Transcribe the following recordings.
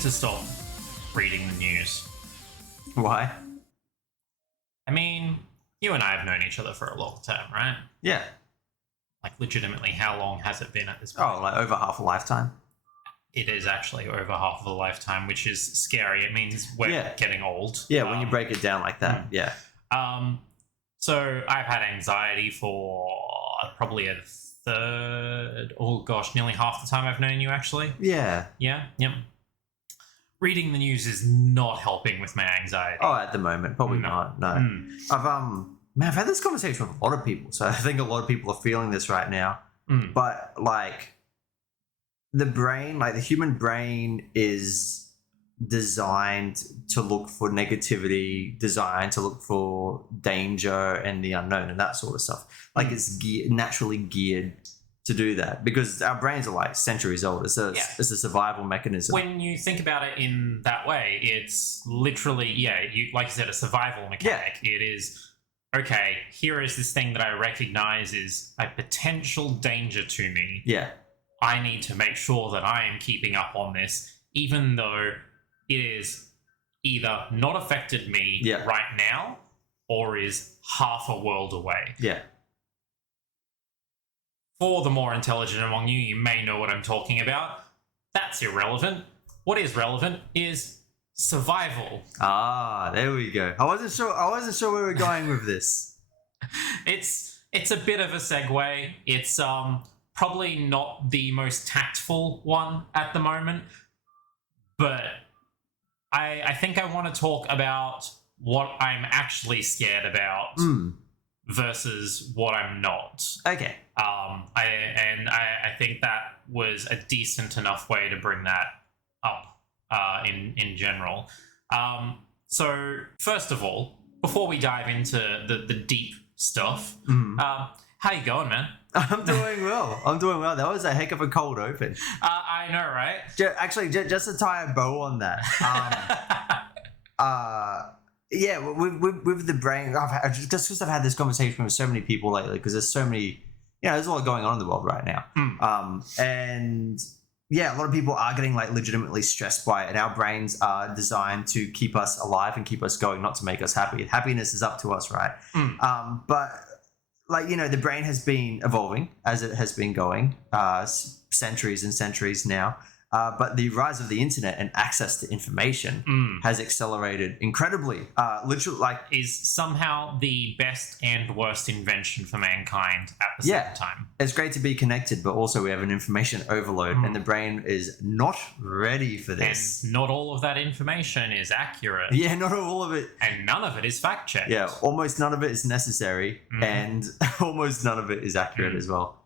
to stop reading the news. Why? I mean, you and I have known each other for a long time, right? Yeah. Like, legitimately, how long has it been at this point? Oh, like over half a lifetime. It is actually over half of a lifetime, which is scary. It means we're getting old. Yeah, when you break it down like that. Yeah. So I've had anxiety for probably nearly half the time I've known you, actually. Yeah. Yeah, yep. Reading the news is not helping with my anxiety. Oh, at the moment, probably not. No. I've had this conversation with a lot of people, so I think a lot of people are feeling this right now. But like, the brain, like the human brain, is designed to look for negativity, designed to look for danger and the unknown and that sort of stuff. Like, it's naturally geared to do that because our brains are like centuries old. It's a survival mechanism. When you think about it in that way, it's literally, like you said, a survival mechanic. Yeah. It is, okay, here is this thing that I recognize is a potential danger to me. Yeah. I need to make sure that I am keeping up on this, even though it is either not affected me right now or is half a world away. Yeah. For the more intelligent among you, you may know what I'm talking about. That's irrelevant. What is relevant is survival. Ah, there we go. I wasn't sure where we're going with this. It's a bit of a segue. It's probably not the most tactful one at the moment, but I think I want to talk about what I'm actually scared about versus what I'm not. Okay. I think that was a decent enough way to bring that up in general. So first of all, before we dive into the deep stuff, how you going, man? I'm doing well. That was a heck of a cold open. I know, right? Actually, just to tie a bow on that. With the brain, just because I've had this conversation with so many people lately, because there's so many, there's a lot going on in the world right now. And a lot of people are getting like legitimately stressed by it, and our brains are designed to keep us alive and keep us going, not to make us happy. Happiness is up to us, right? But like, the brain has been evolving as it has been going centuries and centuries now. But the rise of the internet and access to information has accelerated incredibly. Literally, is somehow the best and worst invention for mankind at the same time. It's great to be connected, but also we have an information overload, and the brain is not ready for this. And not all of that information is accurate. Yeah, not all of it. And none of it is fact-checked. Yeah, almost none of it is necessary, and almost none of it is accurate as well.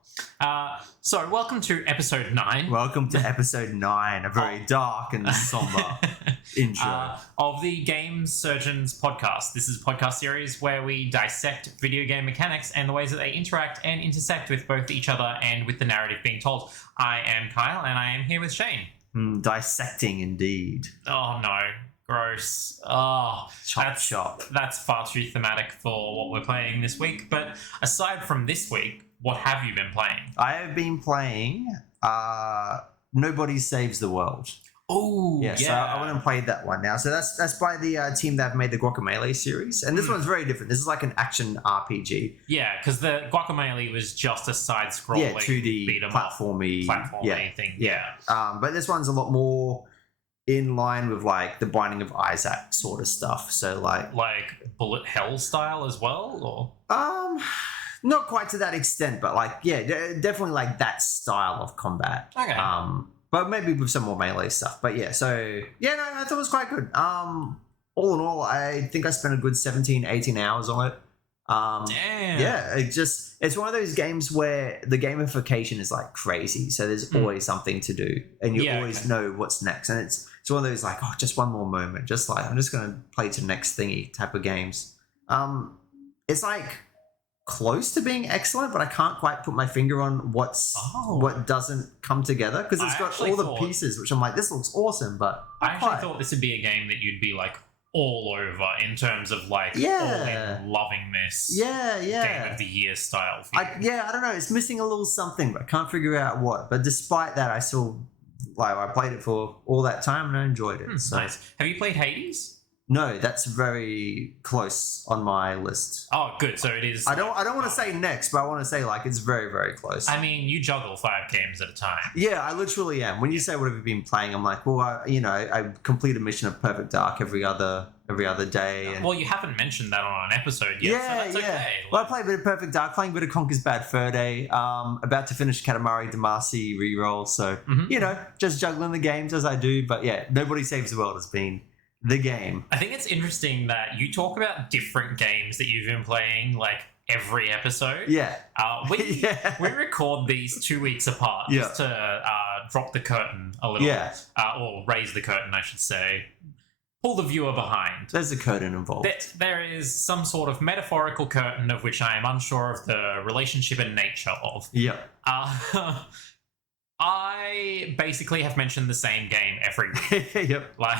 So welcome to episode 9. Welcome to episode 9, a very dark and somber intro. Of the Game Surgeons podcast. This is a podcast series where we dissect video game mechanics and the ways that they interact and intersect with both each other and with the narrative being told. I am Kyle, and I am here with Shane. Dissecting indeed. Oh no. Gross. Oh, chop. That's far too thematic for what we're playing this week. But aside from this week, what have you been playing? I have been playing Nobody Saves the World. Oh, yeah. So I went and played that one now. So that's by the team that have made the Guacamelee series. And this one's very different. This is like an action RPG. Yeah, because the Guacamelee was just a side-scrolling 2D platformy thing. Yeah. But this one's a lot more in line with like the Binding of Isaac sort of stuff. So like bullet hell style as well, or not quite to that extent, but like definitely like that style of combat. Okay. But maybe with some more melee stuff. But I thought it was quite good. All in all, I think I spent a good 17-18 hours on it. Damn. Yeah, it's one of those games where the gamification is like crazy. So there's always something to do, and you always know what's next. And it's one of those like, just one more moment, just like I'm just gonna play to the next thingy type of games. It's like close to being excellent, but I can't quite put my finger on what doesn't come togetger, because it's got all the pieces, which I'm like, this looks awesome, but I actually thought this would be a game that you'd be like all over in terms of like all in loving this game of the year style. I don't know, it's missing a little something, but I can't figure out what. But despite that, I still I played it for all that time and I enjoyed it. So Nice. Have you played Hades? no, that's very close on my list. Oh, good. So it is. I don't want to say next, but I want to say like it's very, very close. I mean, you juggle 5 games at a time. Yeah, I literally am. When you say what have you been playing, I'm like, well, I complete a mission of Perfect Dark every other day. And Well, you haven't mentioned that on an episode yet, so that's okay. Well, I play a bit of Perfect Dark, playing a bit of Conker's Bad Fur Day, about to finish Katamari Damacy reroll. So, just juggling the games as I do. But yeah, Nobody Saves the World has been the game. I think it's interesting that you talk about different games that you've been playing, like, every episode. Yeah. We record these 2 weeks apart just to drop the curtain a little. Yeah. Or raise the curtain, I should say. Pull the viewer behind. There's a curtain involved. There is some sort of metaphorical curtain of which I am unsure of the relationship and nature of. Yeah. I basically have mentioned the same game every week. Yep. Like...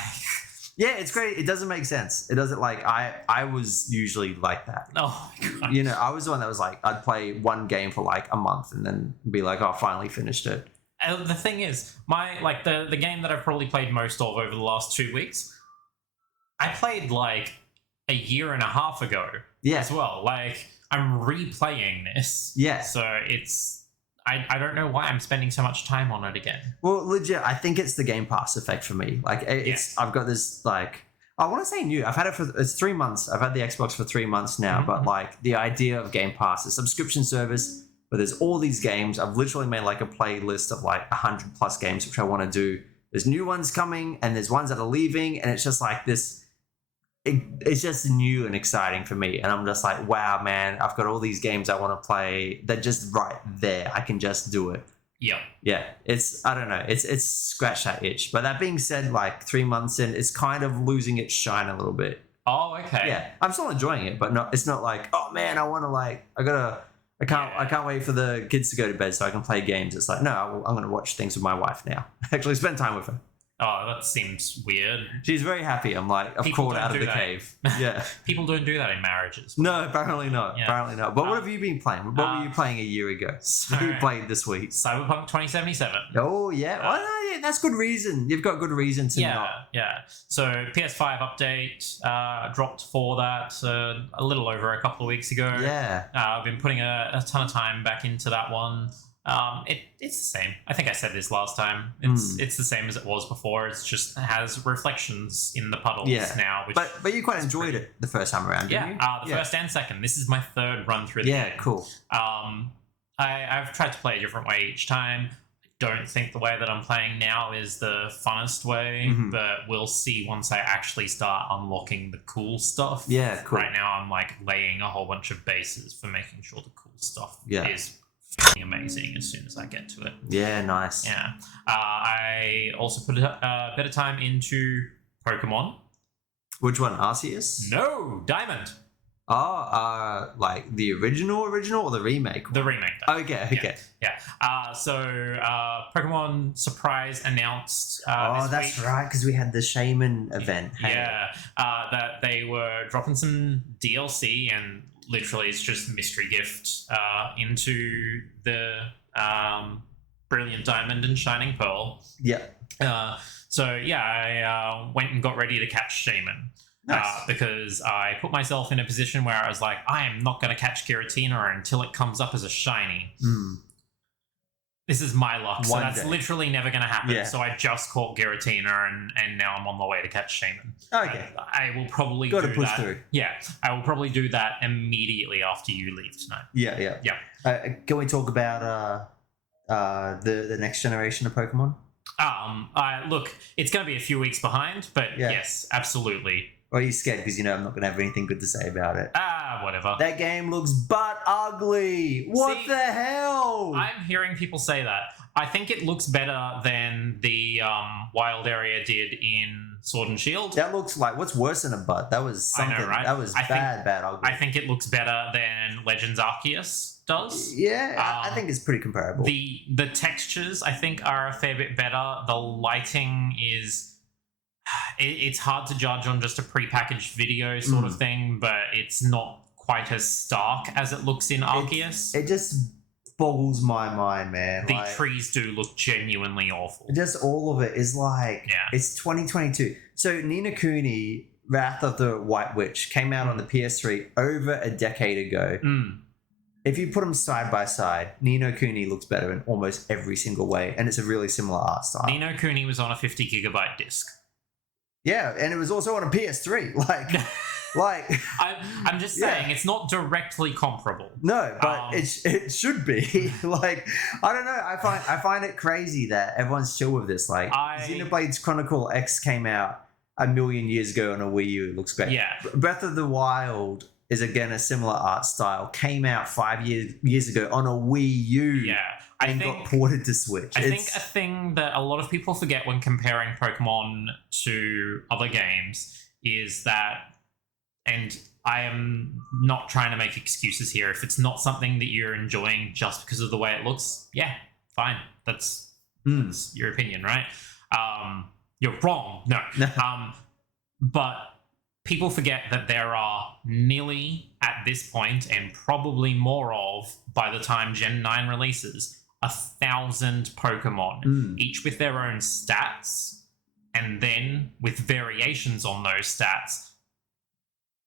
Yeah, it's great. It doesn't make sense. It doesn't like I was usually like that. Oh my god. I was the one that was like I'd play one game for like a month and then be like, oh, finally finished it. The thing is, the game that I've probably played most of over the last 2 weeks, I played like a year and a half ago as well. Like, I'm replaying this. Yeah. So it's... I don't know why I'm spending so much time on it again. Well, legit, I think it's the Game Pass effect for me. Like, I've got this, like... I want to say new. I've had it it's 3 months. I've had the Xbox for 3 months now. Mm-hmm. But, like, the idea of Game Pass, a subscription service where there's all these games. I've literally made, like, a playlist of, like, 100+ games, which I want to do. There's new ones coming, and there's ones that are leaving, and it's just, like, this... It's just new and exciting for me. And I'm just like, wow, man, I've got all these games I want to play. They're just right there. I can just do it. Yeah. Yeah. I don't know. It's scratch that itch. But that being said, like 3 months in, it's kind of losing its shine a little bit. Oh, okay. Yeah. I'm still enjoying it, but it's not like, oh man, I want to like, I can't wait for the kids to go to bed so I can play games. It's like, no, I'm going to watch things with my wife now. Actually spend time with her. Oh, that seems weird. She's very happy. I'm like, I've crawled out of the cave. Yeah. People don't do that in marriages. No, apparently not. Yeah. Apparently not. But what have you been playing? What were you playing a year ago? What have you played this week? Cyberpunk 2077. Oh, yeah. Yeah, that's good reason. You've got good reason to not. Yeah. So PS5 update dropped for that a little over a couple of weeks ago. Yeah. I've been putting a ton of time back into that one. It's the same. I think I said this last time. It's the same as it was before. It's just has reflections in the puddles now. Which but you quite enjoyed it the first time around, didn't you? The first and second. This is my third run through the game. Yeah, cool. I've tried to play a different way each time. I don't think the way that I'm playing now is the funnest way, but we'll see once I actually start unlocking the cool stuff. Yeah, cool. Right now I'm like laying a whole bunch of bases for making sure the cool stuff is amazing as soon as I get to it. Yeah, nice. Yeah. I also put a bit of time into Pokemon. Which one? Arceus? No, Diamond. Oh, like the original or the remake? The remake. Okay. Yeah. So Pokemon Surprise announced this that's week. right, because we had the Shaman event. Yeah. That they were dropping some DLC, and literally it's just mystery gift into the Brilliant Diamond and Shining Pearl. Yeah. I went and got ready to catch Shaman. Nice. Because I put myself in a position where I was like, I am not going to catch Giratina until it comes up as a shiny. This is my luck. So that's literally never going to happen. Yeah. So I just caught Giratina and now I'm on the way to catch Shaman. Okay. I will probably do that. Through. Yeah. I will probably do that immediately after you leave tonight. Yeah. Can we talk about the next generation of Pokemon? Look, it's going to be a few weeks behind, but yes, absolutely. Or are you scared because you know I'm not going to have anything good to say about it? Whatever. That game looks butt ugly. What the hell? I'm hearing people say that. I think it looks better than the Wild Area did in Sword and Shield. That looks like, what's worse than a butt? That was something. I know, right? That was bad ugly. I think it looks better than Legends Arceus does. Yeah, I think it's pretty comparable. The textures, I think, are a fair bit better. The lighting is... It's hard to judge on just a prepackaged video sort of thing, but it's not quite as stark as it looks in Arceus. boggles my mind, man. The trees do look genuinely awful. Just all of it is like, it's 2022. So Ni no Kuni, Wrath of the White Witch, came out on the PS3 over a decade ago. If you put them side by side, Ni no Kuni looks better in almost every single way, and it's a really similar art style. Ni no Kuni was on a 50 gigabyte disc. Yeah, and it was also on a PS3. I'm just saying it's not directly comparable. No, but it should be. Like, I don't know. I find it crazy that everyone's chill with this. Like, Xenoblade Chronicle X came out a million years ago on a Wii U. It looks great. Yeah. Breath of the Wild is again a similar art style. Came out 5 years ago on a Wii U. Yeah. And got ported to Switch. I think a thing that a lot of people forget when comparing Pokemon to other games is that, and I am not trying to make excuses here, if it's not something that you're enjoying just because of the way it looks, yeah, fine. That's your opinion, right? You're wrong. No. But people forget that there are nearly, at this point, and probably more of, by the time Gen 9 releases, 1,000 Pokemon, each with their own stats, and then with variations on those stats.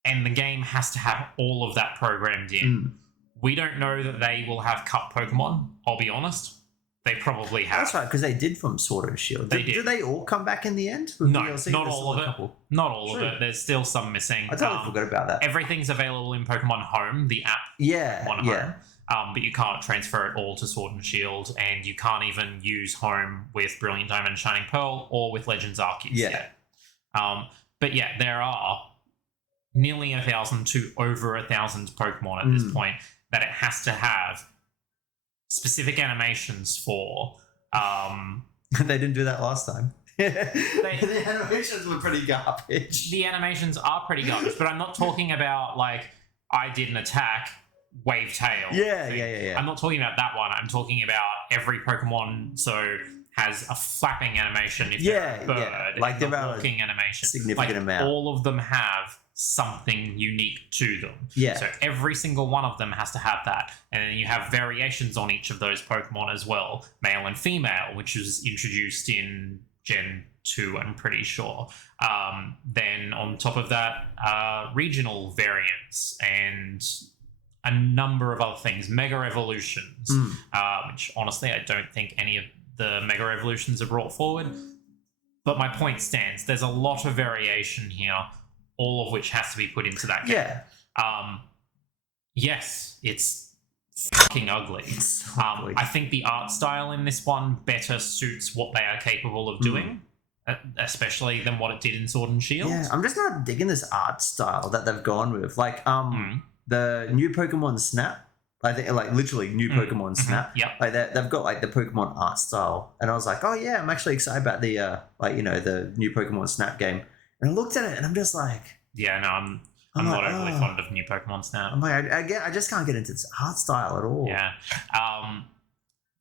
And the game has to have all of that programmed in. We don't know that they will have cut Pokemon, I'll be honest. They probably have. That's right, because they did from Sword and Shield. They did. Do they all come back in the end? No, DLC? not all of it. Not all of it. There's still some missing. I totally forgot about that. Everything's available in Pokemon Home, the app. Home. But you can't transfer it all to Sword and Shield, and you can't even use Home with Brilliant Diamond and Shining Pearl or with Legends Arceus yet. But yeah, there are nearly 1,000 to over 1,000 Pokemon at this point that it has to have specific animations for. They didn't do that last time. The animations were pretty garbage. The animations are pretty garbage, but I'm not talking about, like, I did an attack, wave tail. Yeah. I'm not talking about that one. I'm talking about every Pokemon has a flapping animation if they're a bird. Like the walking animation. Significant amount. All of them have something unique to them. So every single one of them has to have that. And then you have variations on each of those Pokemon as well. Male and female, which was introduced in Gen 2, I'm pretty sure. Then on top of that, regional variants and a number of other things. Mega Evolutions, which honestly I don't think any of the Mega Evolutions are brought forward. But my point stands. There's a lot of variation here, all of which has to be put into that game. Yes, it's fucking ugly. I think the art style in this one better suits what they are capable of doing, especially than what it did in Sword and Shield. Yeah, I'm just not digging this art style that they've gone with. Like, the new Pokemon Snap, I think, like, literally new Pokemon Snap. Like, they've got, like, the Pokemon art style. And I was like, oh, yeah, I'm actually excited about the, the new Pokemon Snap game. And I looked at it and I'm just like... Yeah, no, I'm not overly fond of new Pokemon Snap. I'm like, I just can't get into this art style at all. Yeah.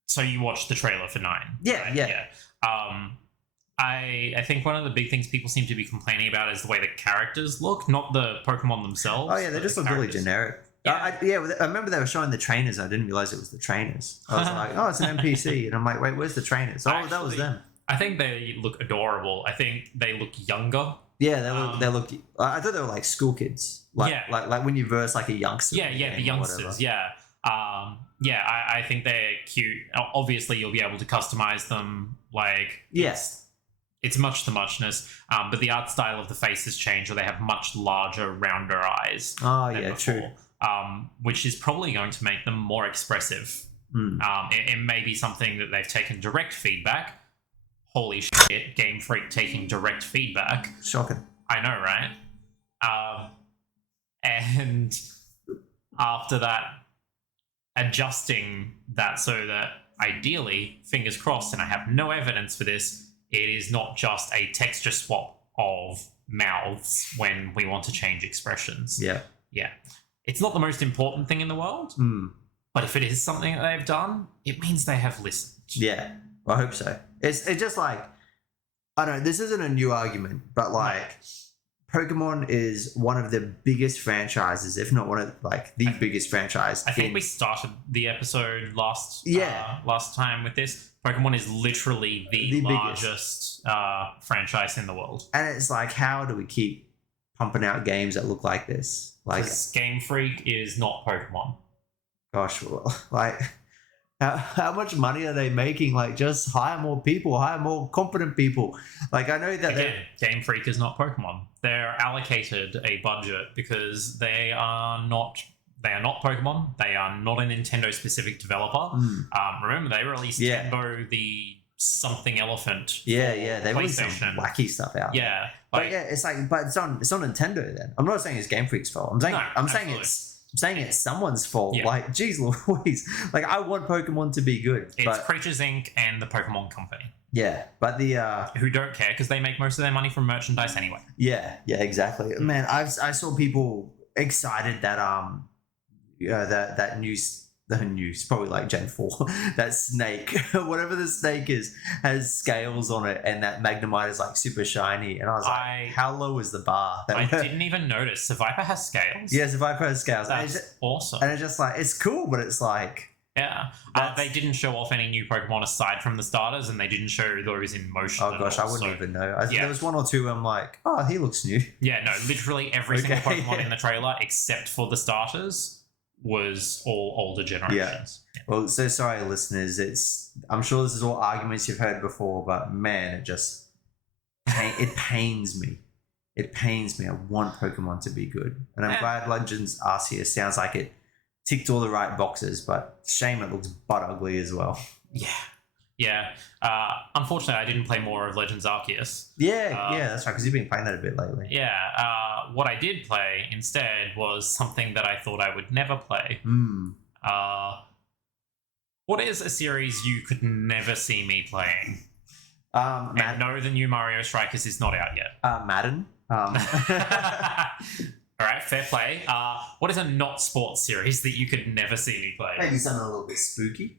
So you watched the trailer for 9? Yeah. I think one of the big things people seem to be complaining about is the way the characters look, not the Pokemon themselves. Oh, yeah, they just look really generic. I remember they were showing the trainers. I didn't realize it was the trainers. I was like, oh, it's an NPC. And I'm like, wait, where's the trainers? Oh, actually, that was them. I think they look adorable. I think they look younger. Yeah, they look. I thought they were like school kids. Like when you verse like a youngster. Yeah, the youngsters. Yeah. I think they're cute. Obviously, you'll be able to customize them. Like, yes. It's much to muchness, but the art style of the faces change, or they have much larger, rounder eyes. Oh, yeah, before, true. Which is probably going to make them more expressive. It may be something that they've taken direct feedback. Holy shit, Game Freak taking direct feedback. Shocking. I know, right? And after that, adjusting that so that ideally, fingers crossed, and I have no evidence for this, it is not just a texture swap of mouths when we want to change expressions. Yeah. It's not the most important thing in the world, but if it is something that they've done, it means they have listened. Yeah, I hope so. It's just like, I don't know, this isn't a new argument, but like, Pokemon is one of the biggest franchises, if not one of the biggest franchise. I think we started the episode last time with this. Pokemon is literally the largest franchise in the world. And it's like, how do we keep pumping out games that look like this? Like, Game Freak is not Pokemon. Gosh, like, how much money are they making? Like, just hire more people, hire more competent people. Like, I know that again, Game Freak is not Pokemon. They're allocated a budget because they are not Pokemon. They are not a Nintendo specific developer. Remember, they released Nintendo the something elephant. Yeah, they released some wacky stuff out. Yeah, but it's like, but it's on Nintendo. Then I'm not saying it's Game Freak's fault. I'm saying it's someone's fault. Yeah. Like, geez Louise. Like, I want Pokemon to be good. It's Creatures Inc. and the Pokemon Company. Yeah, but the who don't care because they make most of their money from merchandise anyway. Yeah, exactly. Man, I saw people excited that that news probably like Gen 4 that snake whatever the snake is has scales on it, and that Magnemite is like super shiny, and I was like, how low is the bar? I didn't even notice Viper has scales. Yeah, Viper has scales. That's awesome. And it's just like, it's cool, but it's like, yeah, they didn't show off any new Pokemon aside from the starters, and they didn't show those in motion. Oh gosh, I wouldn't even know. There was one or two I'm like, oh, he looks new. Yeah, no, literally every single Pokemon in the trailer except for the starters was all older generations. Yeah. Well, so sorry, listeners. I'm sure this is all arguments you've heard before, but man, it pains me. It pains me. I want Pokemon to be good, and I'm glad Legends Arceus sounds like it ticked all the right boxes, but shame it looks butt ugly as well. Yeah. Unfortunately, I didn't play more of Legends Arceus. Yeah, that's right, because you've been playing that a bit lately. Yeah. What I did play instead was something that I thought I would never play. What is a series you could never see me playing? And no, the new Mario Strikers is not out yet. Madden. All right, fair play. What is a not sports series that you could never see me play? Maybe something a little bit spooky.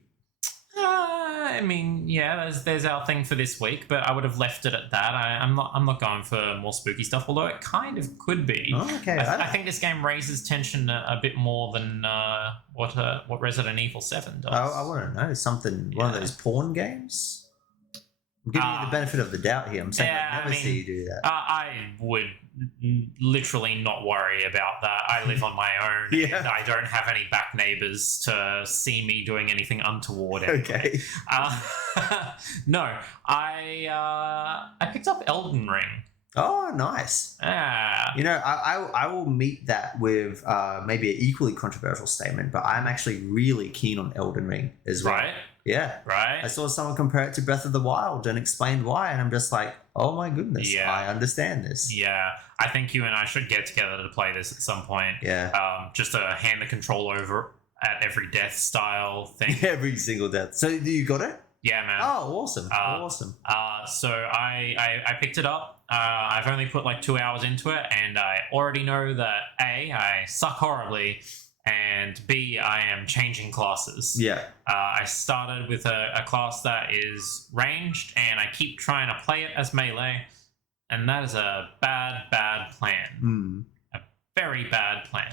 I mean, yeah, there's our thing for this week, but I would have left it at that. I'm not going for more spooky stuff, although it kind of could be. Oh, okay. I think this game raises tension a bit more than what Resident Evil 7 does. I want to know something. One of those porn games. I'm giving you the benefit of the doubt here. I'm saying I'd never see you do that. I would literally not worry about that. I live on my own. Yeah. And I don't have any back neighbors to see me doing anything untoward. Anyway. Okay. No, I picked up Elden Ring. Oh, nice. You know, I will meet that with maybe an equally controversial statement, but I'm actually really keen on Elden Ring as well. Right? Yeah. Right? I saw someone compare it to Breath of the Wild and explained why, and I'm just like, oh my goodness, I understand this. Yeah. I think you and I should get together to play this at some point. Yeah. Just to hand the control over at every death style thing. Every single death. So you got it? Yeah, man. Oh, awesome. Awesome. So I picked it up. I've only put like 2 hours into it, and I already know that A, I suck horribly, and B, I am changing classes. Yeah. I started with a class that is ranged, and I keep trying to play it as melee, and that is a bad plan. A very bad plan.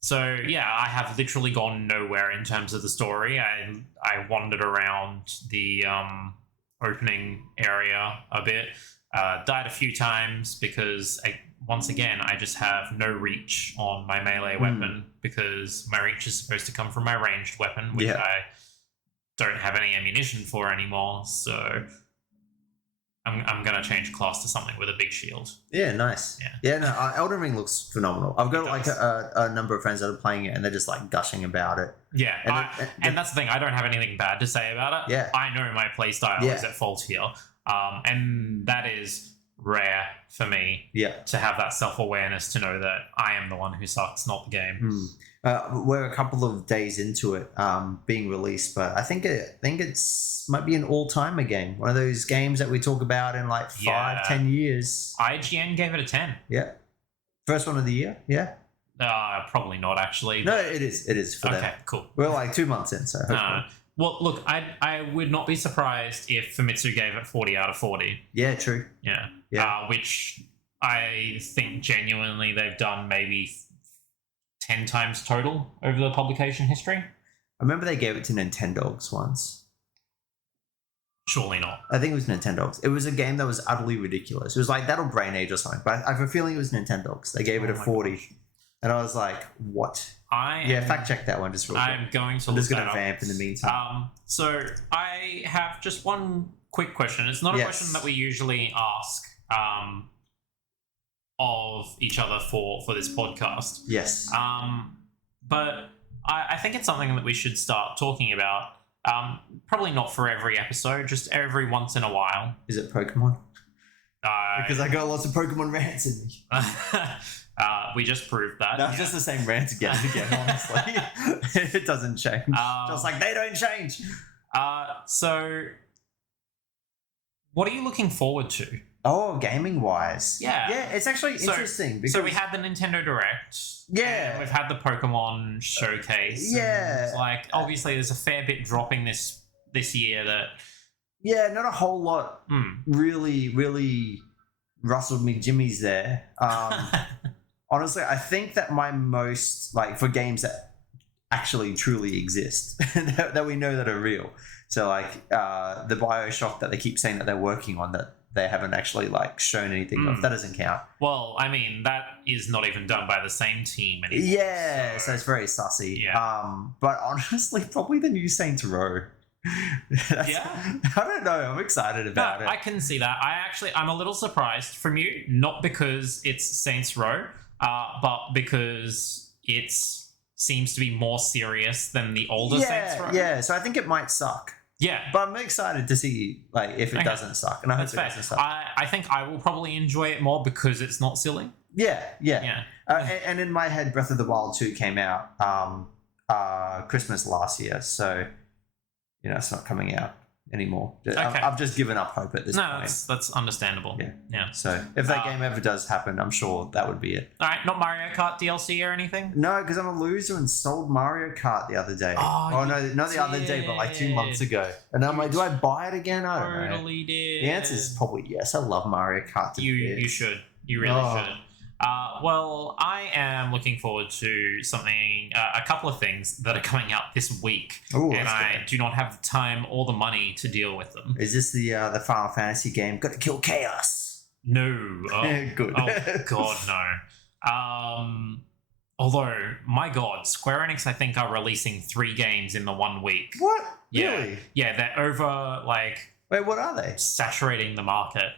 So yeah, I have literally gone nowhere in terms of the story. I wandered around the opening area a bit, died a few times because once again I just have no reach on my melee weapon, because my reach is supposed to come from my ranged weapon, which I don't have any ammunition for anymore. So I'm going to change class to something with a big shield. Yeah, nice. Yeah, no, Elden Ring looks phenomenal. I've got like a number of friends that are playing it, and they're just like gushing about it. Yeah, and that's the thing. I don't have anything bad to say about it. Yeah. I know my playstyle is at fault here. And that is rare for me to have that self-awareness to know that I am the one who sucks, not the game. We're a couple of days into it being released, but I think it's might be an all-timer game. One of those games that we talk about in like 5-10 years. IGN gave it a 10. Yeah. First one of the year? Yeah. Probably not, actually. No, it is for them. Okay, cool. We're like 2 months in, so hopefully. Well, look, I would not be surprised if Famitsu gave it 40 out of 40. Yeah, true. Yeah. Which I think genuinely they've done maybe 10 times total over the publication history. I remember they gave it to Nintendogs once. Surely not. I think it was Nintendogs. It was a game that was utterly ridiculous. It was like That'll Brain Age or something, but I have a feeling it was Nintendogs. They gave it a 40. Gosh. And I was like, what? Fact check that one just real quick. I'm going to I'm look just going that to vamp up. in the meantime. So I have just one quick question. It's not a question that we usually ask of each other for this podcast. Yes. But I think it's something that we should start talking about. Probably not for every episode, just every once in a while. Is it Pokemon? Because I got lots of Pokemon rants in me. We just proved that. No, it's just the same rant again, honestly. It doesn't change. Just like they don't change. So, what are you looking forward to? Oh, gaming wise. Yeah. Yeah, it's actually interesting. Because... So we had the Nintendo Direct. Yeah. And we've had the Pokemon Showcase. Yeah. Like, obviously, there's a fair bit dropping this year that... Yeah, not a whole lot really rustled me jimmies there. Honestly, I think that my most, like, for games that actually truly exist, that we know that are real. So, like, the BioShock that they keep saying that they're working on that they haven't actually, like, shown anything of. That doesn't count. Well, I mean, that is not even done by the same team anymore. Yeah, so it's very sussy. Yeah. But honestly, probably the new Saints Row. Yeah. I don't know. I'm excited about it. I can see that. I'm a little surprised from you, not because it's Saints Row, but because it seems to be more serious than the older Saints Row. Yeah, so I think it might suck. Yeah. But I'm excited to see if it doesn't suck. And I hope it doesn't suck. I think I will probably enjoy it more because it's not silly. Yeah. And in my head, Breath of the Wild 2 came out Christmas last year. So, it's not coming out anymore. Okay. I've just given up hope at this point. No, that's understandable. Yeah. So if that game ever does happen, I'm sure that would be it. All right, not Mario Kart DLC or anything? No, because I'm a loser and sold Mario Kart the other day. Oh no, not the other day, but like 2 months ago. And I'm like, do I buy it again? I don't know. Totally did. The answer is probably yes. I love Mario Kart. You should. You really should. Well, I am looking forward to something, a couple of things that are coming out this week. Ooh, and I do not have the time or the money to deal with them. Is this the Final Fantasy game? Gotta kill chaos. No. Good. Oh, God, no. Although, my God, Square Enix, I think, are releasing 3 games in the 1 week. What? Yeah. Really? Yeah, they're over, like... Wait, what are they? Saturating the market.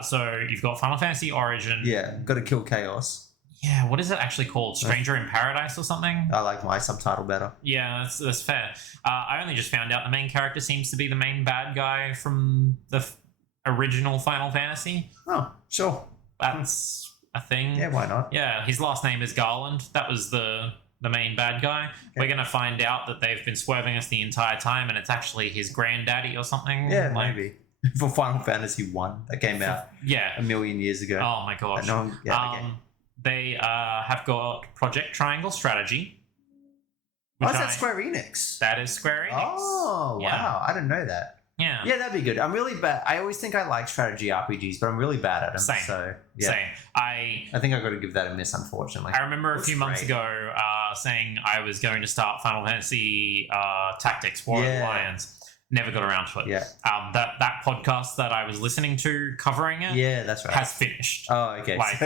So you've got Final Fantasy Origin. Yeah, gotta kill chaos. Yeah, what is it actually called? Stranger in Paradise or something? I like my subtitle better. Yeah, that's fair. I only just found out the main character seems to be the main bad guy from the original Final Fantasy. Oh, sure. That's a thing. Yeah, why not? Yeah, his last name is Garland. That was the main bad guy. Okay. We're going to find out that they've been swerving us the entire time and it's actually his granddaddy or something. Yeah, maybe. For Final Fantasy 1 that came out a million years ago. Oh my gosh. They have got Project Triangle Strategy. Oh, is that Square Enix? That is Square Enix. Oh, wow. I didn't know that. Yeah. Yeah, that'd be good. I'm really bad. I always think I like strategy RPGs, but I'm really bad at them. Same. So, yeah. Same. I think I've got to give that a miss, unfortunately. I remember a few months ago saying I was going to start Final Fantasy Tactics War of the Lions. Never got around to it. Yeah. That podcast that I was listening to covering it. Yeah, that's right. Has finished. Oh, okay. Like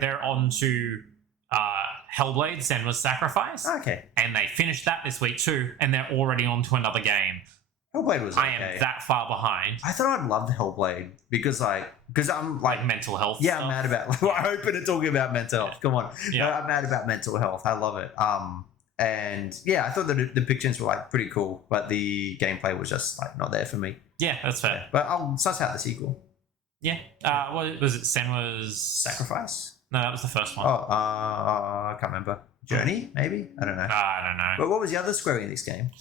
they're on to Hellblade: Senua's Sacrifice. Okay. And they finished that this week too, and they're already on to another game. Hellblade was okay. I am that far behind. I thought I'd love Hellblade because I'm like mental health. Yeah, stuff. I'm mad about. I open it talking about mental health. Come on. Yeah. No, I'm mad about mental health. I love it. And yeah, I thought that the pictures were like pretty cool, but the gameplay was just like not there for me. Yeah, that's fair. But I'll suss out the sequel. Yeah. What was it? Senua's Sacrifice? No, that was the first one. Oh, I can't remember. Journey, maybe? I don't know. I don't know. But what was the other Square Enix game?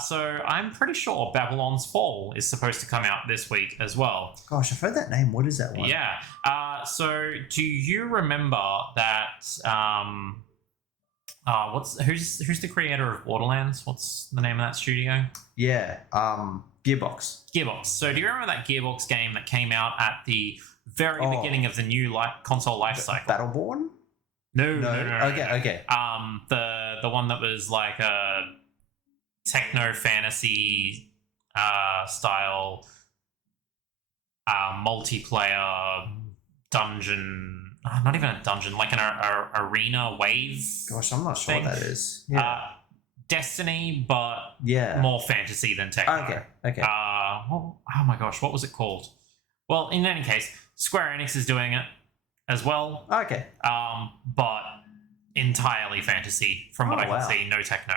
So I'm pretty sure Babylon's Fall is supposed to come out this week as well. Gosh, I've heard that name. What is that one? Yeah. So do you remember that? Who's the creator of Borderlands? What's the name of that studio? Yeah. Gearbox. So do you remember that Gearbox game that came out at the very beginning of the new console life cycle. Battleborn? No. Okay. The one that was like a techno fantasy style multiplayer dungeon. Not even a dungeon, like an arena wave. Gosh, I'm not sure thing. what that is. Yeah. Destiny, but Yeah. more fantasy than techno. Okay. Oh my gosh, what was it called? Well, in any case, Square Enix is doing it as well. Okay. But entirely fantasy, from what I can wow. see, no techno.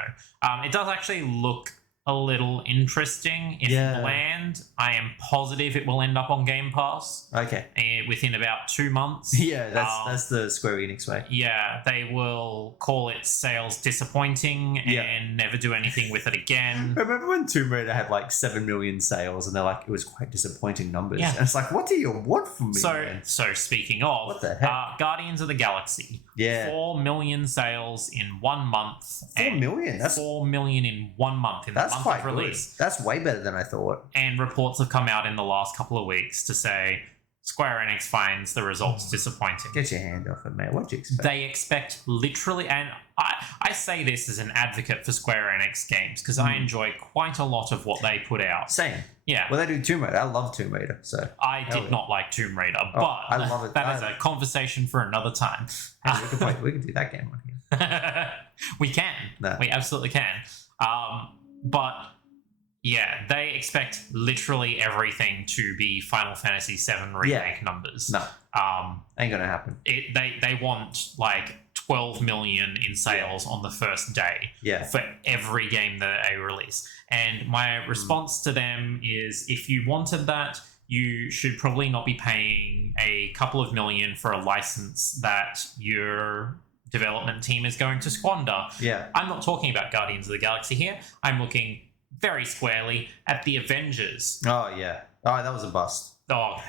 It does actually look a little interesting. If bland, I am positive it will end up on Game Pass. Okay. Within about 2 months. Yeah, that's the Square Enix way. Yeah, they will call it sales disappointing and never do anything with it again. Remember when Tomb Raider had like 7 million sales and they're like, it was quite disappointing numbers. Yeah. And it's like, what do you want from me, man? So speaking of, What the heck? Guardians of the Galaxy. Yeah. 4 million sales in 1 month. 4 million? That's 4 million in 1 month. That's month quite of release. good. That's way better than I thought. And reports have come out in the last couple of weeks to say Square Enix finds the results disappointing. Get your hand off it, man. What do you expect? They expect literally, and I say this as an advocate for Square Enix games because I enjoy quite a lot of what they put out. Same. Yeah. Well, they do Tomb Raider. I love Tomb Raider. So I did not like Tomb Raider, but I love it. that is a conversation for another time. Hey, we could do that game on here. We can. No. We absolutely can. But yeah, they expect literally everything to be Final Fantasy VII remake numbers. No, ain't gonna happen. They want like 12 million in sales on the first day for every game that they release. And my response to them is, if you wanted that, you should probably not be paying a couple of million for a license that your development team is going to squander. Yeah. I'm not talking about Guardians of the Galaxy here. I'm looking very squarely at the Avengers. Oh, yeah. Oh, that was a bust. Oh,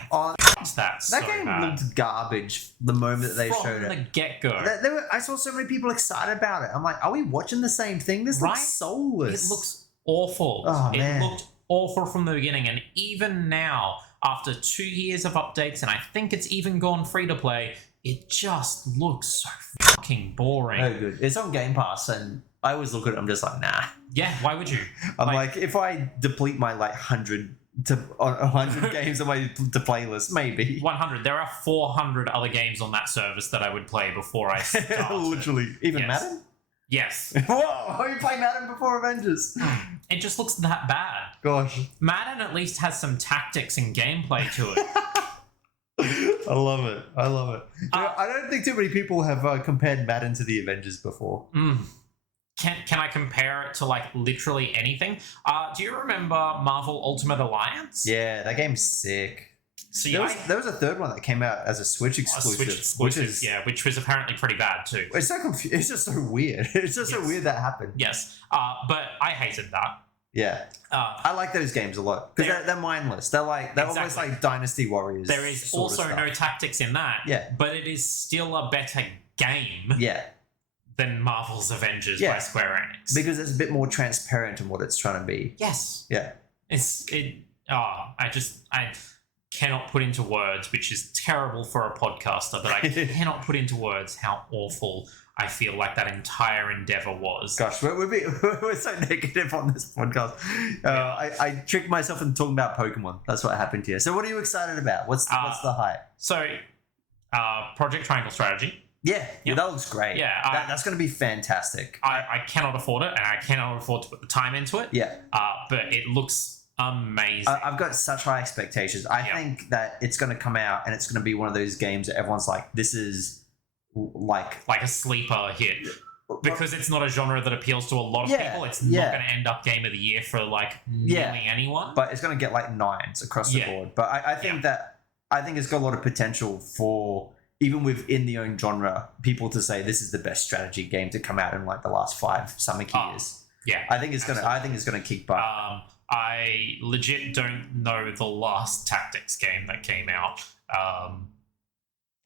that game bad. looked garbage the moment that they showed it. From the get-go. I saw so many people excited about it. I'm like, are we watching the same thing? This looks soulless. It looks awful. Oh, it looked awful from the beginning. And even now, after 2 years of updates, and I think it's even gone free to play, it just looks so fucking boring. Oh, good. It's on Game Pass, and I always look at it, I'm just like, nah. Yeah, why would you? I'm like if I deplete my like 100 games on my to playlist, maybe 100. There are 400 other games on that service that I would play before I start. Literally, even Madden. Yes. Whoa! Are you playing Madden before Avengers? It just looks that bad. Gosh. Madden at least has some tactics and gameplay to it. I love it. I don't think too many people have compared Madden to the Avengers before. Can I compare it to like literally anything? Do you remember Marvel Ultimate Alliance? Yeah, that game's sick. So there was a third one that came out as a Switch exclusive. Which was apparently pretty bad too. It's so it's just so weird. It's just so weird that happened. Yes, but I hated that. Yeah, I like those games a lot because they're mindless. They're almost like Dynasty Warriors. There is also no tactics in that. Yeah, but it is still a better game. Yeah. Than Marvel's Avengers by Square Enix, because it's a bit more transparent in what it's trying to be. Yes. Yeah. I cannot put into words, which is terrible for a podcaster, but I cannot put into words how awful I feel like that entire endeavor was. Gosh, we're so negative on this podcast. I tricked myself into talking about Pokemon. That's what happened here. So what are you excited about? What's the hype? So, Project Triangle Strategy. Yeah, that looks great. Yeah, that's going to be fantastic. I cannot afford it, and I cannot afford to put the time into it. Yeah. But it looks amazing. I've got such high expectations. I think that it's going to come out, and it's going to be one of those games that everyone's like, this is like a sleeper hit. Because it's not a genre that appeals to a lot of people. It's not going to end up Game of the Year for like nearly anyone. But it's going to get like 9s across the board. But I think it's got a lot of potential for, even within the own genre, people to say this is the best strategy game to come out in like the last 5 summer years. Yeah, I think it's gonna kick butt. I legit don't know the last tactics game that came out.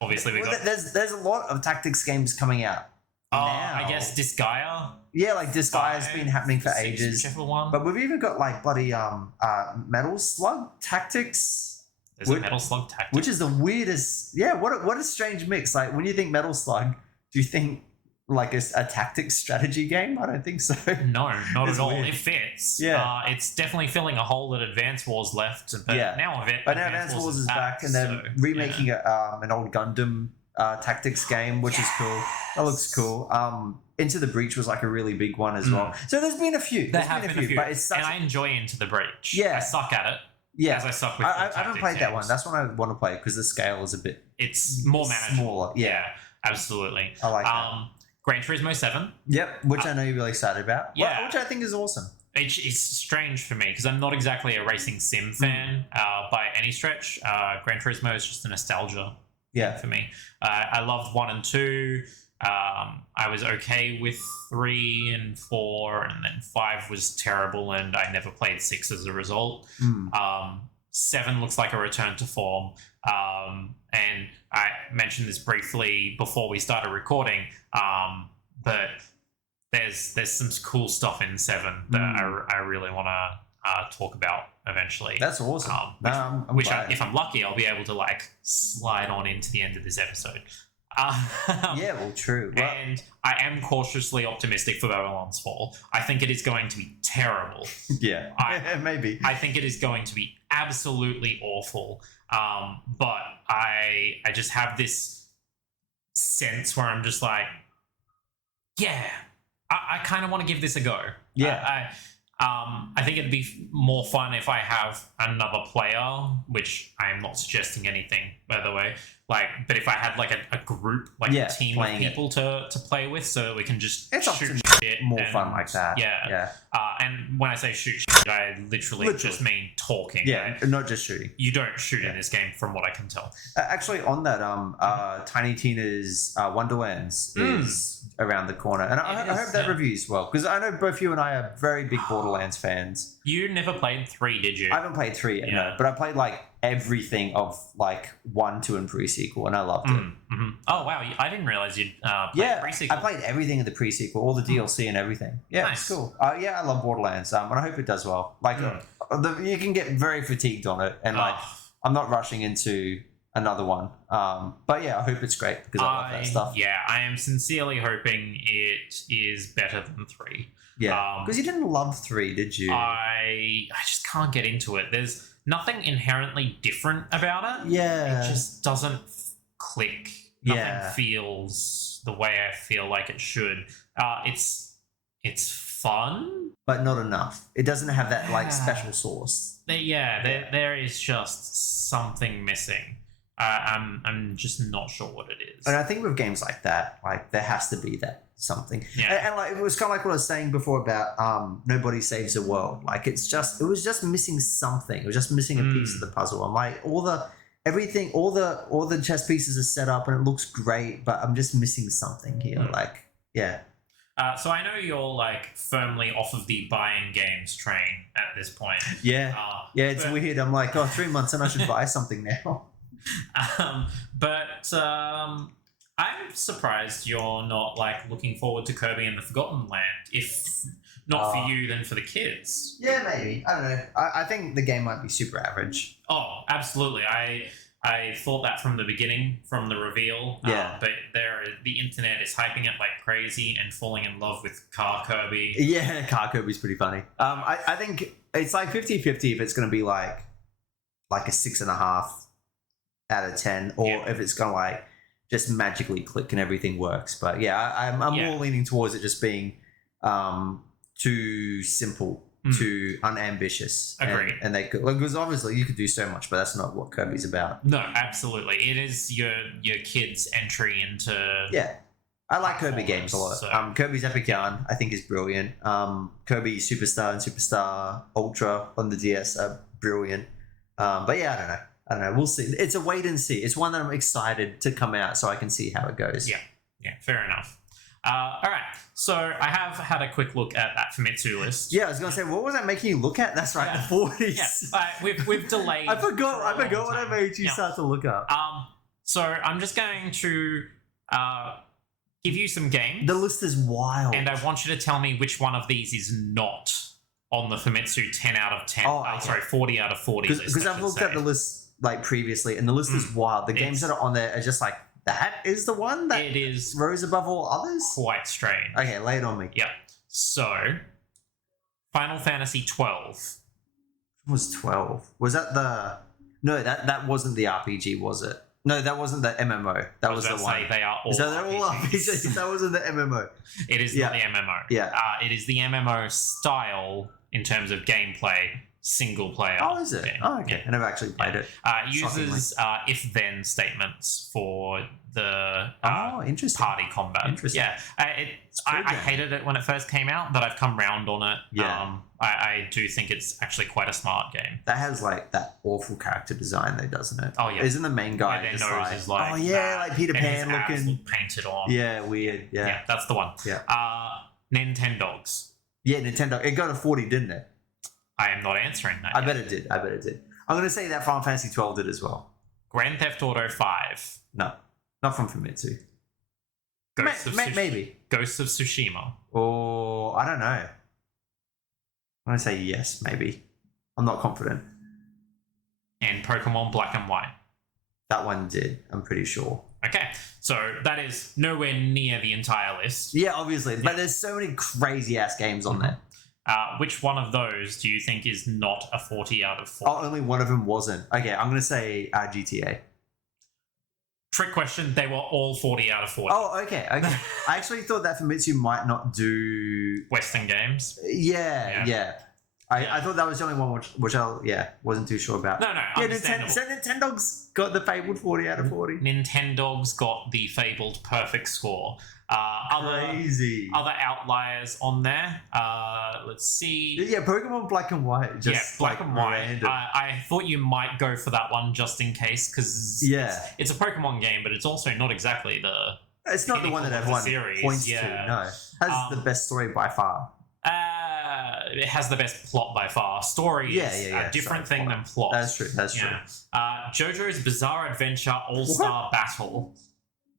Obviously, there's a lot of tactics games coming out. Now. I guess Disgaea. Yeah, like Disgaea's been happening for ages. Whichever one. But we've even got like bloody Metal Slug Tactics. There's a Metal Slug Tactics. Which is the weirdest... Yeah, what a strange mix. Like, when you think Metal Slug, do you think like a tactics strategy game? I don't think so. No, not It's at all. weird. It fits. Yeah. It's definitely filling a hole that Advance Wars left. But now Advance Wars is back, and they're remaking an old Gundam tactics game, which is cool. That looks cool. Into the Breach was like a really big one as well. So there's been a few. There have been a few. But it's such and I enjoy Into the Breach. Yeah. I suck at it. Yeah, as I suck with I haven't played that one. That's one I want to play because the scale is a bit. It's more manageable. Smaller. Yeah, absolutely. I like that. Gran Turismo 7. Yep, which I know you're really excited about. Yeah, which I think is awesome. It's strange for me because I'm not exactly a racing sim fan by any stretch. Gran Turismo is just a nostalgia for me. I loved 1 and 2. I was okay with 3 and 4, and then 5 was terrible, and I never played 6 as a result. 7 looks like a return to form, and I mentioned this briefly before we started recording, but there's some cool stuff in 7 that I really want to talk about eventually. That's awesome. Which if I'm lucky, I'll be able to like slide on into the end of this episode. True. Well, and I am cautiously optimistic for Babylon's Fall. I think it is going to be terrible. Yeah, maybe. I think it is going to be absolutely awful. But I just have this sense where I'm just like, I kind of want to give this a go. Yeah. I think it'd be more fun if I have another player, which I am not suggesting anything, by the way. But if I had like a group, like a team of people to play with, so that we can just shoot shit. More fun like that. Yeah. And when I say shoot shit, I literally just mean talking. Yeah, right? not just shooting. You don't shoot in this game, from what I can tell. Actually, on that, Tiny Tina's Wonderlands is around the corner, and I hope that review's well, because I know both you and I are very big Borderlands fans. You never played 3, did you? I haven't played 3 yet, no, but I played like everything of like 1, 2, and pre-sequel, and I loved it. Oh wow, I didn't realize you'd played pre-sequel. I played everything in the pre-sequel, all the DLC and everything. Yeah, nice. It's cool. I love Borderlands, and I hope it does well. Like, you can get very fatigued on it, and like, I'm not rushing into another one. But yeah, I hope it's great because I love that stuff. Yeah, I am sincerely hoping it is better than 3. Yeah, because you didn't love 3, did you? I just can't get into it. There's nothing inherently different about it. Yeah, it just doesn't click. Nothing feels the way I feel like it should. It's fun, but not enough. It doesn't have that like special sauce. There is just something missing. I'm just not sure what it is. And I think with games like that, like there has to be that something. And like it was kind of like what I was saying before about Nobody Saves the World. Like it was just missing something. It was just missing a piece of the puzzle. I'm like all the chess pieces are set up and it looks great, but I'm just missing something here. So I know you're like firmly off of the buying games train at this point. It's weird. I'm like, 3 months and I should buy something now. I'm surprised you're not like looking forward to Kirby and the Forgotten Land. If not for you, then for the kids. Yeah, maybe. I don't know. I think the game might be super average. Oh, absolutely. I thought that from the beginning, from the reveal. But the internet is hyping it like crazy and falling in love with Car Kirby. Yeah, Car Kirby's pretty funny. I think it's like 50-50 if it's going to be like a 6.5 out of 10, or if it's going to like just magically click and everything works. But I'm more leaning towards it just being too simple, too unambitious. Agreed. And they could, because obviously you could do so much, but that's not what Kirby's about. No, absolutely. It is your kids' entry into. Yeah. I like Kirby games a lot. So. Kirby's Epic Yarn, I think, is brilliant. Kirby Superstar and Superstar Ultra on the DS are brilliant. But yeah, I don't know. We'll see. It's a wait and see. It's one that I'm excited to come out so I can see how it goes. Yeah, fair enough. All right. So I have had a quick look at that Famitsu list. Yeah, I was going to say, what was that making you look at? That's right, the 40s. Yeah, we've delayed. I forgot what I made you start to look up. So I'm just going to give you some games. The list is wild. And I want you to tell me which one of these is not on the Famitsu 10 out of 10. 40 out of 40 list. Because I've looked at the list like previously, and the list is wild. The games that are on there are just like, that is the one that it is rose above all others? quite strange. Okay, lay it on me. Yeah. So, Final Fantasy 12. It was 12. Was that the... No, that wasn't the RPG, was it? No, that wasn't the MMO. That was the one. They are all So they're all RPGs. RPGs. That wasn't the MMO. It is not the MMO. Yeah. It is the MMO style in terms of gameplay, single player. Oh, is it? game. Oh, okay. Yeah. I never actually played it. Uses if-then statements for the interesting. party combat. Interesting. Yeah, I hated it when it first came out, but I've come round on it. Yeah. I do think it's actually quite a smart game. That has like that awful character design though, doesn't it? Oh yeah. Isn't the main guy Their just nose is like oh yeah, like Peter and his Pan abs looking. look painted on. Yeah, weird. Yeah. that's the one. Yeah. Nintendogs. Yeah, Nintendo. It got a 40, didn't it? I am not answering that. I bet it did. I'm gonna say that Final Fantasy 12 did as well. Grand Theft Auto 5. No, not from Famitsu. Maybe. Ghosts of Tsushima. Or I don't know. I'm gonna say yes, maybe. I'm not confident. And Pokemon Black and White. That one did, I'm pretty sure. Okay, so that is nowhere near the entire list. Yeah, obviously. But there's so many crazy ass games on there. Which one of those do you think is not a 40 out of 40? Oh, only one of them wasn't. Okay, I'm gonna say GTA. Trick question, they were all 40 out of 40. Oh, okay. I actually thought that Famitsu might not do Western games. Yeah. I thought that was the only one which I wasn't too sure about. No, understandable. So Nintendo's got the fabled 40 out of 40. Nintendogs got the fabled perfect score. Crazy. Other outliers on there. Let's see. Yeah, Pokemon Black and White. Just Black and White. Random. I thought you might go for that one just in case, because it's a Pokemon game, but it's also not exactly the. It's not the one that everyone points to. No, it has the best story by far. It has the best plot by far. Story is a different thing than plot. That's true. True. JoJo's Bizarre Adventure All-Star Battle.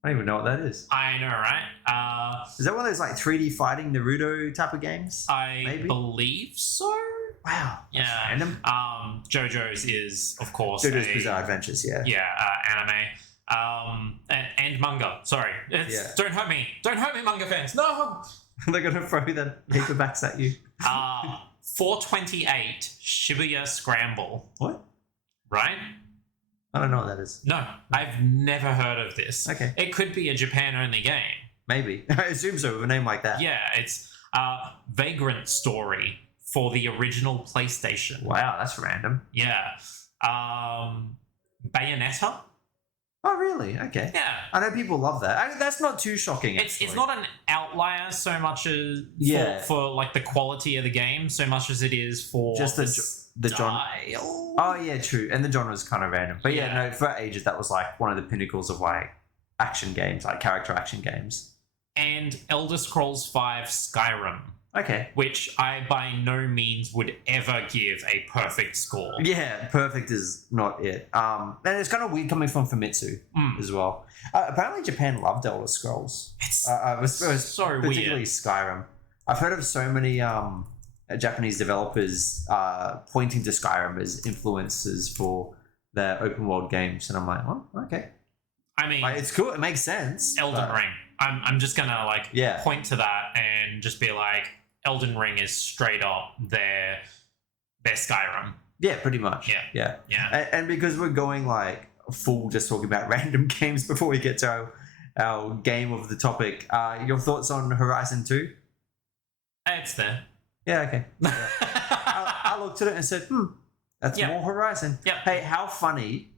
I don't even know what that is. I know, right? Is that one of those like 3D fighting Naruto type of games? I believe so. Wow. Yeah. Random. JoJo's is, of course, JoJo's Bizarre Adventures. Yeah. Yeah. Anime. And manga. Sorry. Don't hurt me. Don't hurt me, manga fans. No. They're gonna throw the paperbacks at you. 428 Shibuya Scramble. What? Right? I don't know what that is. No, I've never heard of this. Okay. It could be a Japan-only game. Maybe. I assume so with a name like that. Yeah, it's Vagrant Story for the original PlayStation. Wow, that's random. Yeah. Bayonetta? Oh, really? Okay. Yeah. I know people love that. That's not too shocking. It's not an outlier so much as for like the quality of the game, so much as it is for just the genre. Oh yeah, true. And the genre is kind of random. But no, for ages that was like one of the pinnacles of like action games, like character action games. And Elder Scrolls V Skyrim. Okay. Which I by no means would ever give a perfect score. Yeah, perfect is not it. And it's kind of weird coming from Famitsu as well. Apparently Japan loved Elder Scrolls. It's so particularly weird. Skyrim. I've heard of so many Japanese developers pointing to Skyrim as influences for their open world games, and I'm like, oh, okay. I mean, it's cool. It makes sense. Elden Ring. I'm just gonna point to that and just be like, Elden Ring is straight up their Skyrim. Yeah, pretty much. Yeah. And because we're going like full, just talking about random games before we get to our game of the topic. Your thoughts on Horizon 2? It's there. Yeah. Okay. Yeah. I looked at it and said, that's more Horizon. Yep. Hey, how funny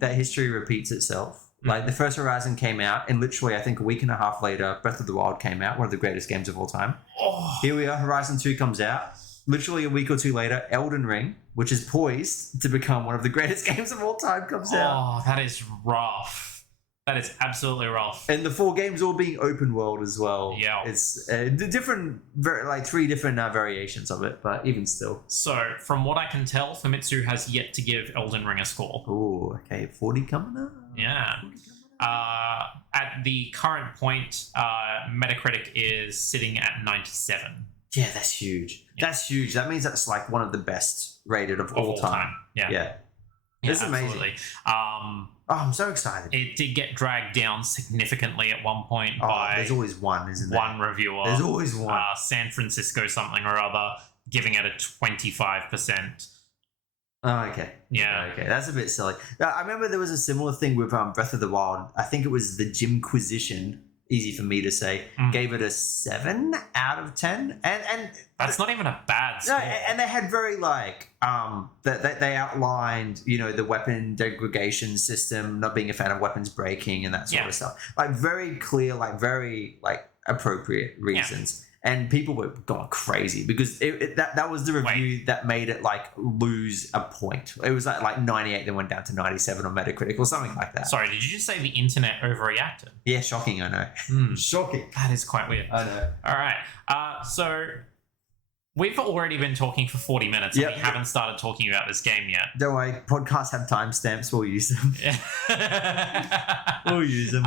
that history repeats itself. Like the first Horizon came out, and literally, I think a week and a half later, Breath of the Wild came out, one of the greatest games of all time. Oh. Here we are, Horizon 2 comes out. Literally a week or two later, Elden Ring, which is poised to become one of the greatest games of all time, comes out. Oh, that is rough. That is absolutely rough. And the 4 games all being open world as well. Yeah. It's different, like 3 different variations of it, but even still. So, from what I can tell, Famitsu has yet to give Elden Ring a score. Oh, okay. 40 coming up. Yeah. At the current point, Metacritic is sitting at 97. Yeah, that's huge. Yeah. That's huge. That means that's like one of the best rated of all time. Yeah. Yeah, It's amazing. absolutely. Oh, I'm so excited. It did get dragged down significantly at one point by there's always one, isn't there? one reviewer. There's always one. San Francisco something or other, giving it a 25%. Oh, okay. Yeah. Okay, that's a bit silly. I remember there was a similar thing with Breath of the Wild. I think it was the Jimquisition, easy for me to say, gave it a 7 out of 10. And that's not even a bad score. No, and they had very they outlined, the weapon degradation system, not being a fan of weapons breaking and that sort of stuff. Like very clear, very appropriate reasons. And people were going crazy because that was the review that made it lose a point. It was like 98, then went down to 97 on Metacritic or something like that. Sorry, did you just say the internet overreacted? Yeah, shocking, I know. Shocking. That is quite weird. I know. All right. So we've already been talking for 40 minutes and we haven't started talking about this game yet. Don't worry, podcasts have timestamps. We'll use them. We'll use them.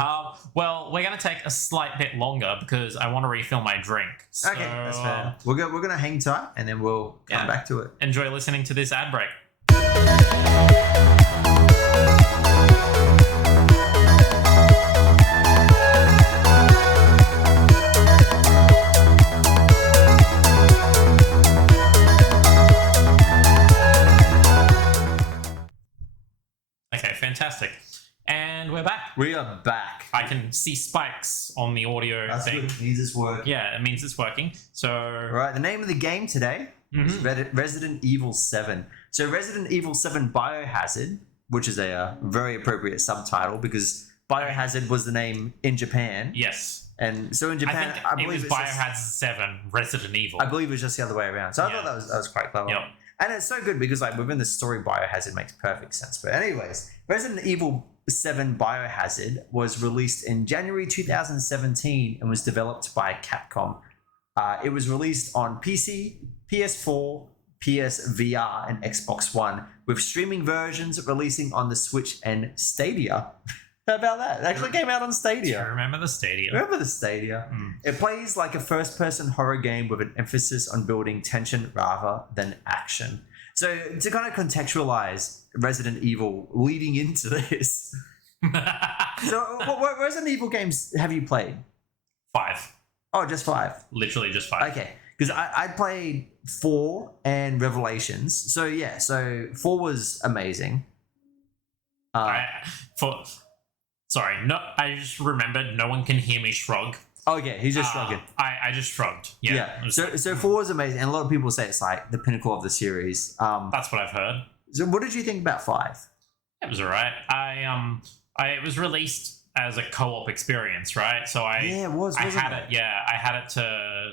Well, we're going to take a slight bit longer because I want to refill my drink. So, okay, that's fair. We're going to hang tight and then we'll come back to it. Enjoy listening to this ad break. Okay, fantastic. And we're back. We are back. I can see spikes on the audio thing. Good. It means it's working. Yeah, it means it's working. So, right, the name of the game today is Resident Evil 7. So Resident Evil 7 Biohazard, which is a very appropriate subtitle because Biohazard was the name in Japan. Yes. And so in Japan, I believe it was Biohazard 7 Resident Evil. I believe it was just the other way around. So I thought that was quite clever. Yep. And it's so good because within the story, Biohazard makes perfect sense. But anyways, Resident Evil 7 Biohazard was released in January 2017 and was developed by Capcom. It was released on PC, PS4, PSVR, and Xbox One, with streaming versions releasing on the Switch and Stadia. How about that? It actually came out on Stadia. I remember the Stadia. Remember the Stadia? It plays like a first-person horror game with an emphasis on building tension rather than action. So to kind of contextualize Resident Evil leading into this. So what Resident Evil games have you played? 5. Oh, just 5? Literally just 5. Okay. Because I played 4 and Revelations. So yeah, 4 was amazing. Sorry, no. I just remembered no one can hear me shrug. Okay, he's just shrugging. I just shrugged. Yeah. So 4 was amazing, and a lot of people say it's like the pinnacle of the series. That's what I've heard. So what did you think about 5? It was alright. It was released as a co-op experience, right? So it was. I had it to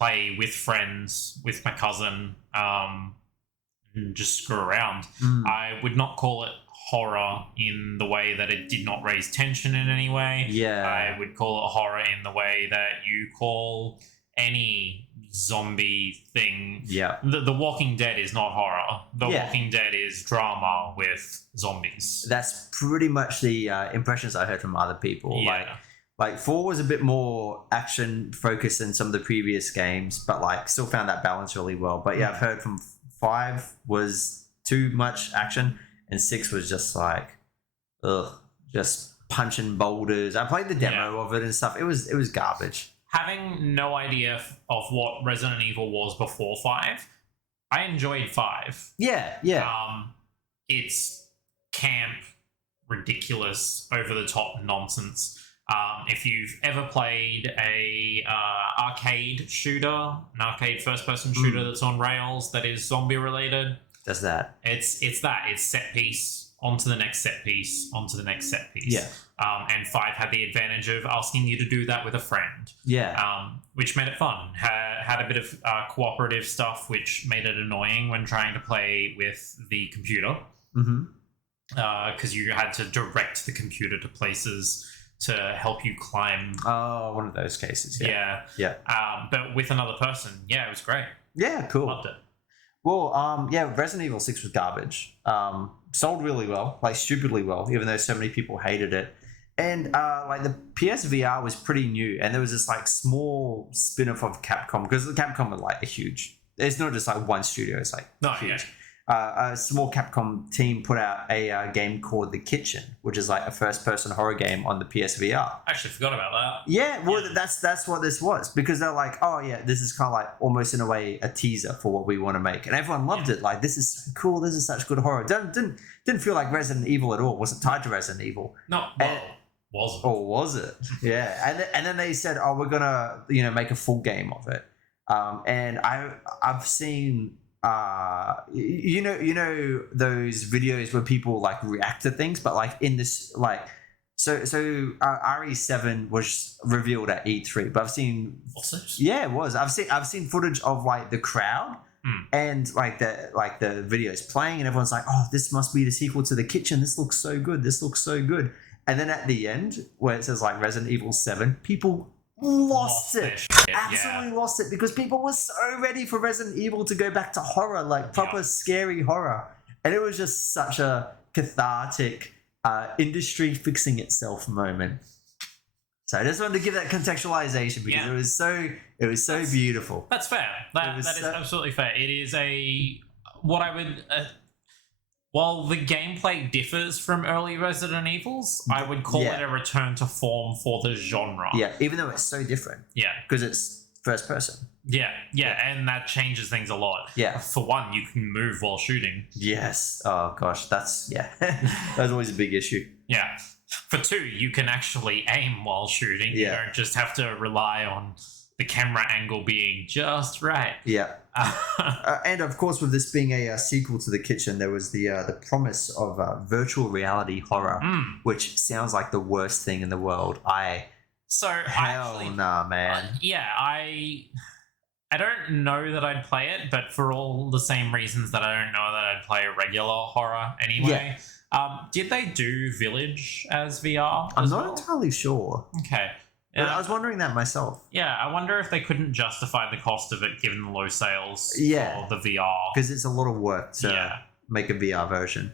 play with friends, with my cousin, and just screw around. I would not call it horror in the way that it did not raise tension in any way. Yeah. I would call it horror in the way that you call any zombie thing. Yeah. The Walking Dead is not horror. The Walking Dead is drama with zombies. That's pretty much the impressions I heard from other people. Yeah. Like 4 was a bit more action focused than some of the previous games, but still found that balance really well. But yeah, I've heard from 5 was too much action. And 6 was just just punching boulders. I played the demo of it and stuff. It was garbage. Having no idea of what Resident Evil was before 5, I enjoyed 5. Yeah. It's camp, ridiculous, over the top nonsense. If you've ever played a arcade shooter, an arcade first person shooter that's on rails that is zombie related. Does that? It's set piece onto the next set piece onto the next set piece. Yeah. And 5 had the advantage of asking you to do that with a friend. Yeah. Which made it fun. Had a bit of cooperative stuff, which made it annoying when trying to play with the computer. Because you had to direct the computer to places to help you climb. Oh, one of those cases. Yeah. But with another person, it was great. Yeah, cool. Loved it. Well, Resident Evil 6 was garbage. Sold really well, stupidly well, even though so many people hated it. And the PSVR was pretty new, and there was this small spin-off of Capcom, because Capcom are a huge. It's not just one studio; it's huge. a small Capcom team put out a game called The Kitchen, which is like a first-person horror game on the PSVR. I actually forgot about that. Yeah, well, that's what this was, because they're like, oh yeah, this is kind of like almost in a way a teaser for what we want to make, and everyone loved it. Like, this is so cool. This is such good horror. Didn't feel like Resident Evil at all. Wasn't tied to Resident Evil. No, well, wasn't. Or was it? Yeah, and then they said, oh, we're gonna make a full game of it. And I've seen you know those videos where people like react to things, but like in this like so RE7 was revealed at E3, but I've seen yeah it was I've seen footage of like the crowd and like the videos playing, and everyone's like, oh, this must be the sequel to The Kitchen, this looks so good, and then at the end where it says like Resident Evil 7, people lost it. Absolutely lost it, because people were so ready for Resident Evil to go back to horror, like proper scary horror, and it was just such a cathartic industry fixing itself moment. So I just wanted to give that contextualization, because it was so beautiful. That's fair. That is absolutely fair. It is what I would while the gameplay differs from early Resident Evils, I would call it a return to form for the genre. Yeah, even though it's so different. Yeah. Because it's first person. Yeah, and that changes things a lot. Yeah. For one, you can move while shooting. Yes. Oh, gosh, that's always a big issue. Yeah. For two, you can actually aim while shooting. Yeah. You don't just have to rely on the camera angle being just right. Yeah. And of course, with this being a sequel to The Kitchen, there was the promise of virtual reality horror, which sounds like the worst thing in the world. Hell nah, man. I don't know that I'd play it, but for all the same reasons that I don't know that I'd play a regular horror anyway. Yeah. Did they do Village as VR? I'm not entirely sure. Okay. I was wondering that myself. Yeah, I wonder if they couldn't justify the cost of it given the low sales for the VR. Because it's a lot of work to make a VR version.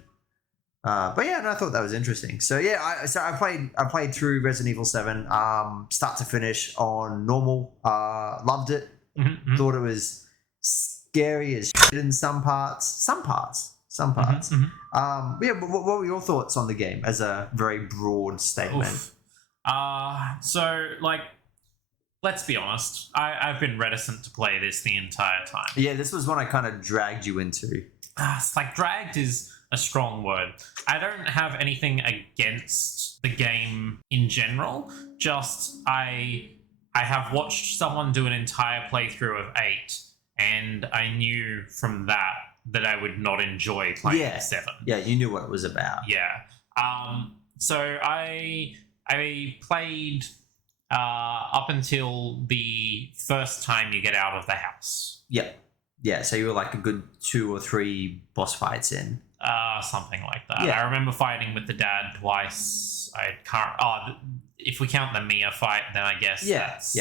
But yeah, and I thought that was interesting. So yeah, I played through Resident Evil 7, start to finish on normal. Loved it. Mm-hmm. Thought it was scary as shit in some parts. Some parts. Mm-hmm. Yeah, but what were your thoughts on the game as a very broad statement? Oof. So like, let's be honest. I've been reticent to play this the entire time. Yeah, this was one I kind of dragged you into. It's like dragged is a strong word. I don't have anything against the game in general. Just I have watched someone do an entire playthrough of 8, and I knew from that I would not enjoy playing 7. Yeah, you knew what it was about. Yeah. So I played up until the first time you get out of the house. Yep. Yeah, so you were like a good 2 or 3 boss fights in. Something like that. Yeah. I remember fighting with the dad twice. I can't... if we count the Mia fight, then I guess that's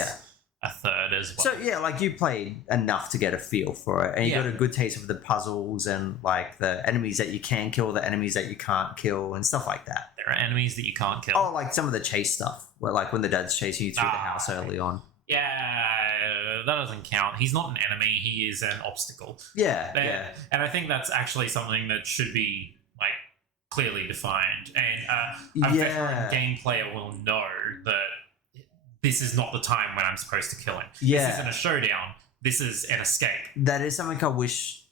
a third as well. So yeah, like you played enough to get a feel for it, and you got a good taste of the puzzles and like the enemies that you can kill, the enemies that you can't kill, and stuff like that. There are enemies that you can't kill. Oh, like some of the chase stuff, where like when the dad's chasing you through the house early on. Yeah, that doesn't count. He's not an enemy. He is an obstacle. Yeah. And I think that's actually something that should be like clearly defined. And a veteran game player will know that this is not the time when I'm supposed to kill him. Yeah. This isn't a showdown. This is an escape. That is something I wish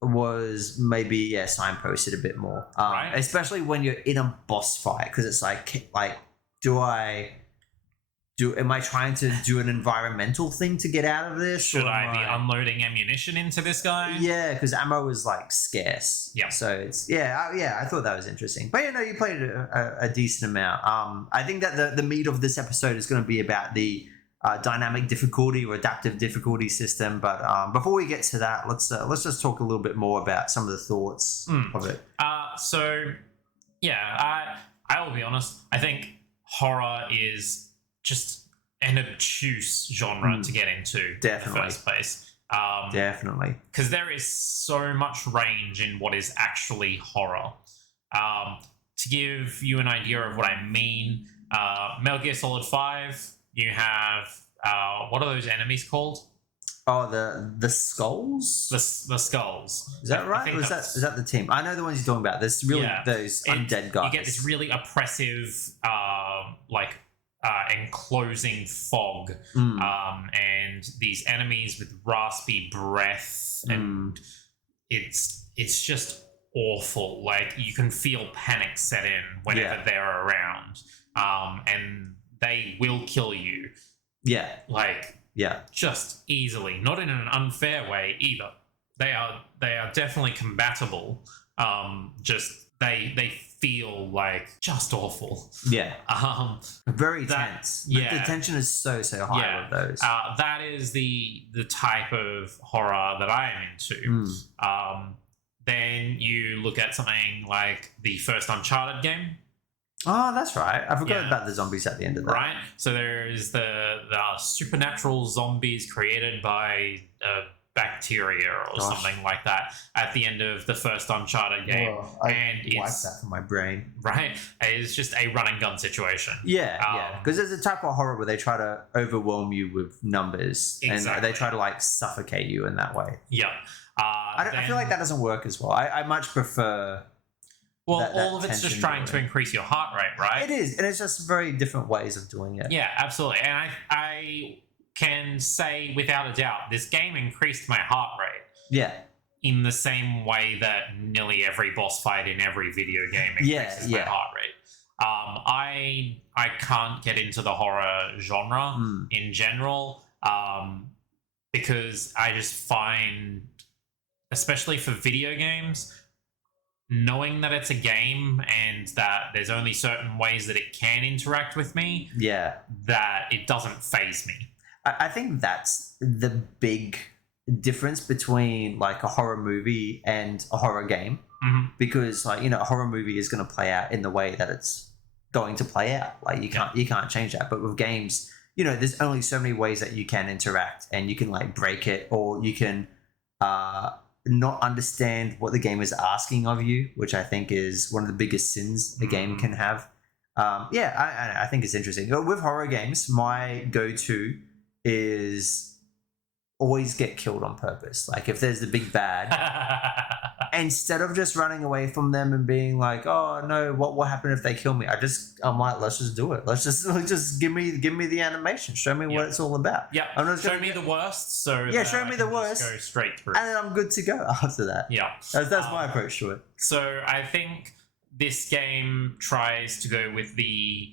was maybe signposted a bit more. Right. Especially when you're in a boss fight, because it's like am I trying to do an environmental thing to get out of this? Should I be unloading ammunition into this guy? Yeah, because ammo is like scarce. Yeah. So it's I thought that was interesting. But you played a decent amount. I think that the meat of this episode is going to be about the dynamic difficulty or adaptive difficulty system. But before we get to that, let's just talk a little bit more about some of the thoughts of it. I will be honest. I think horror is just an obtuse genre to get into in the first place. Definitely. Because there is so much range in what is actually horror. To give you an idea of what I mean, Metal Gear Solid 5, you have, what are those enemies called? Oh, the skulls. The skulls. Is that I right? think Or is that the team? I know the ones you're talking about. There's really those undead guys. You get this really oppressive, enclosing fog, and these enemies with raspy breath, and it's just awful. Like, you can feel panic set in whenever they're around, and they will kill you. Yeah. Like, just easily, not in an unfair way either. They are definitely combatable. Just they feel like just awful. Yeah. Very tense. The tension is so high with those. That is the type of horror that I am into. Then you look at something like the first Uncharted game. Oh, that's right. I forgot about the zombies at the end of that. Right. So there's the supernatural zombies created by bacteria or something like that at the end of the first Uncharted game. I wiped that from my brain. Right. It's just a run and gun situation. Yeah. Because there's a type of horror where they try to overwhelm you with numbers. Exactly. And they try to like suffocate you in that way. Yeah. I feel like that doesn't work as well. I much prefer... Well, all of it's just trying to increase your heart rate, right? It is, and it's just very different ways of doing it. Yeah, absolutely. And I can say without a doubt, this game increased my heart rate. Yeah. In the same way that nearly every boss fight in every video game increases my heart rate. I can't get into the horror genre in general, because I just find, especially for video games, knowing that it's a game and that there's only certain ways that it can interact with me, that it doesn't faze me. I think that's the big difference between like a horror movie and a horror game, because like, a horror movie is going to play out in the way that it's going to play out. Like you can't change that. But with games, there's only so many ways that you can interact, and you can like break it, or you can not understand what the game is asking of you, which I think is one of the biggest sins a game can have. I think it's interesting. With horror games, my go-to is always get killed on purpose. Like if there's the big bad, instead of just running away from them and being like, oh no, what will happen if they kill me? I'm like, let's just do it. Let's just give me the animation. Show me what it's all about. Yeah. Show me the worst. So show me the worst. Go straight through. And then I'm good to go after that. Yeah. That's my approach to it. So I think this game tries to go with the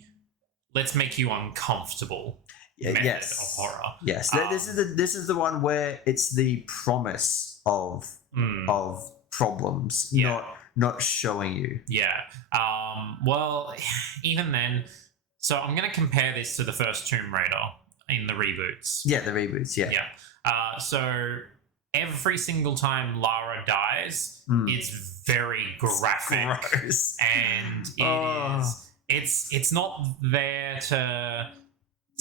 let's make you uncomfortable method of horror. Yes. This is the one where it's the promise of problems, not showing you. Yeah. Well, even then, so I'm going to compare this to the first Tomb Raider in the reboots. Yeah, the reboots, yeah. Yeah. So every single time Lara dies, it's very graphic. Gross. And it's not there to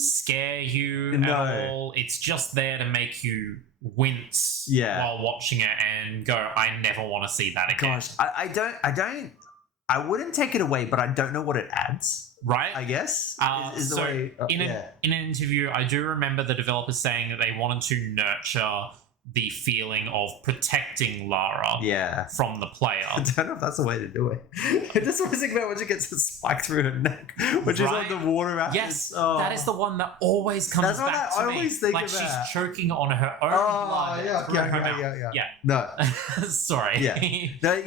scare you at all. It's just there to make you wince while watching it and go, I never want to see that again. Gosh, I wouldn't take it away, but I don't know what it adds. Right? I guess. In an interview, I do remember the developers saying that they wanted to nurture the feeling of protecting Lara from the player. I don't know if that's the way to do it. I just always think about when she gets a spike through her neck, when she's on the water after. Yes, that is the one that always comes back to me. I always think about. She's choking on her own blood. Yeah. No. Sorry. Yeah. No,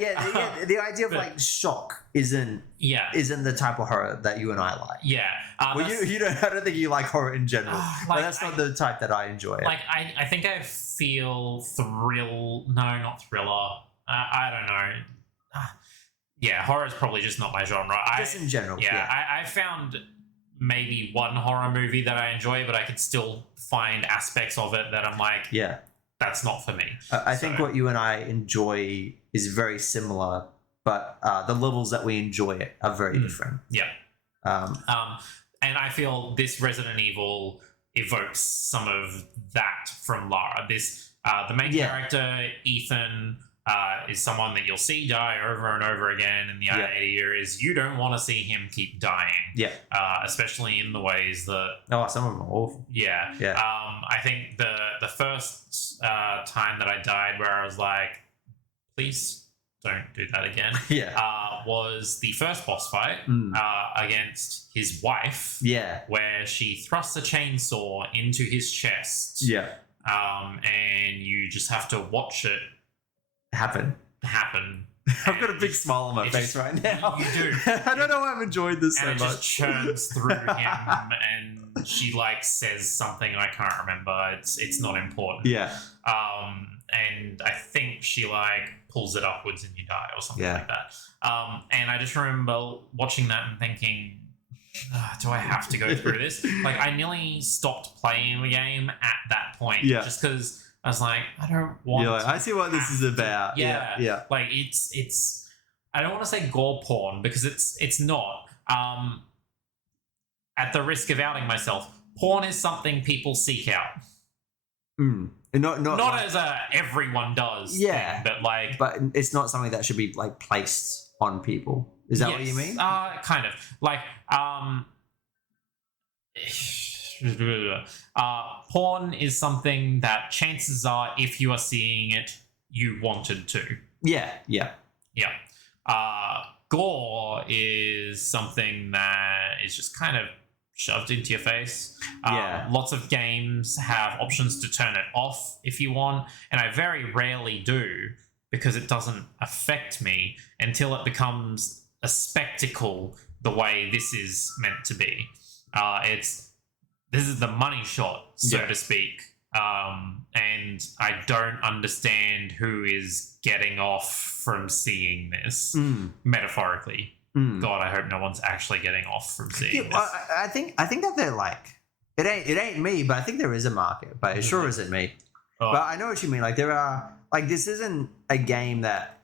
the idea of like shock isn't the type of horror that you and I like. Yeah. Well, I don't think you like horror in general. That's not the type that I enjoy. Like, I think I feel not thriller. I don't know. Yeah, horror is probably just not my genre. Just in general. I found maybe one horror movie that I enjoy, but I could still find aspects of it that I'm like, that's not for me. I think what you and I enjoy is very similar, but the levels that we enjoy it are very different. Yeah. And I feel this Resident Evil evokes some of that from Lara. The main character, Ethan, is someone that you'll see die over and over again, and the idea is you don't want to see him keep dying. Yeah. Especially in the ways that. Oh, some of them are awful. Yeah. Yeah. I think the first time that I died, where I was like, please don't do that again. Yeah. Was the first boss fight against his wife. Yeah. Where she thrusts a chainsaw into his chest. Yeah. And you just have to watch it happen. I've got a big smile on my face right now. You do. I don't know why I've enjoyed this so much. And it just churns through him, and she like says something I can't remember. It's not important. Yeah. And I think she like pulls it upwards and you die or something like that. And I just remember watching that and thinking, do I have to go through this? Like, I nearly stopped playing the game at that point. Yeah. Just because I was like, I don't want. You're like, I see what this is about. Yeah. Like it's. I don't want to say gore porn because it's not. At the risk of outing myself, porn is something people seek out. Not like, as a everyone does. Yeah. Thing, but but it's not something that should be like placed on people. Is that what you mean? Kind of. Like, porn is something that chances are, if you are seeing it, you wanted to. Yeah. Gore is something that is just kind of shoved into your face. Lots of games have options to turn it off if you want, and I very rarely do because it doesn't affect me until it becomes a spectacle the way this is meant to be. This is the money shot, so to speak. And I don't understand who is getting off from seeing this, metaphorically. God, I hope no one's actually getting off from seeing this. I think that they're like, it ain't me, but I think there is a market, but it sure isn't me. But I know what you mean. Like, there are, like, this isn't a game that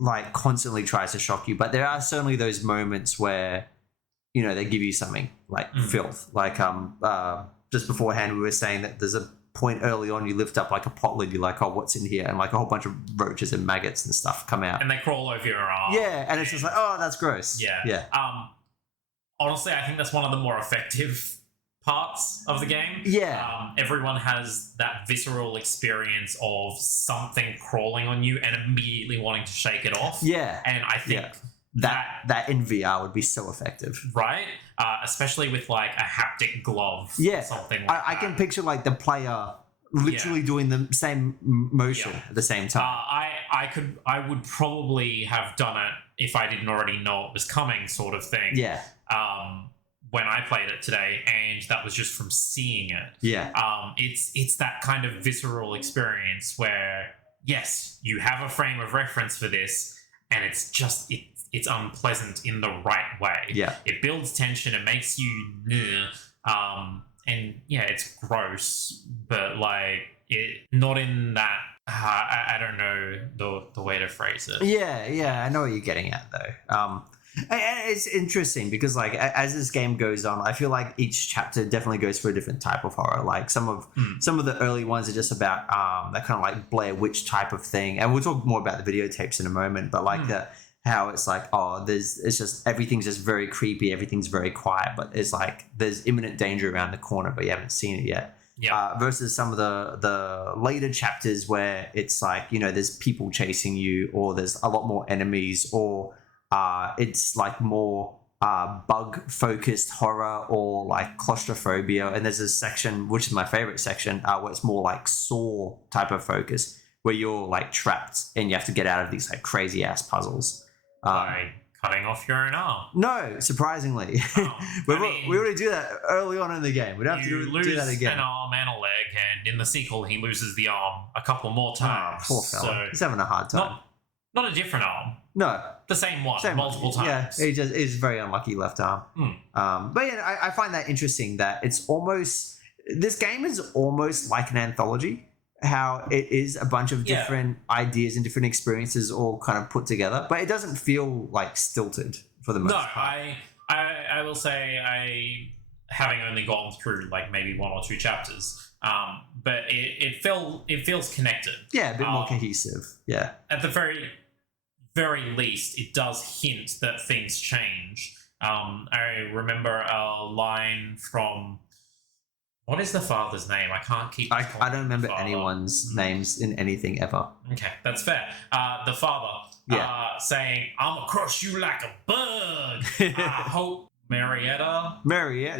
like constantly tries to shock you, but there are certainly those moments where, you know, they give you something like filth. Like just beforehand we were saying that there's a point early on you lift up like a pot lid, you're like, oh, what's in here? And like a whole bunch of roaches and maggots and stuff come out. And they crawl over your arm. Yeah, and it's just like, oh, that's gross. Yeah. Honestly, I think that's one of the more effective parts of the game. Yeah. Everyone has that visceral experience of something crawling on you and immediately wanting to shake it off. Yeah. And I think that in VR would be so effective. Right? Especially with like a haptic glove. Yeah. Something like that. I can picture like the player literally doing the same motion at the same time. I would probably have done it if I didn't already know it was coming, sort of thing. Yeah. When I played it today, and that was just from seeing it. Yeah. It's that kind of visceral experience where, yes, you have a frame of reference for this, and it's just it's unpleasant in the right way. Yeah. It builds tension, it makes you and yeah, it's gross, but like it not in that I don't know the way to phrase it. Yeah, I know what you're getting at though. And it's interesting because like as this game goes on, I feel like each chapter definitely goes for a different type of horror. Like some of the early ones are just about that kind of like Blair Witch type of thing, and we'll talk more about the videotapes in a moment. But like how it's like, it's just everything's just very creepy, everything's very quiet, but it's like there's imminent danger around the corner, but you haven't seen it yet. Yeah. Versus some of the later chapters where it's like, you know, there's people chasing you, or there's a lot more enemies, or it's like more bug focused horror or like claustrophobia. And there's a section, which is my favorite section, where it's more like Saw type of focus, where you're like trapped and you have to get out of these like crazy ass puzzles. By cutting off your own arm. No, surprisingly. we already do that early on in the game. We don't have to do that again. An arm and a leg, and in the sequel he loses the arm a couple more times. Poor fella. So he's having a hard time. Not a different arm. No. The same one, multiple times. Yeah, he's very unlucky left arm. But yeah, I find that interesting that it's almost, this game is almost like an anthology. How it is a bunch of different ideas and different experiences all kind of put together, but it doesn't feel like stilted for the most part. I will say having only gone through like maybe 1 or 2 chapters. But it feels connected. Yeah, a bit more cohesive. Yeah. At the very least, it does hint that things change. I remember a line from, what is the father's name? I can't keep. I don't remember anyone's names in anything ever. Okay, that's fair. The father saying, "I'ma crush you like a bug." I hope Marietta,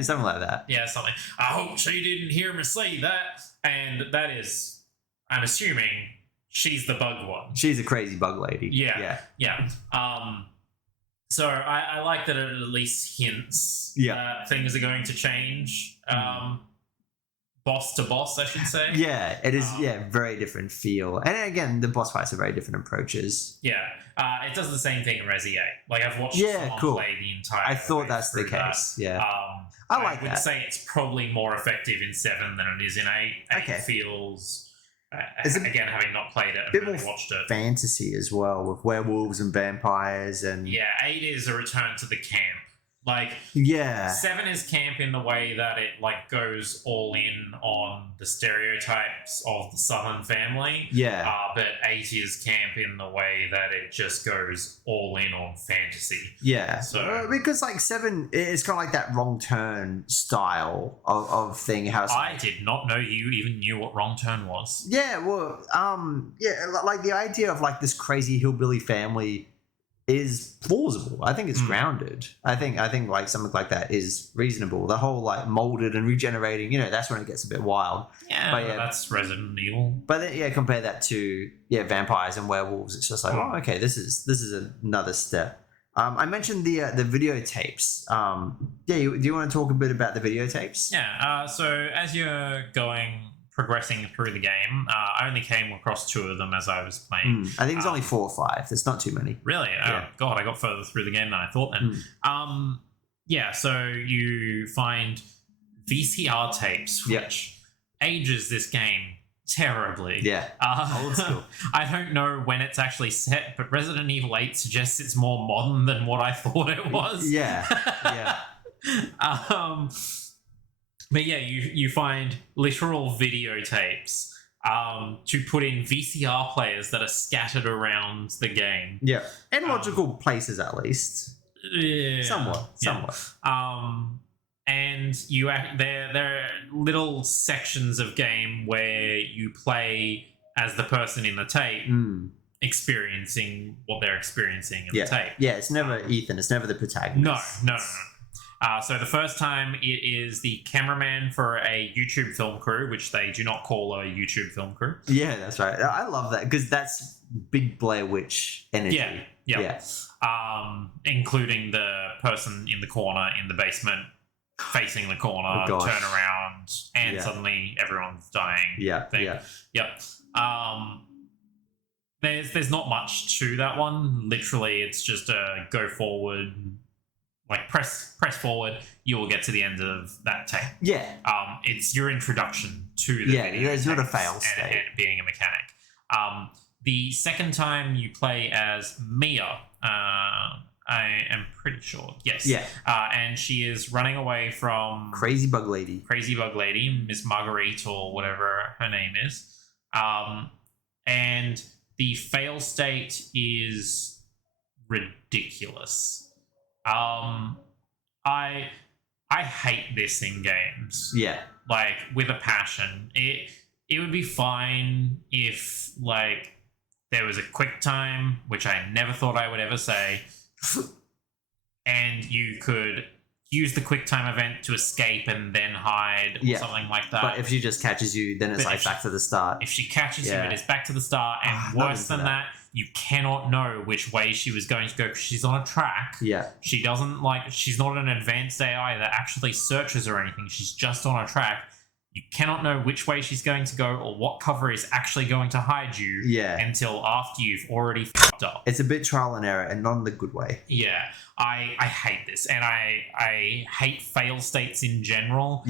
something like that. Yeah, something. I hope she didn't hear me say that. And that is, I'm assuming, she's the bug one. She's a crazy bug lady. Yeah. So I like that it at least hints that things are going to change. Boss to boss, I should say. Yeah, it is. Very different feel. And again, the boss fights are very different approaches. Yeah, it does the same thing in Resi 8. Like, I've watched someone play the entire. I thought that's the case. Yeah, I like that. I would say it's probably more effective in 7 than it is in 8. 8 feels. Again, having not played it and really watched it, fantasy as well with werewolves and vampires and 8 is a return to the camp. Like 7 is camp in the way that it like goes all in on the stereotypes of the Southern family. But 8 is camp in the way that it just goes all in on fantasy. So because like 7 is kind of like that wrong turn style of thing. How I did not know you even knew what wrong turn was. Like the idea of like this crazy hillbilly family is plausible. I think it's grounded. I think like something like that is reasonable. The whole like molded and regenerating, that's when it gets a bit wild. But that's Resident Evil. But then, compare that to vampires and werewolves. It's just like, oh, okay, this is another step. I mentioned the videotapes. Do you want to talk a bit about the videotapes? So as you're progressing through the game, I only came across 2 of them as I was playing. I think there's only 4 or 5. There's not too many. Really? Oh, God, I got further through the game than I thought then. So you find VCR tapes, which ages this game terribly. Old school. I don't know when it's actually set, but Resident Evil 8 suggests it's more modern than what I thought it was. But you find literal videotapes to put in VCR players that are scattered around the game. In logical places at least. Somewhat. And there are little sections of game where you play as the person in the tape experiencing what they're experiencing in the tape. It's never Ethan. It's never the protagonist. No. So the first time it is the cameraman for a YouTube film crew, which they do not call a YouTube film crew. Yeah, that's right. I love that because that's big Blair Witch energy. Including the person in the corner in the basement facing the corner, turn around, and suddenly everyone's dying. There's not much to that one. Literally, it's just a go forward. Like press forward, you will get to the end of that tape. It's your introduction to the video. There's not a fail state. And being a mechanic. The second time you play as Mia, I am pretty sure. Yes. And she is running away from Crazy Bug Lady, Miss Marguerite or whatever her name is. And the fail state is ridiculous. I hate this in games. Like with a passion. It would be fine if like there was a quick time, which I never thought I would ever say, and you could use the quick time event to escape and then hide or something like that. But if she just catches you, then it's back to the start. If she catches you, it is back to the start. And worse than that, you cannot know which way she was going to go because she's on a track. She doesn't she's not an advanced AI that actually searches or anything. She's just on a track. You cannot know which way she's going to go or what cover is actually going to hide you until after you've already fucked up. It's a bit trial and error and not in the good way. I hate this. And I hate fail states in general.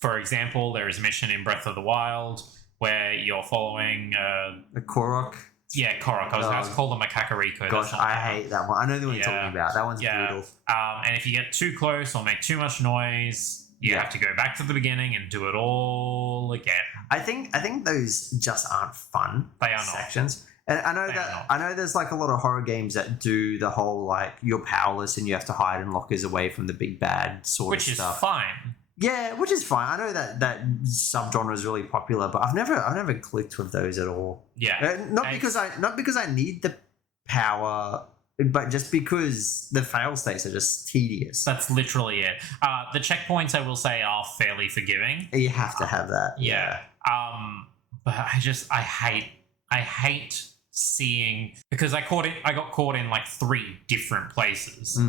For example, there is a mission in Breath of the Wild where you're following a Korok. Yeah, Korok. I was about to call them a Kakariko. Gosh, I hate that one. I know the one you're talking about. That one's brutal. And if you get too close or make too much noise, you have to go back to the beginning and do it all again. I think those just aren't fun. They are sections. And I know there's like a lot of horror games that do the whole like you're powerless and you have to hide in lockers away from the big bad sort of stuff. Which is fine. Yeah, which is fine. I know that subgenre is really popular, but I've never clicked with those at all. Yeah. Not because I need the power, but just because the fail states are just tedious. That's literally it. The checkpoints, I will say, are fairly forgiving. You have to have that. Yeah. But I hate seeing, because I got caught in like 3 different places.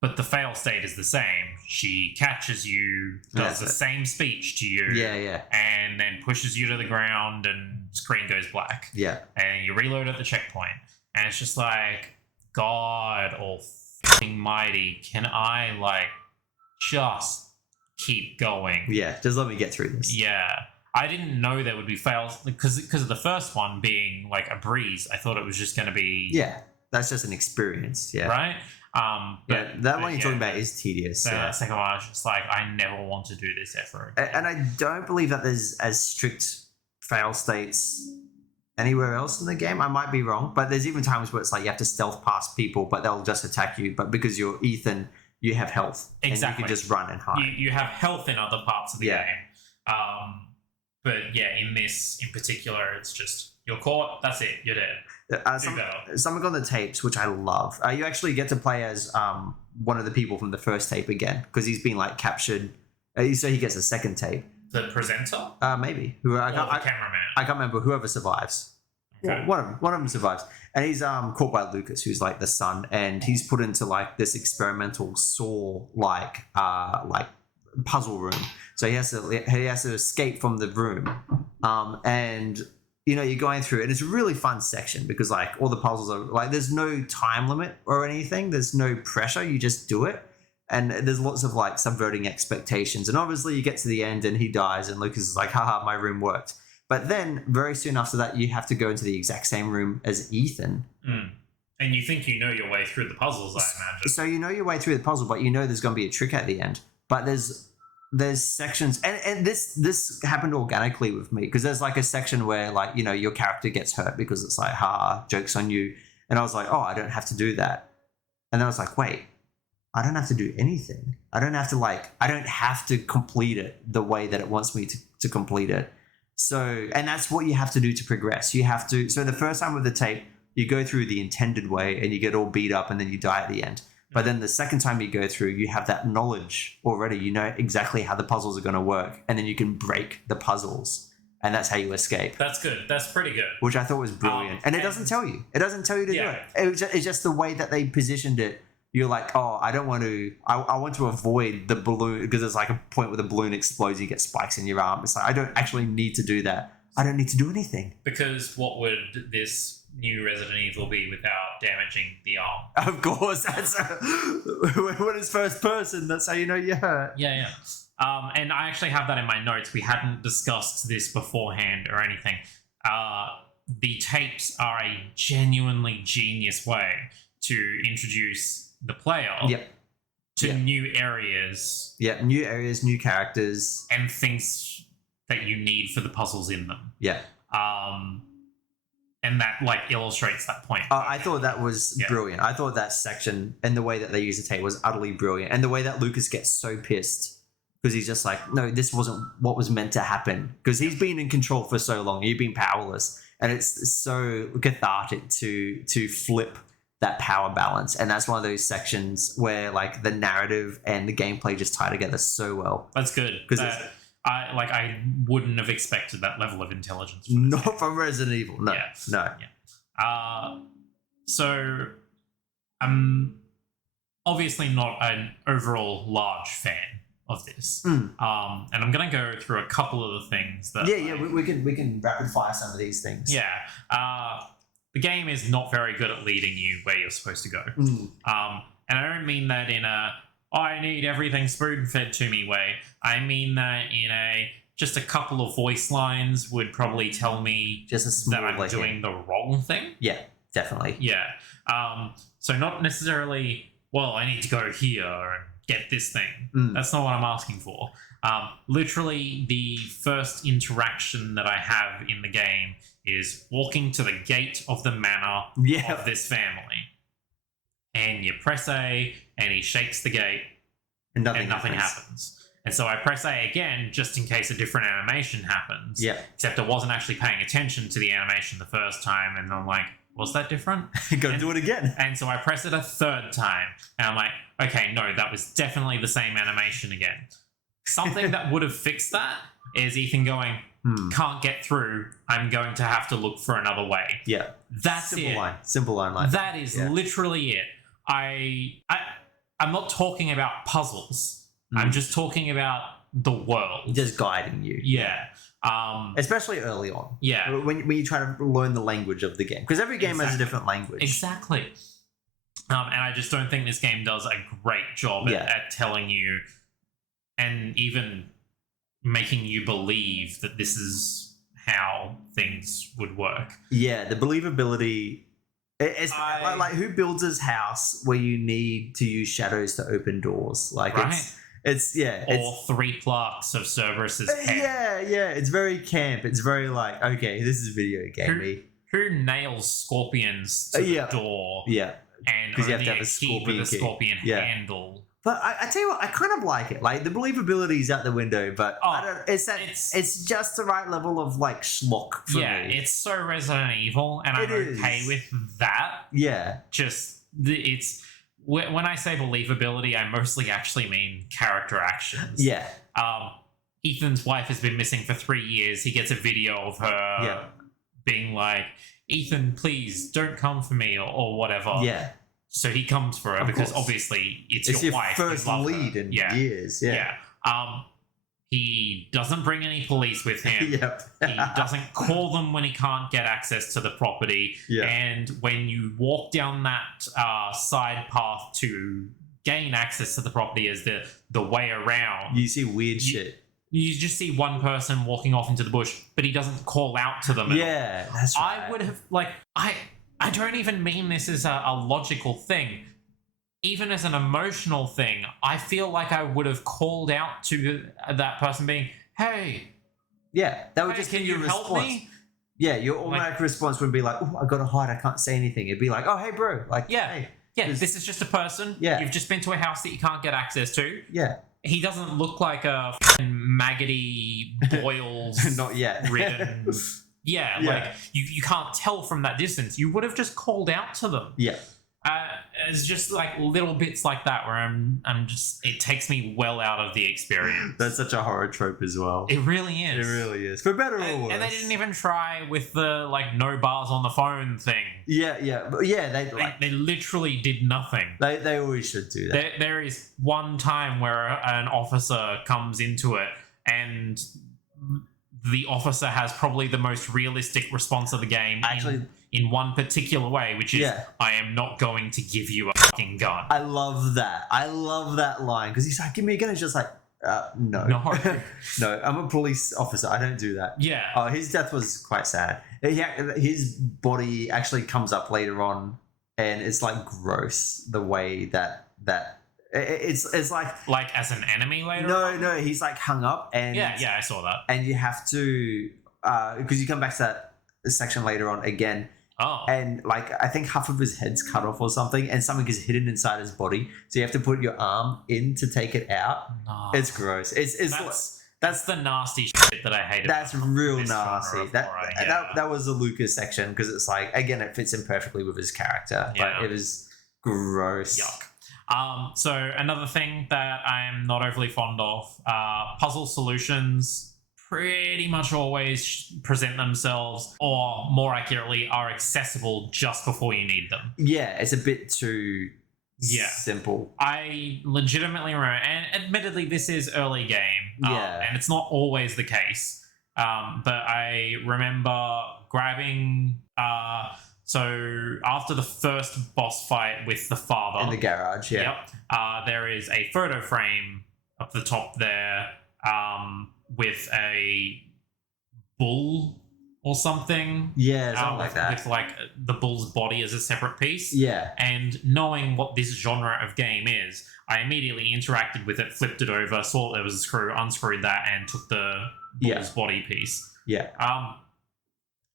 But the fail state is the same. She catches you, does the same speech to you. Yeah. And then pushes you to the ground and screen goes black. Yeah. And you reload at the checkpoint. And it's just like, God almighty, can I like just keep going? Yeah, just let me get through this. Yeah. I didn't know there would be fails because of the first one being like a breeze. I thought it was just going to be... Yeah, that's just an experience. Yeah. Right? That one you're talking about is tedious. The second one, I was just like, I never want to do this ever again. And I don't believe that there's as strict fail states anywhere else in the game. I might be wrong, but there's even times where it's like you have to stealth past people, but they'll just attack you. But because you're Ethan, you have health. Exactly. And you can just run and hide. You have health in other parts of the game. But yeah, in this in particular, it's just, you're caught, that's it, you're dead. Something on the tapes, which I love. You actually get to play as one of the people from the first tape again, because he's been like captured. So he gets a second tape. The presenter? Maybe. The cameraman? I can't remember. Whoever survives. Okay. One of them survives. And he's caught by Lucas, who's like the son, and he's put into like this experimental Saw like puzzle room. So he has to escape from the room. And you know, you're going through it. It's a really fun section because like all the puzzles are like, there's no time limit or anything. There's no pressure. You just do it. And there's lots of like subverting expectations. And obviously you get to the end and he dies and Lucas is like, haha, my room worked. But then very soon after that, you have to go into the exact same room as Ethan. And you think you know your way through the puzzles, I imagine. So you know your way through the puzzle, but you know there's going to be a trick at the end. But there's sections, and this happened organically with me, because there's like a section where like, you know, your character gets hurt because it's like, joke's on you. And I was like, oh, I don't have to do that. And then I was like, wait, I don't have to do anything. I don't have to complete it the way that it wants me to complete it. So, and that's what you have to do to progress. You have to, so the first time with the tape, you go through the intended way and you get all beat up and then you die at the end. But then the second time you go through, you have that knowledge already. You know exactly how the puzzles are going to work. And then you can break the puzzles. And that's how you escape. That's good. That's pretty good. Which I thought was brilliant. And it doesn't tell you. It doesn't tell you to do it. It's just the way that they positioned it. You're like, oh, I don't want to... I want to avoid the balloon, because there's like a point where the balloon explodes, you get spikes in your arm. It's like, I don't actually need to do that. I don't need to do anything. Because what would this new Resident Evil be without damaging the arm? Of course, that's when it's first person. That's how you know you're hurt. Yeah. And I actually have that in my notes. We hadn't discussed this beforehand or anything. The tapes are a genuinely genius way to introduce the player to new areas. Yeah, new areas, new characters, and things that you need for the puzzles in them. Yeah. And that like illustrates that point. I thought that was brilliant. I thought that section and the way that they used the tape was utterly brilliant. And the way that Lucas gets so pissed because he's just like, no, this wasn't what was meant to happen. Because he's been in control for so long. You've been powerless. And it's so cathartic to flip that power balance. And that's one of those sections where like the narrative and the gameplay just tie together so well. That's good. Because I wouldn't have expected that level of intelligence. Not from Resident Evil. No. So I'm obviously not an overall large fan of this. And I'm going to go through a couple of the things that... we can rapid fire some of these things. The game is not very good at leading you where you're supposed to go. And I don't mean that in a, I need everything spoon-fed to me way. I mean that in a, just a couple of voice lines would probably tell me Just a small that I'm doing the wrong thing. Yeah, definitely. Yeah. So not necessarily, well, I need to go here and get this thing. That's not what I'm asking for. Literally, the first interaction that I have in the game is walking to the gate of the manor of this family. And you press A, and he shakes the gate, and nothing happens. And so I press A again, just in case a different animation happens. Yeah. Except I wasn't actually paying attention to the animation the first time, and I'm like, was that different? Gotta do it again. And so I press it a third time, and I'm like, okay, no, that was definitely the same animation again. Something that would have fixed that is Ethan going, can't get through, I'm going to have to look for another way. Yeah. That's Simple it. line. Simple line like that is literally it. I'm not talking about puzzles. I'm just talking about the world. Just guiding you. Yeah. Especially early on. Yeah. When you try to learn the language of the game. Because every game has a different language. Exactly. And I just don't think this game does a great job at telling you and even making you believe that this is how things would work. Yeah, the believability... It's like who builds his house where you need to use shadows to open doors? Like it's or 3 plaques of Cerberus's head. Yeah, it's very camp. It's very like, okay, this is video gamey. Who nails scorpions to the door? Yeah, and because you have to have a a scorpion key with a scorpion handle. But I tell you what, I kind of like it. Like the believability is out the window, but it's just the right level of like schlock for me. Yeah, it's so Resident Evil, and I'm okay with that. Yeah, it's when I say believability, I mostly actually mean character actions. Yeah. Ethan's wife has been missing for 3 years. He gets a video of her being like, "Ethan, please don't come for me," or whatever. Yeah. So he comes for her because obviously it's your wife. First lead in years. Yeah. He doesn't bring any police with him. He doesn't call them when he can't get access to the property. And when you walk down that side path to gain access to the property as the way around, you see weird shit. You just see one person walking off into the bush, but he doesn't call out to them. That's right. I would have I don't even mean this as a logical thing. Even as an emotional thing, I feel like I would have called out to that person being, hey. Yeah, that would just can be you your help response. me? Yeah, your automatic response would be like, oh, I gotta hide, I can't say anything. It'd be like, oh, hey, bro. Like, hey. Yeah, this is just a person. Yeah. You've just been to a house that you can't get access to. Yeah. He doesn't look like a f***ing maggoty, boils, not yet. ridden... Yeah, like you can't tell from that distance. You would have just called out to them. Yeah. It's just like little bits like that where I'm just, it takes me well out of the experience. That's such a horror trope as well. It really is. It really is. For better or worse. And they didn't even try with the like no bars on the phone thing. Yeah. They literally did nothing. They always should do that. There is one time where an officer comes into it and the officer has probably the most realistic response of the game. Actually, in one particular way, which is, I am not going to give you a fucking gun. I love that. I love that line because he's like, give me a gun. He's just like, no. No, I'm a police officer. I don't do that. Yeah. His death was quite sad. His body actually comes up later on and it's like gross the way that it's like as an enemy later no he's like hung up and yeah I saw that, and you have to because you come back to that section later on again and like I think half of his head's cut off or something and something is hidden inside his body, so you have to put your arm in to take it out. It's gross. That's the nasty shit that I hate. That's real nasty. That was the Lucas section because it's like, again, it fits in perfectly with his character, but it was gross. Yuck. So another thing that I'm not overly fond of, puzzle solutions pretty much always present themselves, or more accurately, are accessible just before you need them. Yeah, it's a bit too simple. I legitimately remember, and admittedly this is early game, and it's not always the case, but I remember grabbing... So after the first boss fight with the father... in the garage, there is a photo frame up the top there with a bull or something. Yeah, something like with, that. With like the bull's body as a separate piece. Yeah. And knowing what this genre of game is, I immediately interacted with it, flipped it over, saw there was a screw, unscrewed that, and took the bull's body piece. Yeah.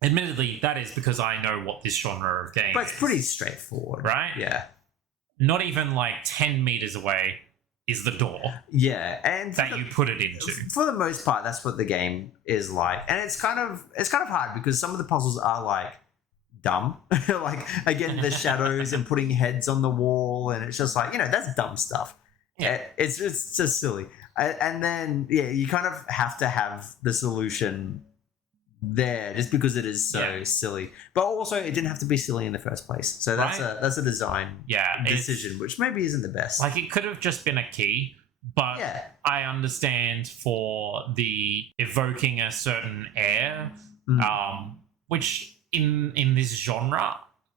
Admittedly, that is because I know what this genre of game is. But it's pretty straightforward. Right? Yeah. Not even like 10 meters away is the door Yeah, and that you put it into. For the most part, that's what the game is like, and it's kind of hard because some of the puzzles are like dumb, like again the shadows and putting heads on the wall, and it's just like that's dumb stuff. Yeah. It's just silly, and then you kind of have to have the solution there just because it is so silly, but also it didn't have to be silly in the first place, so that's a design decision which maybe isn't the best. Like it could have just been a key, but I understand for the evoking a certain air, which in this genre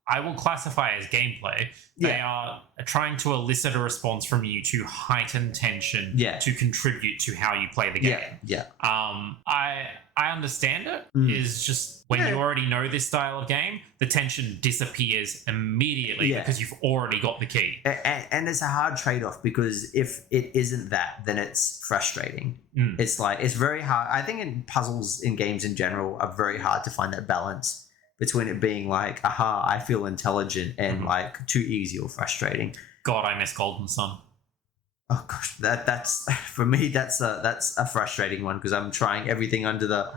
I will classify as gameplay. They are trying to elicit a response from you to heighten tension to contribute to how you play the game. I understand it. Is just when you already know this style of game, the tension disappears immediately because you've already got the key. And it's a hard trade-off because if it isn't that, then it's frustrating. It's like it's very hard. I think in puzzles in games in general are very hard to find that balance between it being like, aha, I feel intelligent, and like too easy or frustrating. God, I miss Golden Sun. Oh gosh, that's for me. That's a frustrating one because I'm trying everything under the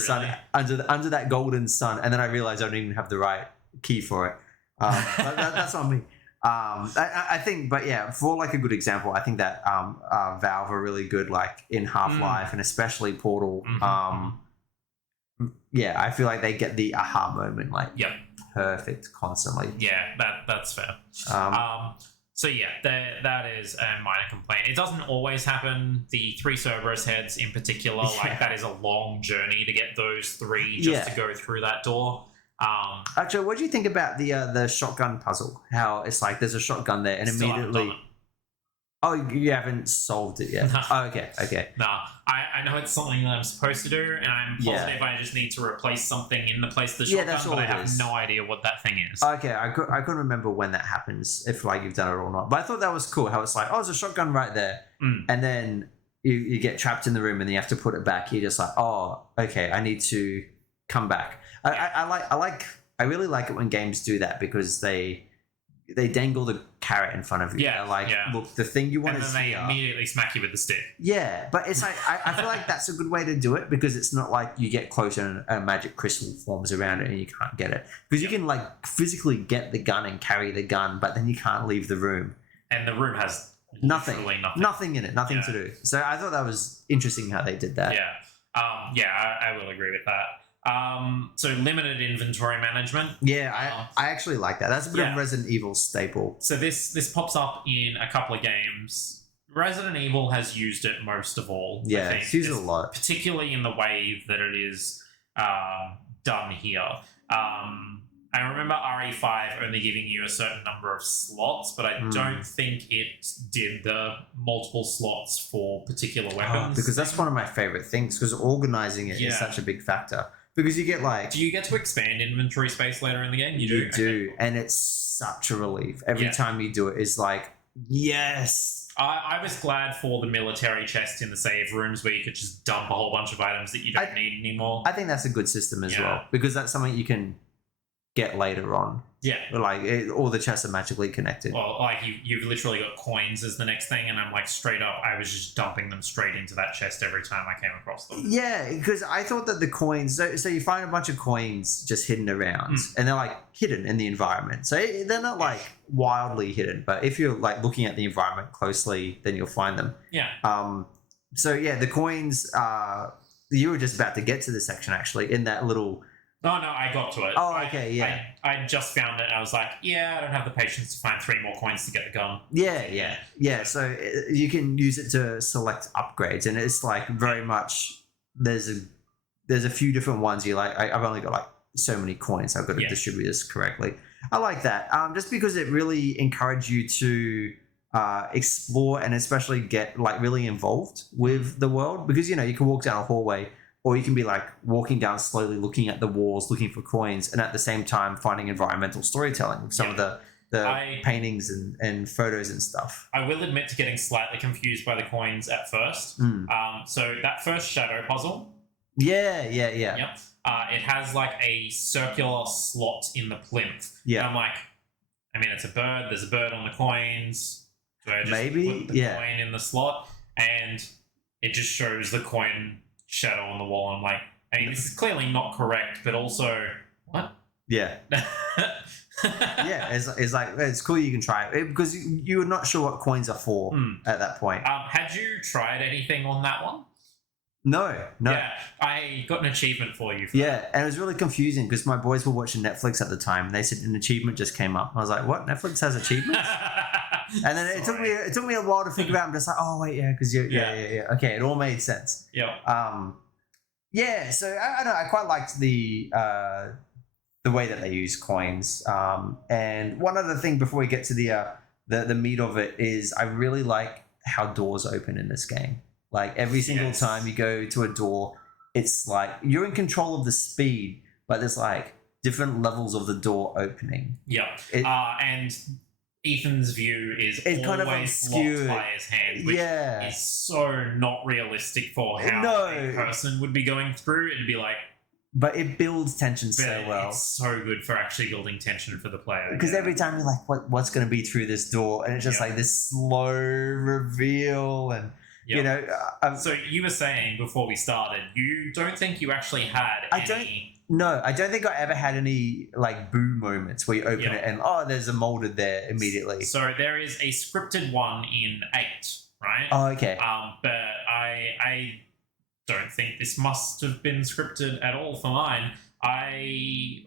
sun, under that golden sun, and then I realize I don't even have the right key for it. That's on me. I think, but yeah, for like a good example, I think that Valve are really good, like in Half-Life and especially Portal. Yeah, I feel like they get the aha moment, like perfect constantly. Yeah, that's fair. So yeah, that is a minor complaint. It doesn't always happen. The 3 Cerberus heads in particular, like that is a long journey to get those 3 just to go through that door. Actually, what do you think about the shotgun puzzle? How it's like there's a shotgun there, and immediately. Oh, you haven't solved it yet. No. Oh, okay. No, I know it's something that I'm supposed to do, and I'm positive I just need to replace something in the place of the shotgun, that's all but I it have is. no idea what that thing is. Okay, I couldn't remember when that happens, if like you've done it or not. But I thought that was cool, how it's like, oh, there's a shotgun right there. And then you get trapped in the room and then you have to put it back. You're just like, oh, okay, I need to come back. I really like it when games do that because they dangle the carrot in front of you. Yeah, They're like, look, the thing you want and to then see. they immediately smack you with the stick. Yeah, but it's like I feel like that's a good way to do it because it's not like you get closer and a magic crystal forms around it and you can't get it, because you can like physically get the gun and carry the gun, but then you can't leave the room. And the room has nothing in it, nothing to do. So I thought that was interesting how they did that. I will agree with that. So limited inventory management. Yeah, I actually like that. That's a bit of Resident Evil staple. So this pops up in a couple of games. Resident Evil has used it most of all. Yeah, it's used it a lot. Particularly in the way that it is done here. I remember RE5 only giving you a certain number of slots, but I don't think it did the multiple slots for particular weapons. Because that's one of my favorite things, because organizing it is such a big factor. Because you get like... Do you get to expand inventory space later in the game? You do, and it's such a relief. Every time you do it is like, yes! I was glad for the military chest in the save rooms where you could just dump a whole bunch of items that you don't need anymore. I think that's a good system as well, because that's something you can get later on. Yeah. Like, all the chests are magically connected. Well, like, you've literally got coins as the next thing, and I'm like, straight up, I was just dumping them straight into that chest every time I came across them. Yeah, because I thought that the coins... So you find a bunch of coins just hidden around, and they're, like, hidden in the environment. So they're not, like, wildly hidden, but if you're, like, looking at the environment closely, then you'll find them. Yeah. So, yeah, the coins... you were just about to get to the section, actually, in that little... Oh, no, I got to it. Oh, okay, yeah. I just found it, and I was like, I don't have the patience to find 3 more coins to get the gun. Yeah. So you can use it to select upgrades, and it's like very much... There's a few different ones. You're like, I've only got like so many coins. I've got to distribute this correctly. I like that, just because it really encouraged you to explore and especially get like really involved with the world, because you know you can walk down a hallway, or you can be like walking down slowly, looking at the walls, looking for coins, and at the same time finding environmental storytelling with some of the paintings and photos and stuff. I will admit to getting slightly confused by the coins at first. So that first shadow puzzle. Yeah. Yep. It has like a circular slot in the plinth. Yeah. And I'm like, I mean, it's a bird. There's a bird on the coins. Do I just put the coin in the slot? And it just shows the coin shadow on the wall. I'm like, I mean, this is clearly not correct, but also, what? Yeah. Yeah, it's like, it's cool you can try it, because you're not sure what coins are for at that point. Had you tried anything on that one? No. Yeah, I got an achievement for you. For that. And it was really confusing because my boys were watching Netflix at the time, and they said an achievement just came up. I was like, "What? Netflix has achievements?" And then it took me a while to think about it. I'm just like, "Oh wait, yeah, because yeah. Okay, it all made sense." Yeah. Yeah. So I don't know. I quite liked the way that they use coins. And one other thing before we get to the meat of it is, I really like how doors open in this game. Like every single time you go to a door, it's like you're in control of the speed, but there's like different levels of the door opening. Yeah. And Ethan's view is always kind of obscured blocked by his hand, which is so not realistic for how a person would be going through. It'd be like, but it builds tension so well. It's so good for actually building tension for the player. Because every time you're like, what's going to be through this door? And it's just like this slow reveal. And, you know. So you were saying before we started, you don't think you actually had any... No, I don't think I ever had any like boo moments where you open it and, there's a molded there immediately. So there is a scripted one in 8, right? Oh, okay. But I don't think this must have been scripted at all for mine. I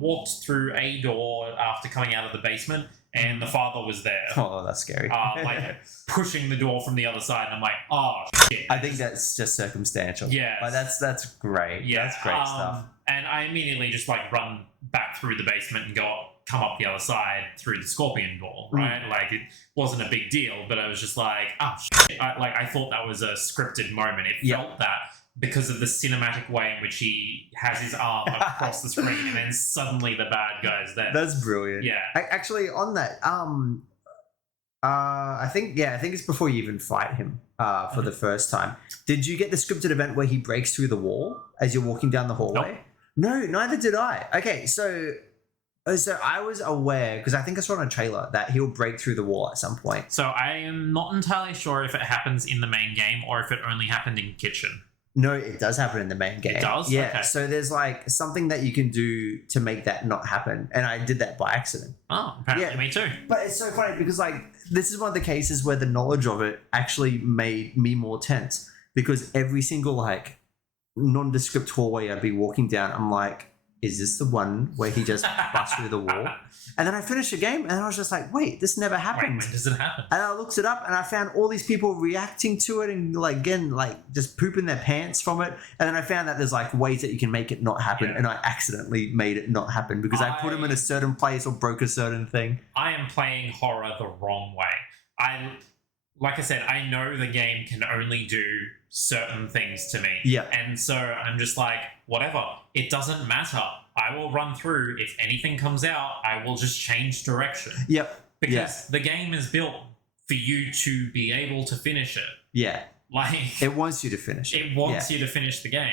walked through a door after coming out of the basement, and the father was there. Oh, that's scary. Like pushing the door from the other side, and I'm like, oh shit. I think that's just circumstantial. Yeah. But that's great. Yeah. That's great stuff. And I immediately just like run back through the basement and come up the other side through the scorpion door, right? Like it wasn't a big deal, but I was just like, oh shit. I thought that was a scripted moment. It felt that because of the cinematic way in which he has his arm across the screen, and then suddenly the bad guy's there. That's brilliant. Yeah. Actually, on that, I think it's before you even fight him for the first time. Did you get the scripted event where he breaks through the wall as you're walking down the hallway? Nope. No, neither did I. Okay, so I was aware, because I think I saw on a trailer, that he'll break through the wall at some point. So I am not entirely sure if it happens in the main game or if it only happened in Kitchen. No, it does happen in the main game. It does? Yeah. Okay. So there's like something that you can do to make that not happen. And I did that by accident. Oh, apparently me too. But it's so funny because like this is one of the cases where the knowledge of it actually made me more tense, because every single like nondescript hallway I'd be walking down, I'm like, is this the one where he just busts through the wall? And then I finished the game and I was just like, wait, this never happened. Wait, when does it happen? And I looked it up and I found all these people reacting to it and like again, like just pooping their pants from it. And then I found that there's like ways that you can make it not happen. And I accidentally made it not happen because I put them in a certain place or broke a certain thing. I am playing horror the wrong way. Like I said, I know the game can only do certain things to me. Yeah. And so I'm just like, whatever. It doesn't matter. I will run through. If anything comes out, I will just change direction. Yep. Because the game is built for you to be able to finish it. Yeah. Like it wants you to finish it. It wants you to finish the game.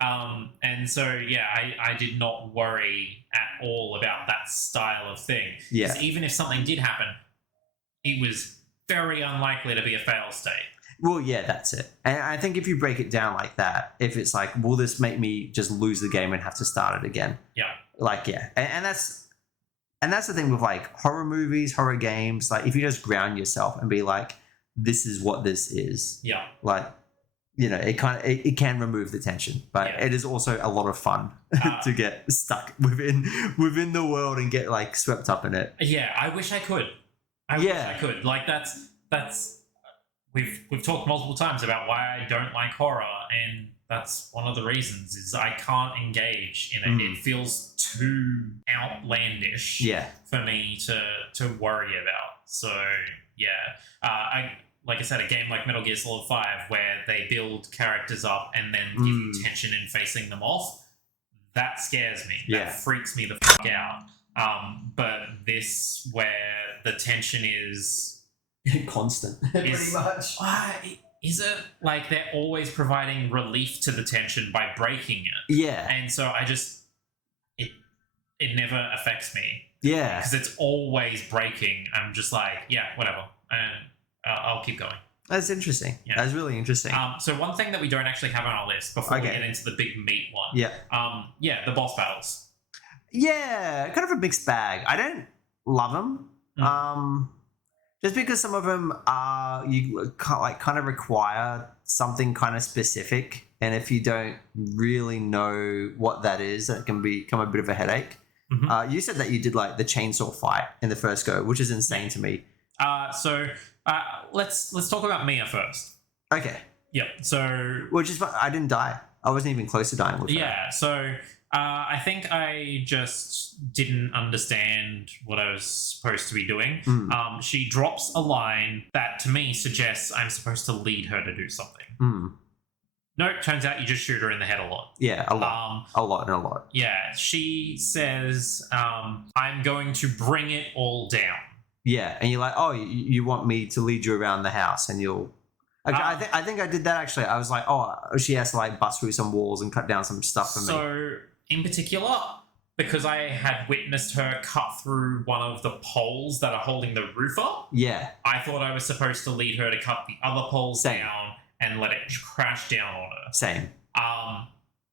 And so, I did not worry at all about that style of thing. Yeah. Because even if something did happen, it was very unlikely to be a fail state. Well, yeah, that's it. And I think if you break it down like that, if it's like, will this make me just lose the game and have to start it again? Yeah. Like, yeah. And that's the thing with like horror movies, horror games. Like if you just ground yourself and be like, this is what this is. Yeah. Like, you know, it can remove the tension, but it is also a lot of fun to get stuck within the world and get like swept up in it. Yeah, I wish I could. I wish I could. Like that's we've talked multiple times about why I don't like horror, and that's one of the reasons is I can't engage in it. It feels too outlandish for me to worry about. So Like I said, a game like Metal Gear Solid 5, where they build characters up and then give you tension in facing them off, that scares me. That freaks me the fuck out. But this, where the tension is constant, pretty much. Is it like they're always providing relief to the tension by breaking it? Yeah. And so it never affects me. Yeah. Because it's always breaking. I'm just like, yeah, whatever. And I'll keep going. That's interesting. Yeah. That's really interesting. So one thing that we don't actually have on our list before we get into the big meat one. Yeah. The boss battles. Yeah, kind of a mixed bag. I don't love them. Just because some of them are kind of require something kind of specific, and if you don't really know what that is, that can become a bit of a headache. You said that you did like the chainsaw fight in the first go, which is insane to me. So let's talk about Mia first. Okay. Yep. So which is I didn't die. I wasn't even close to dying with her. So I think I just didn't understand what I was supposed to be doing. She drops a line that to me suggests I'm supposed to lead her to do something. No, it turns out you just shoot her in the head a lot. Yeah, a lot. A lot. Yeah, she says, I'm going to bring it all down. Yeah, and you're like, oh, you want me to lead you around the house, and you'll... Okay, I think I did that, actually. I was like, oh, she has to, like, bust through some walls and cut down some stuff for me. So, in particular, because I had witnessed her cut through one of the poles that are holding the roof up, I thought I was supposed to lead her to cut the other poles down and let it crash down on her. Same.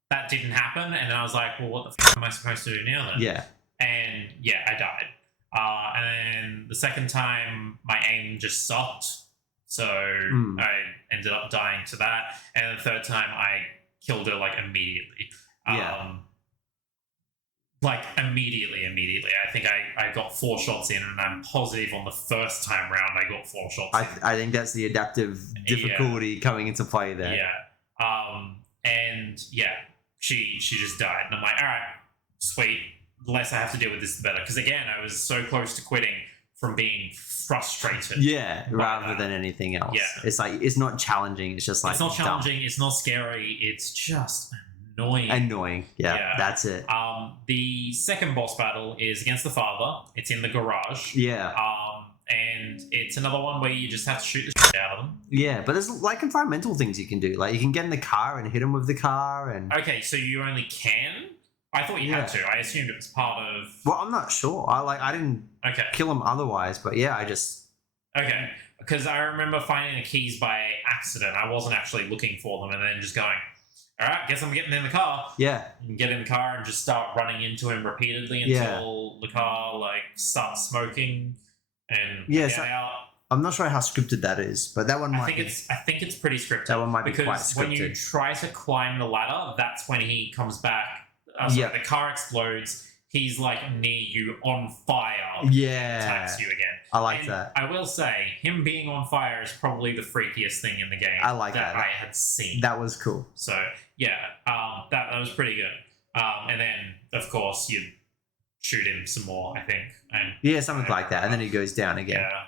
That didn't happen, and then I was like, well, what the f*** am I supposed to do now then? Yeah. And I died. And then the second time, my aim just sucked, so I ended up dying to that. And the third time, I killed her, like, immediately. Like, immediately. I think I got 4 shots in, and I'm positive on the first time round I got 4 shots in. I think that's the adaptive difficulty coming into play there. And she just died. And I'm like, all right, sweet. The less I have to deal with this, the better. Because, again, I was so close to quitting from being frustrated. Yeah, rather than anything else. Yeah. It's like, it's not challenging. It's just like, it's not challenging. It's not scary. It's just annoying. Yeah, that's it. The second boss battle is against the father. It's in the garage. Yeah. And it's another one where you just have to shoot the shit out of them. Yeah, but there's like environmental things you can do. Like you can get in the car and hit him with the car. And okay, so you only can? I thought you had to. I assumed it was part of... Well, I'm not sure. I didn't kill him otherwise, but yeah, I just... Okay, because I remember finding the keys by accident. I wasn't actually looking for them, and then just going, all right, guess I'm getting in the car. Yeah. You can get in the car and just start running into him repeatedly until the car, like, starts smoking and get out. I'm not sure how scripted that is, but that one might I think it's pretty scripted. That one might be quite because scripted. when you try to climb the ladder, that's when he comes back. The car explodes. He's like near you on fire. Yeah. Attacks you again. I like that. I will say, him being on fire is probably the freakiest thing in the game. I like that. I had seen. That was cool. So yeah, that was pretty good. And then of course you shoot him some more, I think. And something like that, and then he goes down again. Yeah,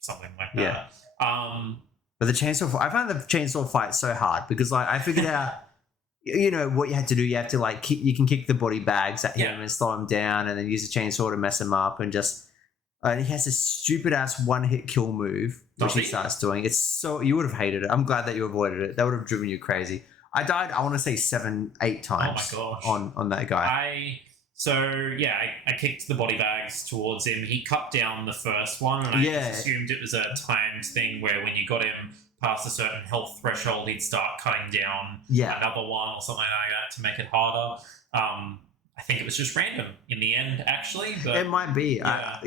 something like that. But the chainsaw fight, I found the chainsaw fight so hard because like I figured out. You know what you have to do. You have to like you can kick the body bags at him and slow him down, and then use the chainsaw to mess him up, and just and he has this stupid ass 1-hit kill move which he starts doing. It's so you would have hated it. I'm glad that you avoided it. That would have driven you crazy. I died. I want to say 7-8 times. Oh my gosh! On that guy. I kicked the body bags towards him. He cut down the first one, and I just assumed it was a timed thing where when you got him past a certain health threshold, he'd start cutting down another one or something like that to make it harder. I think it was just random in the end, actually. But it might be. I'm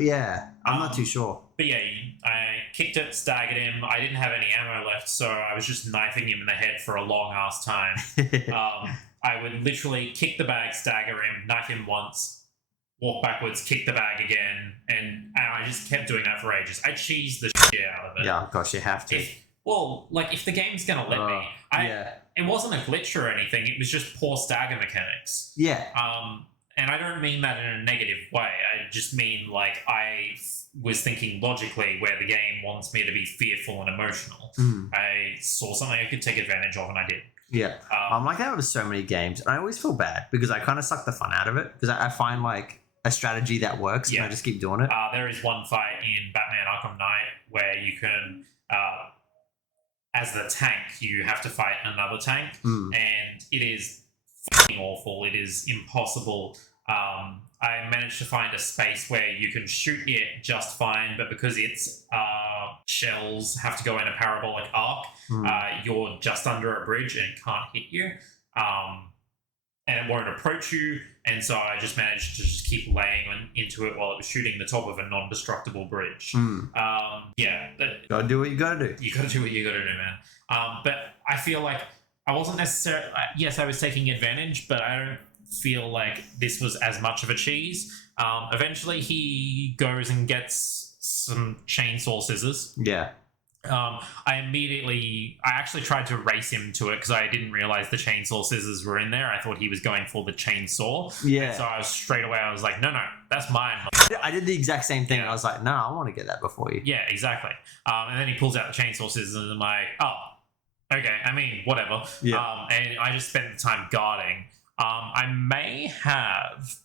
not too sure. But yeah, I kicked it, staggered him. I didn't have any ammo left, so I was just knifing him in the head for a long ass time. I would literally kick the bag, stagger him, knife him once, walk backwards, kick the bag again, and I just kept doing that for ages. I cheesed the shit out of it. Yeah, gosh, you have to. If the game's going to let me, it wasn't a glitch or anything. It was just poor stagger mechanics. Yeah. And and I don't mean that in a negative way. I just mean like I was thinking logically where the game wants me to be fearful and emotional. I saw something I could take advantage of, and I did. Yeah. I'm like that with so many games. And I always feel bad because I kind of suck the fun out of it because I find like a strategy that works and I just keep doing it. There is one fight in Batman Arkham Knight where you can, as the tank, you have to fight another tank, and it is fucking awful. It is impossible. I managed to find a space where you can shoot it just fine, but because its shells have to go in a parabolic arc, you're just under a bridge and it can't hit you, and it won't approach you. And so I just managed to just keep laying into it while it was shooting the top of a non-destructible bridge. Gotta do what you gotta do. You gotta do what you gotta do, man. But I feel like I wasn't necessarily... yes, I was taking advantage, but I don't feel like this was as much of a cheese. Eventually, he goes and gets some chainsaw scissors. Yeah. I actually tried to race him to it because I didn't realize the chainsaw scissors were in there. I thought he was going for the chainsaw. Yeah. And so I was like, no, that's mine. I did the exact same thing. I was like, no, I want to get that before you. Yeah, exactly. And then he pulls out the chainsaw scissors and I'm like, oh, okay, I mean, whatever. Yeah. And I just spent the time guarding. I may have...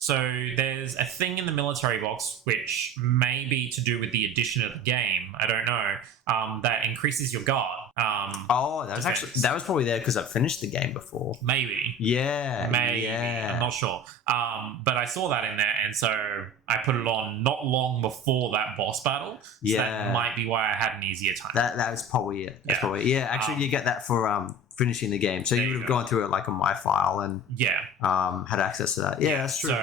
So there's a thing in the military box, which may be to do with the addition of the game, I don't know, that increases your guard. That was probably there because I finished the game before. Maybe. Yeah. Maybe. Yeah. I'm not sure. But I saw that in there, and so I put it on not long before that boss battle. So that might be why I had an easier time. That was probably it. Actually, you get that for finishing the game. So you would have gone through it like on my file and had access to that. Yeah, that's true.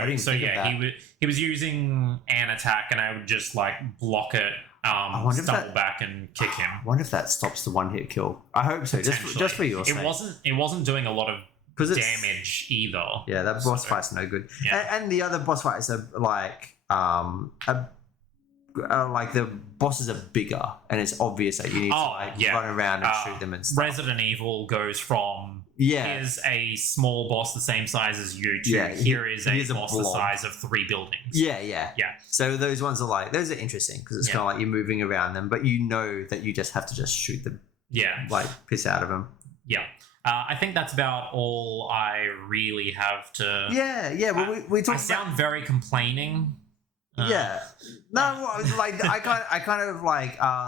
He was using an attack, and I would just like block it, stumble back and kick him. I wonder if that stops the one-hit kill. I hope so. Just for your sake. It wasn't doing a lot of damage either. Yeah, that boss fight's no good. Yeah. And the other boss fights are like like the bosses are bigger and it's obvious that you need to run around and shoot them and stuff. Resident Evil goes from here's a small boss the same size as you to here's a boss the size of 3 buildings. Yeah. So those ones are those are interesting because it's kind of like you're moving around them, but you know that you just have to just shoot them. Yeah. Like piss out of them. Yeah. I think that's about all I really have to... Yeah. Well, we talked. I sound very complaining. I kind of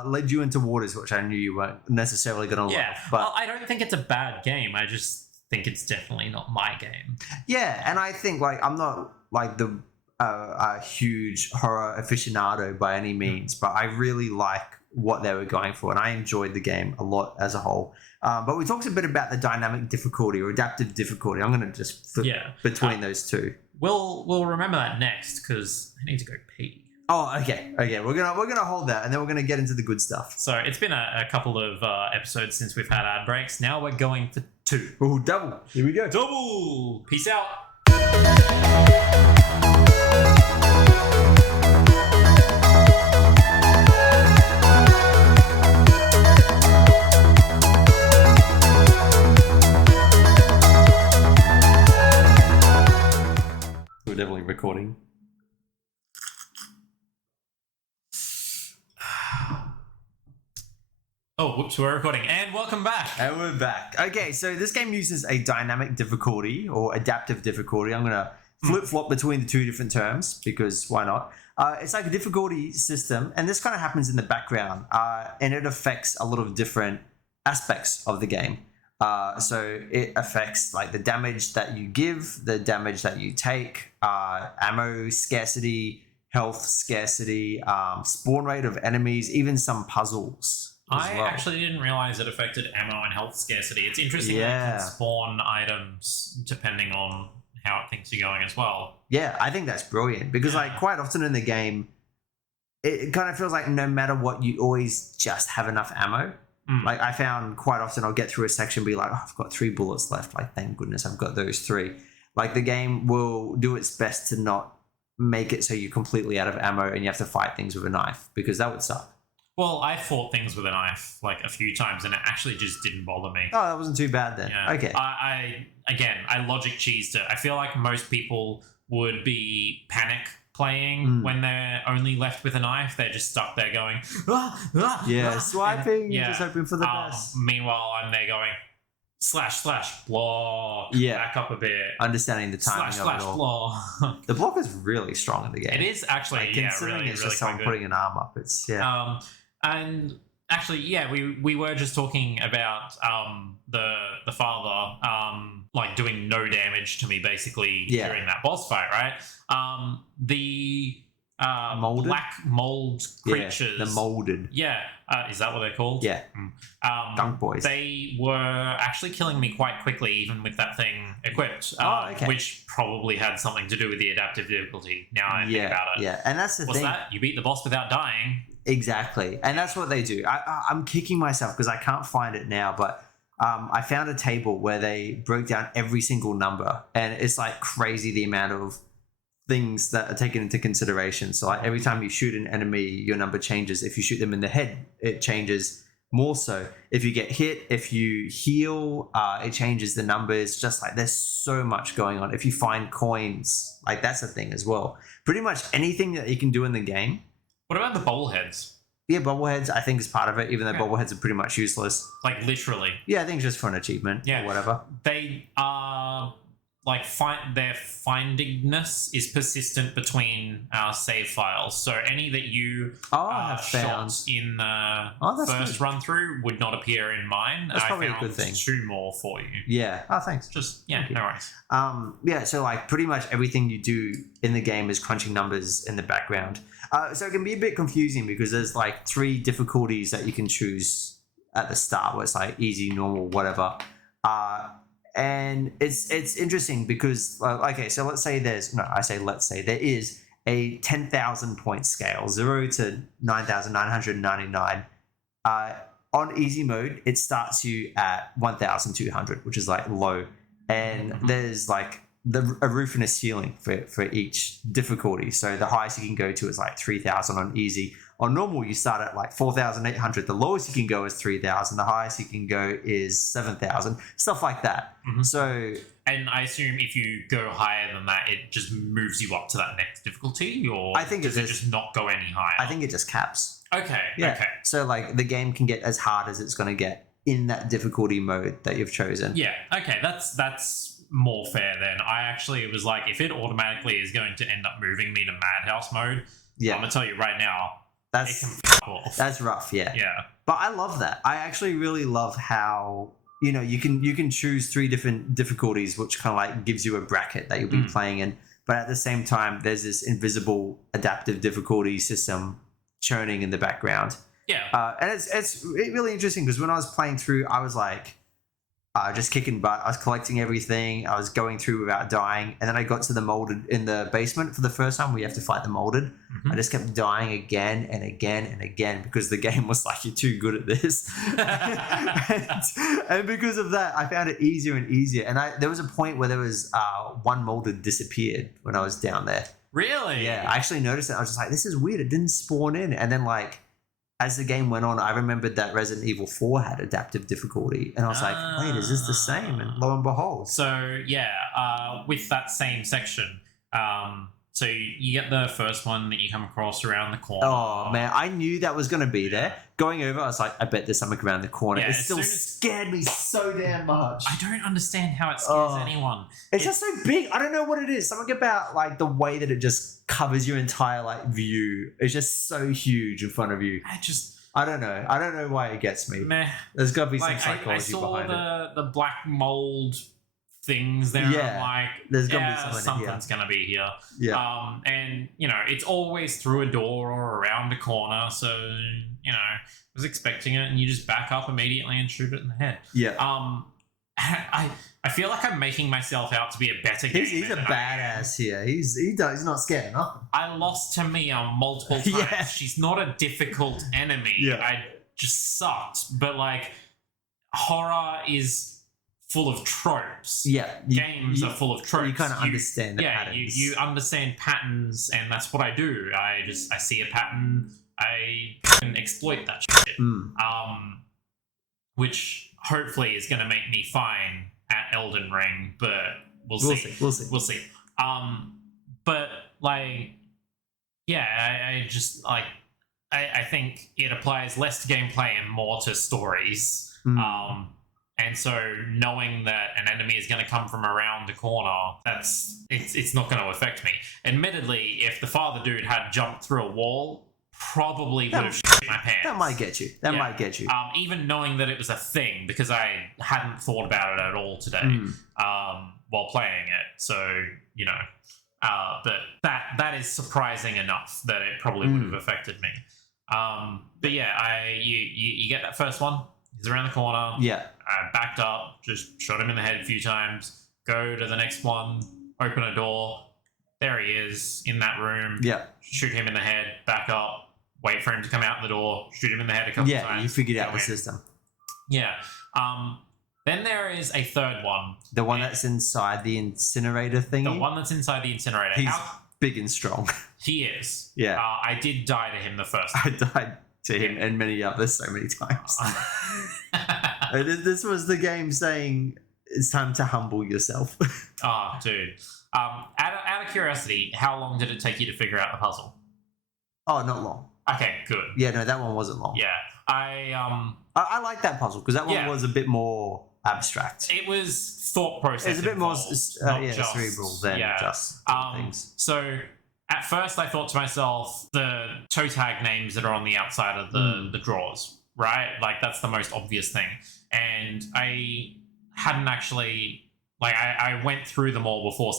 led you into waters which I knew you weren't necessarily going to love. But well, I don't think it's a bad game. I just think it's definitely not my game. Yeah, and I think I'm not the a huge horror aficionado by any means, but I really like what they were going for, and I enjoyed the game a lot as a whole. But we talked a bit about the dynamic difficulty or adaptive difficulty. I'm going to just flip between those two. We'll remember that next because I need to go pee. Oh, okay. We're gonna hold that, and then we're gonna get into the good stuff. So it's been a couple of episodes since we've had ad breaks. Now we're going for 2. Ooh, double. Here we go. Double. Peace out. We're definitely recording. Oh, whoops, we're recording. And welcome back. And we're back. Okay, so this game uses a dynamic difficulty or adaptive difficulty. I'm going to flip-flop between the two different terms because why not? It's like a difficulty system, and this kind of happens in the background, and it affects a lot of different aspects of the game. So it affects the damage that you give, the damage that you take, ammo scarcity, health scarcity, spawn rate of enemies, even some puzzles. I actually didn't realize it affected ammo and health scarcity. It's interesting that it can spawn items depending on how it thinks you're going as well. Yeah, I think that's brilliant because quite often in the game, it kind of feels like no matter what, you always just have enough ammo. I found quite often I'll get through a section and be like, oh, I've got 3 bullets left. Thank goodness I've got those 3. The game will do its best to not make it so you're completely out of ammo and you have to fight things with a knife because that would suck. Well, I fought things with a knife a few times and it actually just didn't bother me. Oh, that wasn't too bad then. Yeah. Okay. I logic cheesed it. I feel like most people would be panic playing when they're only left with a knife. They're just stuck there going, swiping, and, just hoping for the best. Meanwhile, I'm there going, slash, block, back up a bit. Understanding the timing slash, of it all. block. The block is really strong in the game. It is actually, like, considering really, it's really just someone putting an arm up. It's, and actually, we were just talking about the father like doing no damage to me basically during that boss fight, right? The Molded? black mold creatures, the molded. Is that what they're called? Dunk boys. They were actually killing me quite quickly, even with that thing equipped, which probably had something to do with the adaptive difficulty. Now I think about it. Yeah, and that's the What's thing. that? You beat the boss without dying. Exactly, and that's what they do. I'm kicking myself because I can't find it now, but I found a table where they broke down every single number, and it's like crazy the amount of things that are taken into consideration. So like every time you shoot an enemy, your number changes. If you shoot them in the head, it changes more so. If you get hit, if you heal, it changes the numbers. Just like there's so much going on. If you find coins, like that's a thing as well. Pretty much anything that you can do in the game. What about the bobbleheads? Yeah, bobbleheads I think is part of it, even though bobbleheads are pretty much useless. Like literally. Yeah, I think it's just for an achievement or whatever. They are like their findingness is persistent between our save files. So any that you have found shot in the first run through would not appear in mine. That's probably I found a good thing. 2 more for you. Yeah. Oh, thanks. Just no worries. So like pretty much everything you do in the game is crunching numbers in the background. So it can be a bit confusing because there's like 3 difficulties that you can choose at the start, where it's like easy, normal, whatever. And it's interesting because, so let's say there is a 10,000 point scale, 0 to 9,999. On easy mode, it starts you at 1,200, which is like low. And there's like a roof and a ceiling for each difficulty. So the highest you can go to is like 3,000 on easy. On normal, you start at like 4,800. The lowest you can go is 3,000. The highest you can go is 7,000. Stuff like that. So, and I assume if you go higher than that, it just moves you up to that next difficulty, or I think does it just not go any higher? I think it just caps. Okay. So like the game can get as hard as it's going to get in that difficulty mode that you've chosen. Yeah. Okay. That's more fair then. I actually was like, if it automatically is going to end up moving me to Madhouse mode, I'm gonna tell you right now. It can fuck off. That's rough, yeah. But I love that. I actually really love how you can choose 3 different difficulties, which kind of like gives you a bracket that you'll be playing in. But at the same time, there's this invisible adaptive difficulty system churning in the background. Yeah. And it's really interesting because when I was playing through, I was like, just kicking butt. I was collecting everything. I was going through without dying. And then I got to the molded in the basement for the first time. We have to fight the molded. I just kept dying again and again and again because the game was like, you're too good at this. and because of that, I found it easier and easier. And there was a point where there was one molded disappeared when I was down there. Really? Yeah, I actually noticed it. I was just like, this is weird. It didn't spawn in. And then like, as the game went on, I remembered that Resident Evil 4 had adaptive difficulty. And I was like, wait, is this the same? And lo and behold. So, with that same section, so you get the first one that you come across around the corner. Oh, man, I knew that was going to be there. Going over, I was like, I bet there's something around the corner. It still scared me so damn much. I don't understand how it scares anyone. It's just so big. I don't know what it is. Something about like the way that it just covers your entire like view. It's just so huge in front of you. I don't know. I don't know why it gets me. Meh. There's got to be some like, psychology behind it. I saw the black mold things there. I'm like, there's gonna be something's gonna be here. Yeah. And it's always through a door or around a corner, so I was expecting it, and you just back up immediately and shoot it in the head. Yeah. I feel like I'm making myself out to be a better gamer. He's a badass here. He's not scared enough. I lost to Mia multiple times. Yeah. She's not a difficult enemy. Yeah. I just sucked. But like, horror is full of tropes. Yeah. Games are full of tropes. You kind of understand the patterns. You understand patterns, and that's what I do. I see a pattern, I can exploit that shit. Which hopefully is going to make me fine at Elden Ring, but we'll see. We'll see. but like, yeah, I just like I think it applies less to gameplay and more to stories. And so knowing that an enemy is going to come from around the corner, it's not going to affect me. Admittedly, if the father dude had jumped through a wall, probably would have shit my pants. That might get you. That might get you. Even knowing that it was a thing, because I hadn't thought about it at all today while playing it. So, you know, but that is surprising enough that it probably would have affected me. But yeah, you get that first one. He's around the corner. Yeah. I backed up, just shot him in the head a few times. Go to the next one, open a door. There he is in that room. Yeah. Shoot him in the head, back up, wait for him to come out the door, shoot him in the head a couple times. Yeah, you figured out the system. Yeah. Then there is a third one. The one that's inside the incinerator thingy? The one that's inside the incinerator. He's big and strong. He is. Yeah. I did die to him the first time. I died to him and many others so many times. This was the game saying it's time to humble yourself. Oh, dude. Out of curiosity, how long did it take you to figure out the puzzle? Oh, not long. Okay, good. Yeah, no, that one wasn't long. Yeah. I like that puzzle because that one was a bit more abstract. It was thought process. It's a bit more just, cerebral than just things. So at first I thought to myself, the toe tag names that are on the outside of the drawers, right? Like that's the most obvious thing. And I hadn't actually, like I went through them all before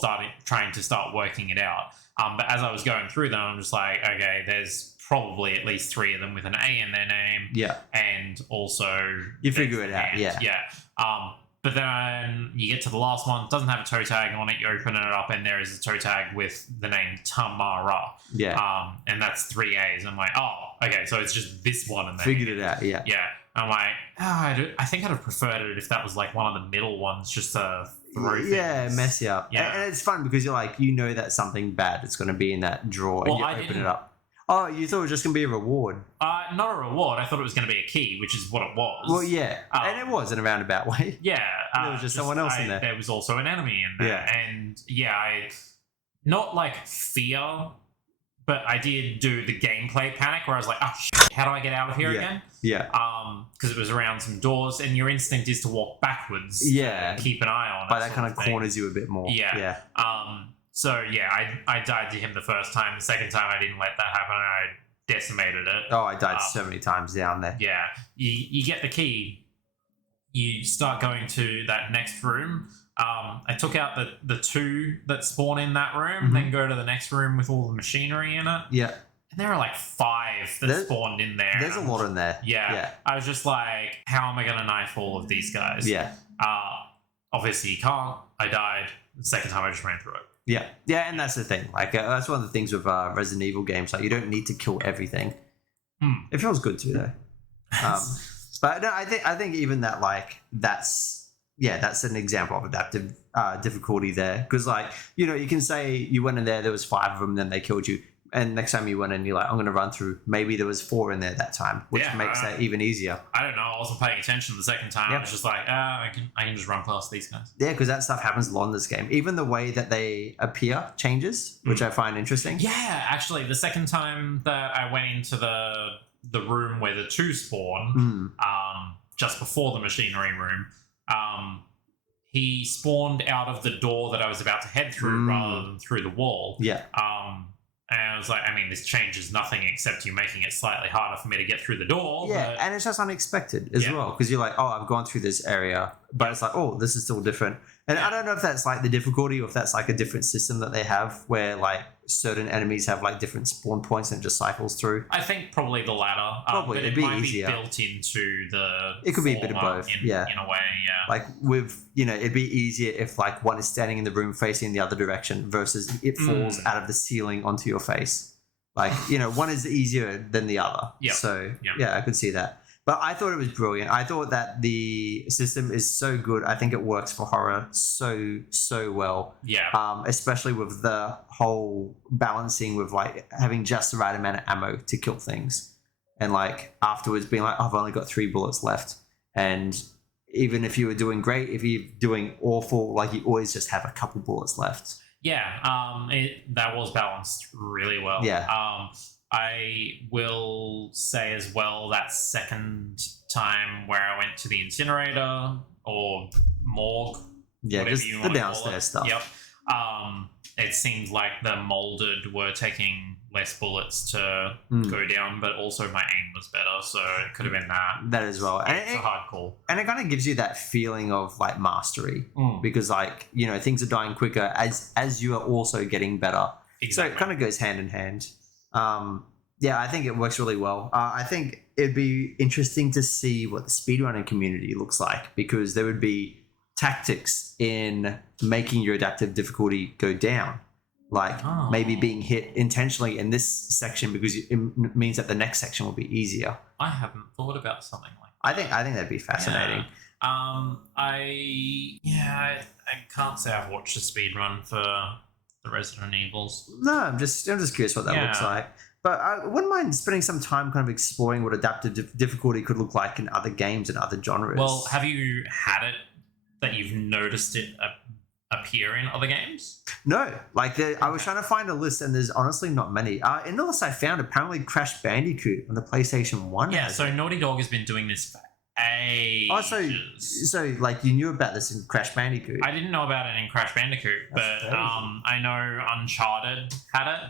trying to start working it out. But as I was going through them, I'm just like, okay, there's probably at least 3 of them with an A in their name. Yeah. And also... You figure it out, yeah. Yeah. But then you get to the last one, doesn't have a toe tag on it, you open it up and there is a toe tag with the name Tamara. Yeah. And that's 3 A's. I'm like, oh, okay, so it's just this one. And figured it out, yeah. Yeah. I'm like, I think I'd have preferred it if that was like one of the middle ones, just to throw things. Yeah, mess you up. Yeah. And it's fun because you're like, you know that something bad is going to be in that drawer and you open it up. Oh, you thought it was just going to be a reward? Not a reward. I thought it was going to be a key, which is what it was. Well, yeah. And it was in a roundabout way. Yeah. There was just someone else in there. There was also an enemy in there. Yeah. And yeah, not like fear, but I did do the gameplay panic where I was like, oh, shit, how do I get out of here again? Yeah. Because it was around some doors and your instinct is to walk backwards. Yeah. And keep an eye on it. But that kind of corners you a bit more. Yeah. Yeah. So yeah, I died to him the first time. The second time I didn't let that happen. I decimated it. Oh, I died so many times down there. Yeah. You get the key. You start going to that next room. I took out the 2 that spawn in that room, then go to the next room with all the machinery in it. Yeah. And there are like 5 that spawned in there. There's a lot in there. Yeah. I was just like, how am I going to knife all of these guys? Yeah. Obviously you can't. I died. The second time I just ran through it. Yeah, yeah, and that's the thing. Like that's one of the things with Resident Evil games. Like you don't need to kill everything. It feels good too, though. But no, I think even that, like that's an example of adaptive difficulty there. Because like you can say you went in there was 5 of them, then they killed you, and next time you went in, you're like, I'm going to run through. Maybe there was 4 in there that time, which makes that even easier. I don't know. I wasn't paying attention the second time. I was just like, I can just run past these guys. Yeah, because that stuff happens a lot in this game. Even the way that they appear changes, which I find interesting. Yeah, actually, the second time that I went into the room where the 2 spawn, just before the machinery room, he spawned out of the door that I was about to head through rather than through the wall. Yeah. And I was like, I mean, this changes nothing except you making it slightly harder for me to get through the door. Yeah, and it's just unexpected as well, because you're like, oh, I've gone through this area, but it's like, oh, this is still different. And I don't know if that's like the difficulty or if that's like a different system that they have where like certain enemies have like different spawn points and it just cycles through. I think probably the latter. Probably, but it'd it be might easier. be built into the It could be a bit of both, in a way, yeah. Like with, it'd be easier if like one is standing in the room facing the other direction versus it falls out of the ceiling onto your face. Like, one is easier than the other. Yep. So, yeah, I could see that. But I thought it was brilliant. I thought that the system is so good. I think it works for horror so well. Yeah. Especially with the whole balancing with like having just the right amount of ammo to kill things. And like afterwards being like, I've only got 3 bullets left. And even if you were doing great, if you're doing awful, like you always just have a couple bullets left. That was balanced really well. Yeah. I will say as well that second time where I went to the incinerator or morgue, Yeah, whatever just you the want to call downstairs it. stuff. Yep. It seemed like the molded were taking less bullets to go down, but also my aim was better, so it could have been that. That as well. It's a hard call. And it kind of gives you that feeling of like mastery because like, you know, things are dying quicker as you are also getting better. Exactly. So it kind of goes hand in hand. Yeah, I think it works really well. I think it'd be interesting to see what the speedrunning community looks like because there would be tactics in making your adaptive difficulty go down. Like maybe being hit intentionally in this section because it means that the next section will be easier. I haven't thought about something like that. I think that'd be fascinating. Yeah. I can't say I've watched a speedrun for the Resident Evils. No, I'm just curious what that looks like. But I wouldn't mind spending some time kind of exploring what adaptive difficulty could look like in other games and other genres. Well, have you had it that you've noticed it appear in other games? No, like I was trying to find a list and there's honestly not many. In the list I found, apparently Crash Bandicoot on the PlayStation 1. Yeah, so Naughty Dog has been doing this for ages. Oh, so like you knew about this in Crash Bandicoot? I didn't know about it in Crash Bandicoot, but I know Uncharted had it,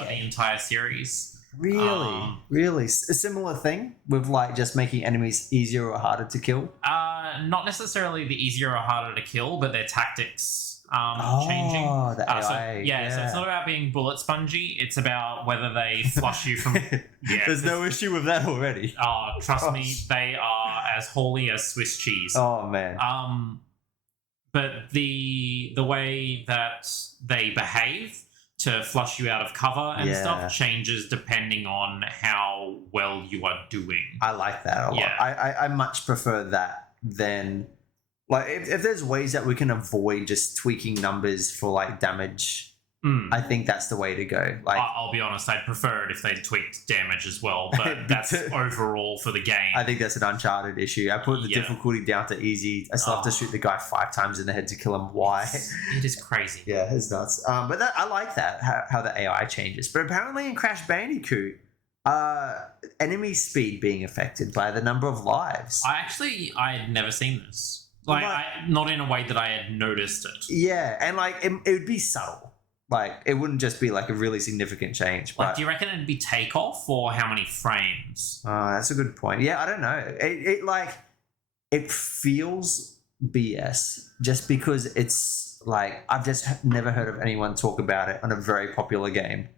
the entire series. Really? A similar thing with like just making enemies easier or harder to kill? Not necessarily the easier or harder to kill, but their tactics changing. The AI. So it's not about being bullet spongy. It's about whether they flush you from. There's no issue with that already. Trust me, they are as holy as Swiss cheese. Oh man. But the way that they behave to flush you out of cover and stuff changes depending on how well you are doing. I like that a lot. I much prefer that than like if there's ways that we can avoid just tweaking numbers for like damage. I think that's the way to go. Like I'll be honest, I'd prefer it if they tweaked damage as well, but that's overall for the game. I think that's an Uncharted issue. I put the difficulty down to easy. I still have to shoot the guy 5 times in the head to kill him. Why? It is crazy. Yeah, it's nuts. But I like that, how the AI changes. But apparently in Crash Bandicoot, enemy speed being affected by the number of lives. I had never seen this. Like not in a way that I had noticed it. Yeah, and like it would be subtle. Like, it wouldn't just be, like, a really significant change. But, like, do you reckon it'd be takeoff or how many frames? That's a good point. Yeah, I don't know. It feels BS just because it's, like, I've just never heard of anyone talk about it on a very popular game.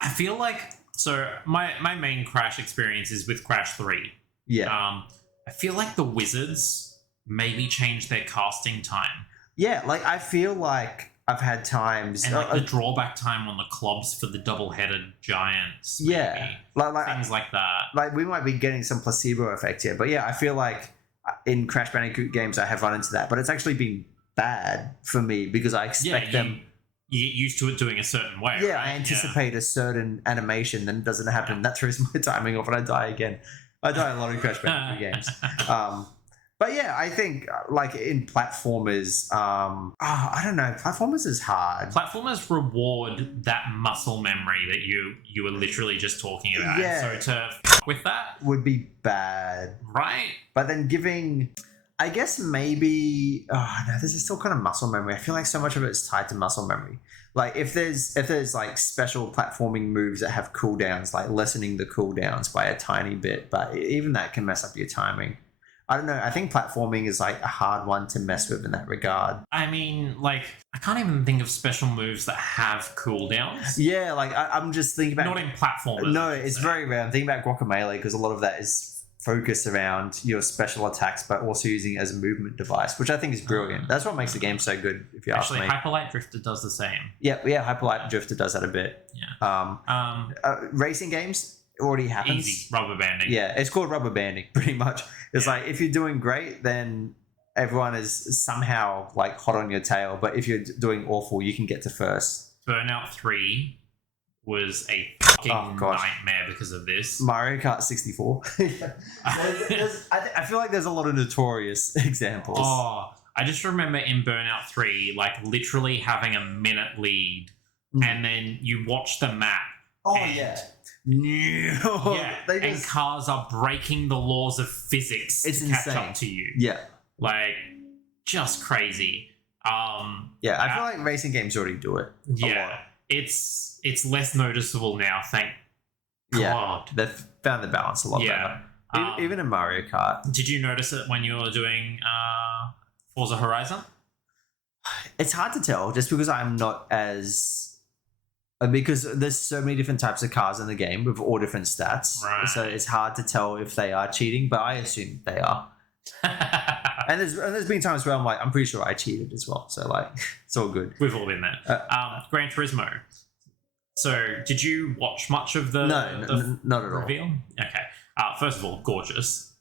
I feel like... So, my main Crash experience is with Crash 3. Yeah. I feel like the wizards maybe changed their casting time. Yeah, like, I feel like... I've had times... And like the drawback time on the clubs for the double-headed giants. Maybe. Yeah. Like things like that. Like we might be getting some placebo effect here. But yeah, I feel like in Crash Bandicoot games I have run into that. But it's actually been bad for me because I expect them... You get used to it doing a certain way, Yeah, right? I anticipate a certain animation, then it doesn't happen. That throws my timing off and I die again. I die a lot in Crash Bandicoot games. But yeah, I think like in platformers, I don't know, platformers is hard. Platformers reward that muscle memory that you were literally just talking about. Yeah. And so to f with that would be bad, right? But then giving, I guess maybe, this is still kind of muscle memory. I feel like so much of it is tied to muscle memory. Like if there's like special platforming moves that have cooldowns, like lessening the cooldowns by a tiny bit, but even that can mess up your timing. I don't know. I think platforming is like a hard one to mess with in that regard. I mean, like, I can't even think of special moves that have cooldowns. Yeah, like I'm just thinking about... Not in platformers. No, it's very rare. I'm thinking about Guacamelee because a lot of that is focused around your special attacks, but also using it as a movement device, which I think is brilliant. That's what makes the game so good, if you ask me. Actually, Hyperlight Drifter does the same. Yeah, Hyperlight Drifter does that a bit. Yeah. Racing games... already happens. Easy rubber banding. Yeah, it's called rubber banding, pretty much. It's like if you're doing great, then everyone is somehow like hot on your tail. But if you're doing awful, you can get to first. Burnout 3 was a fucking nightmare because of this. Mario Kart 64. I feel like there's a lot of notorious examples. Oh, I just remember in Burnout 3, like literally having a minute lead, and then you watch the map. Oh and, yeah. And cars are breaking the laws of physics It's to catch insane. up to you. Yeah. Like, just crazy. Yeah, I feel like racing games already do it. A lot. It's less noticeable now, thank God. They've found the balance a lot better. Even in Mario Kart. Did you notice it when you were doing Forza Horizon? It's hard to tell just because I'm not as... Because there's so many different types of cars in the game with all different stats. Right. So it's hard to tell if they are cheating, but I assume they are. And there's been times where I'm pretty sure I cheated as well. So like, it's all good. We've all been there. Gran Turismo. So did you watch much of the not at all. reveal? Okay. First of all, gorgeous.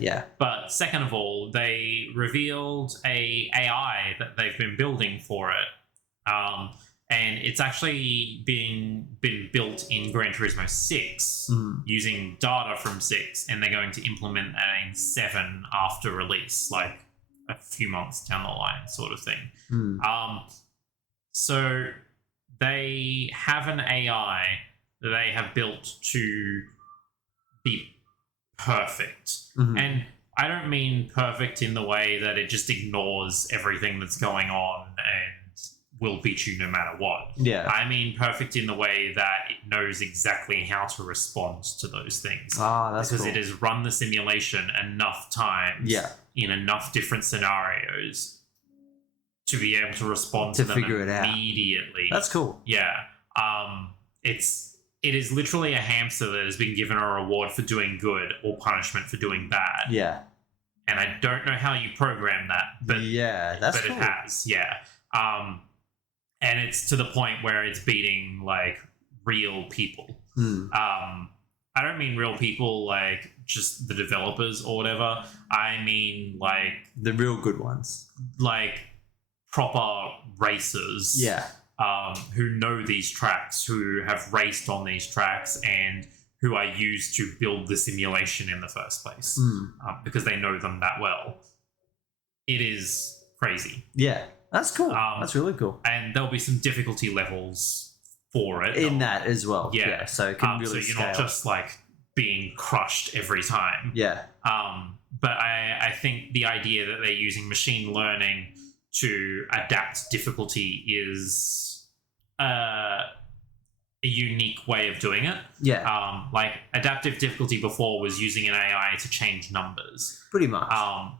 Yeah. But second of all, they revealed a AI that they've been building for it. And it's actually been built in Gran Turismo 6 using data from 6, and they're going to implement that in 7 after release, like a few months down the line sort of thing. So they have an AI that they have built to be perfect. And I don't mean perfect in the way that it just ignores everything that's going on and will beat you no matter what. Yeah. I mean perfect in the way that it knows exactly how to respond to those things. That's because cool. it has run the simulation enough times in enough different scenarios to be able to respond to them figure it out immediately. That's cool. Yeah. It is literally a hamster that has been given a reward for doing good or punishment for doing bad. Yeah. And I don't know how you program that, but that's but cool. it has, and it's to the point where it's beating like real people. I don't mean real people like just the developers or whatever. I mean like the real good ones, like proper racers. Yeah. Who know these tracks, who have raced on these tracks, and who are used to build the simulation in the first place because they know them that well. It is crazy. Yeah. That's cool. That's really cool. And there'll be some difficulty levels for it. In that as well. Yeah. So it can really so you're scale. not just like being crushed every time. Yeah. But I think the idea that they're using machine learning to adapt difficulty is a unique way of doing it. Yeah. Like adaptive difficulty before was using an AI to change numbers. Pretty much.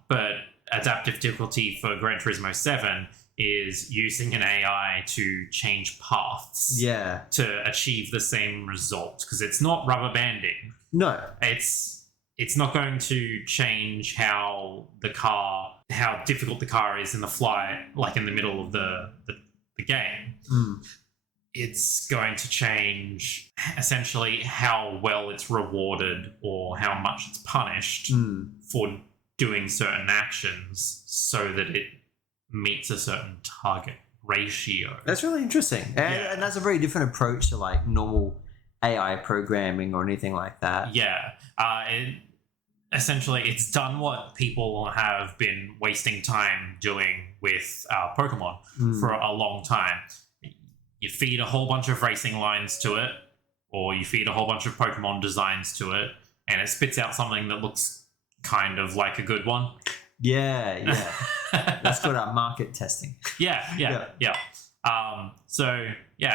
But adaptive difficulty for Gran Turismo 7 is using an AI to change paths. Yeah. To achieve the same result, because it's not rubber banding. No. It's not going to change how difficult the car is in the flight, like in the middle of the game. It's going to change essentially how well it's rewarded or how much it's punished for doing certain actions so that it meets a certain target ratio. That's really interesting. And that's a very different approach to like normal AI programming or anything like that. Yeah. Essentially, it's done what people have been wasting time doing with Pokemon for a long time. You feed a whole bunch of racing lines to it, or you feed a whole bunch of Pokemon designs to it, and it spits out something that looks kind of like a good one. Yeah. That's called market testing. Yeah.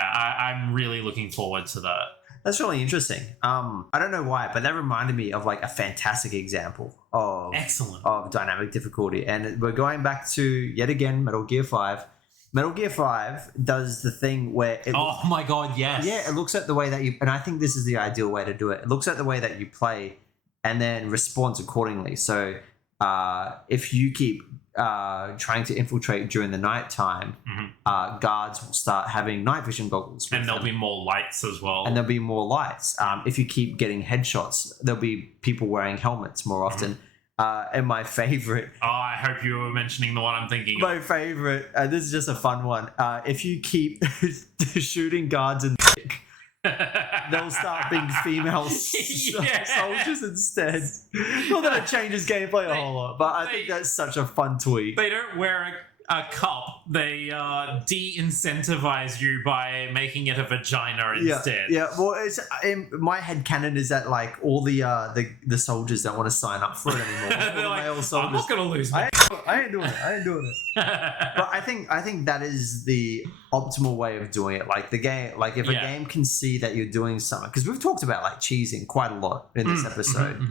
I'm really looking forward to that. That's really interesting. I don't know why, but that reminded me of like a fantastic example of dynamic difficulty. And we're going back to, yet again, Metal Gear 5. Metal Gear 5 does the thing where oh my god, yes. Yeah, it looks at the way that you, and I think this is the ideal way to do it. It looks at the way that you play and then responds accordingly. So if you keep trying to infiltrate during the nighttime, guards will start having night vision goggles. And there'll be more lights as well. And there'll be more lights. If you keep getting headshots, there'll be people wearing helmets more often. And my favorite... Oh, I hope you were mentioning the one I'm thinking My favorite, this is just a fun one. If you keep shooting guards in the dick, they'll start being female soldiers instead. Not that it changes gameplay a whole lot, but I think that's such a fun tweak. They don't wear a cup. They de-incentivize you by making it a vagina instead. Yeah. Well, it's in my head canon is that like all the soldiers don't want to sign up for it anymore. They're like, male I'm soldiers. not gonna lose. I ain't doing it. But I think that is the optimal way of doing it. Like the game, like if a game can see that you're doing something, because we've talked about like cheesing quite a lot in this episode.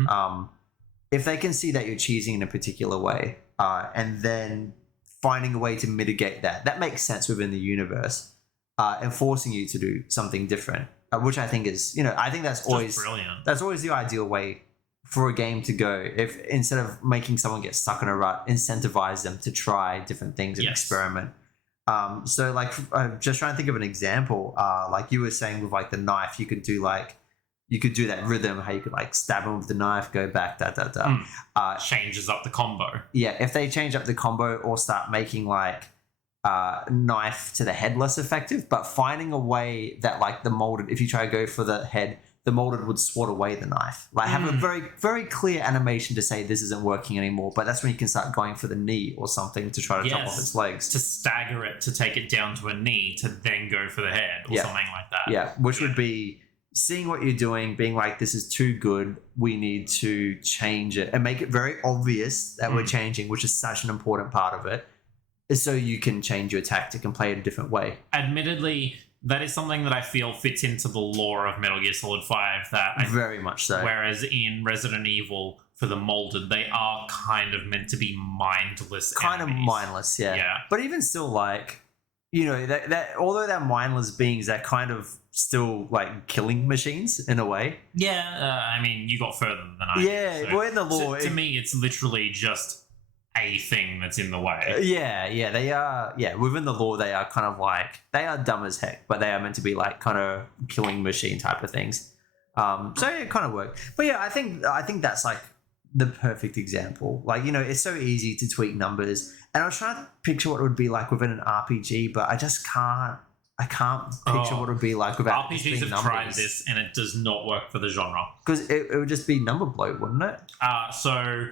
If they can see that you're cheesing in a particular way, and then finding a way to mitigate that makes sense within the universe, and forcing you to do something different, which I think is, I think that's always brilliant. That's always the ideal way for a game to go. If instead of making someone get stuck in a rut, incentivize them to try different things and experiment. So like, I'm just trying to think of an example. Like you were saying with like the knife, you could do that rhythm, how you could like stab them with the knife, go back, Changes up the combo. Yeah, if they change up the combo or start making like knife to the head less effective, but finding a way that like the molded, if you try to go for the head, the molded would swat away the knife. Like have a very, very clear animation to say this isn't working anymore, but that's when you can start going for the knee or something to try to chop off its legs. To stagger it, to take it down to a knee, to then go for the head or something like that. Yeah, which would be seeing what you're doing, being like, this is too good, we need to change it and make it very obvious that we're changing, which is such an important part of it, is so you can change your tactic and play it a different way. Admittedly, that is something that I feel fits into the lore of Metal Gear Solid 5. Very much so. Whereas in Resident Evil, for the molded, they are kind of meant to be mindless enemies. Mindless, yeah. But even still, like, that although they're mindless beings, they're kind of still like killing machines in a way. Yeah, I mean, you got further than I did. Well, in the lore, to me, it's literally just a thing that's in the way. Yeah, they are. Yeah, within the lore, they are kind of like, they are dumb as heck, but they are meant to be like kind of killing machine type of things. So it kind of worked. But yeah, I think that's like the perfect example. Like, it's so easy to tweak numbers, and I was trying to picture what it would be like within an RPG, but I just can't. I can't picture what it would be like without RPGs have tried this, and it does not work for the genre. Because it would just be number bloat, wouldn't it? So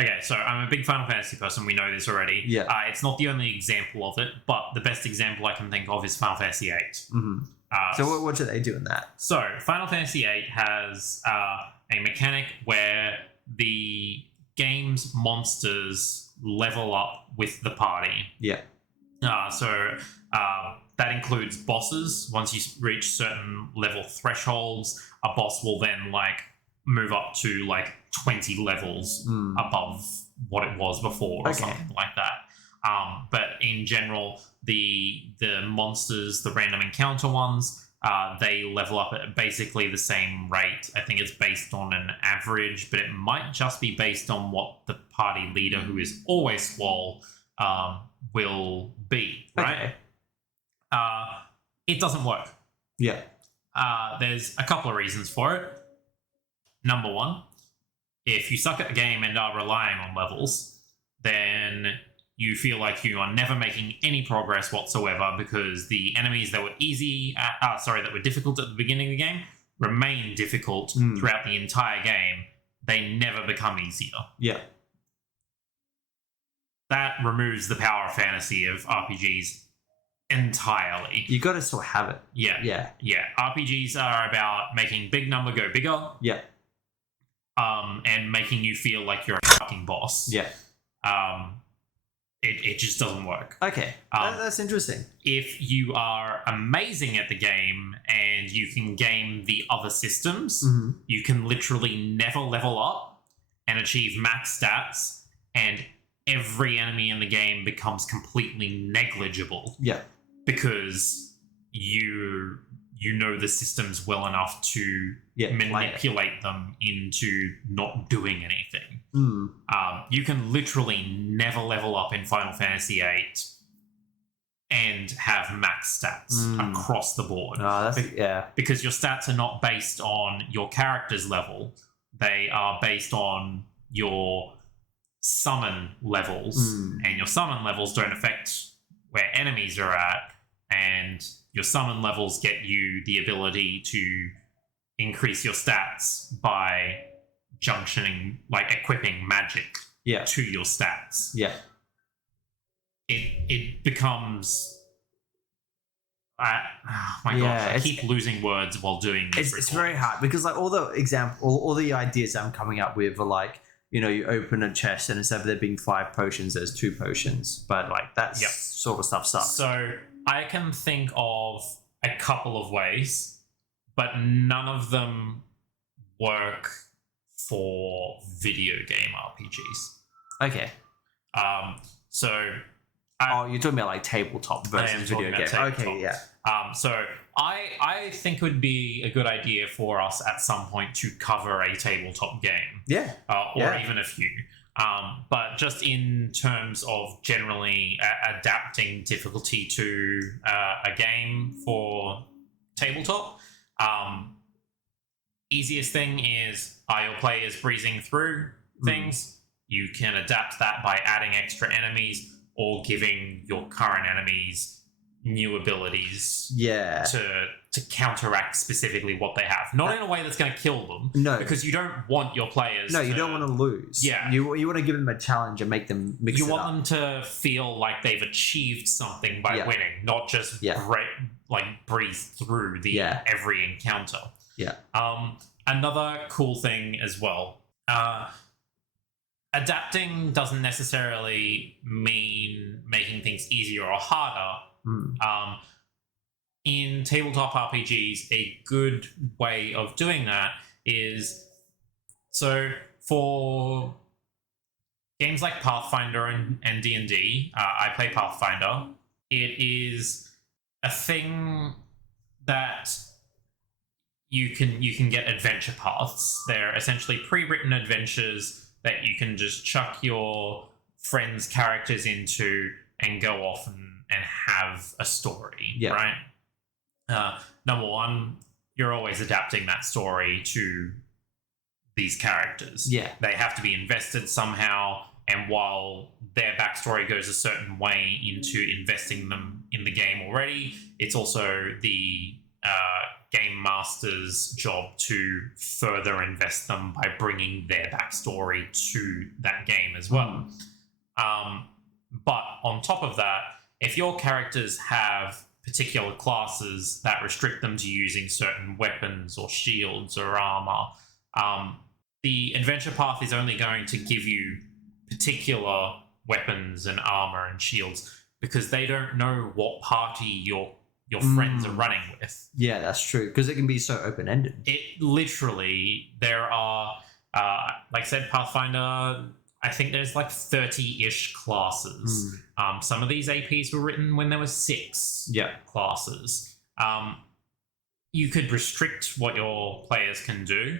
I'm a big Final Fantasy person. We know this already. Yeah. It's not the only example of it, but the best example I can think of is Final Fantasy VIII. Mm-hmm. So what do they do in that? So Final Fantasy VIII has a mechanic where the game's monsters level up with the party. Yeah. That includes bosses. Once you reach certain level thresholds, a boss will then like move up to like 20 levels above what it was before or something like that. But in general, the monsters, the random encounter ones, they level up at basically the same rate. I think it's based on an average, but it might just be based on what the party leader, who is always Squall, will be, right? Okay. It doesn't work. Yeah. There's a couple of reasons for it. Number one, if you suck at the game and are relying on levels, then you feel like you are never making any progress whatsoever, because the enemies that were that were difficult at the beginning of the game remain difficult throughout the entire game. They never become easier. Yeah. That removes the power of fantasy of RPGs entirely. You got to still have it. Yeah. RPGs are about making big number go bigger. Yeah. And making you feel like you're a fucking boss. Yeah. It just doesn't work. Okay. That's interesting. If you are amazing at the game and you can game the other systems, you can literally never level up and achieve max stats, and every enemy in the game becomes completely negligible. Yeah. Because you know the systems well enough to manipulate them into not doing anything. You can literally never level up in Final Fantasy VIII and have max stats across the board. Because your stats are not based on your character's level. They are based on your summon levels, and your summon levels don't affect where enemies are at. and your summon levels get you the ability to increase your stats by junctioning, like equipping magic to your stats. Yeah. It becomes... oh my gosh, I keep losing words while doing this. It's very hard because like all the ideas I'm coming up with are like, you know, you open a chest and instead of there being 5 potions, there's 2 potions. But like that sort of stuff sucks. So I can think of a couple of ways, but none of them work for video game RPGs. Okay. You're talking about like tabletop versus video game. Okay, yeah. So I think it would be a good idea for us at some point to cover a tabletop game. Yeah. Or even a few. But just in terms of generally adapting difficulty to a game for tabletop, easiest thing is, are your players breezing through things? You can adapt that by adding extra enemies or giving your current enemies new abilities to counteract specifically what they have. Not in a way that's going to kill them. No. Because you don't want your players you don't want to lose. Yeah. You want to give them a challenge and make them mix it up. You want them to feel like they've achieved something by winning, not just breeze through the every encounter. Yeah. Another cool thing as well, adapting doesn't necessarily mean making things easier or harder. In tabletop RPGs, a good way of doing that is, so for games like Pathfinder and D&D, I play Pathfinder. It is a thing that you can get adventure paths. They're essentially pre-written adventures that you can just chuck your friends' characters into and go off and have a story, right? Number one, you're always adapting that story to these characters. Yeah. They have to be invested somehow, and while their backstory goes a certain way into investing them in the game already, it's also the game master's job to further invest them by bringing their backstory to that game as well. But on top of that, if your characters have particular classes that restrict them to using certain weapons or shields or armor, the adventure path is only going to give you particular weapons and armor and shields because they don't know what party your friends are running with. Yeah, that's true, because it can be so open-ended. It literally, there are, like I said, Pathfinder, I think there's like 30-ish classes. Some of these APs were written when there were 6 classes. You could restrict what your players can do.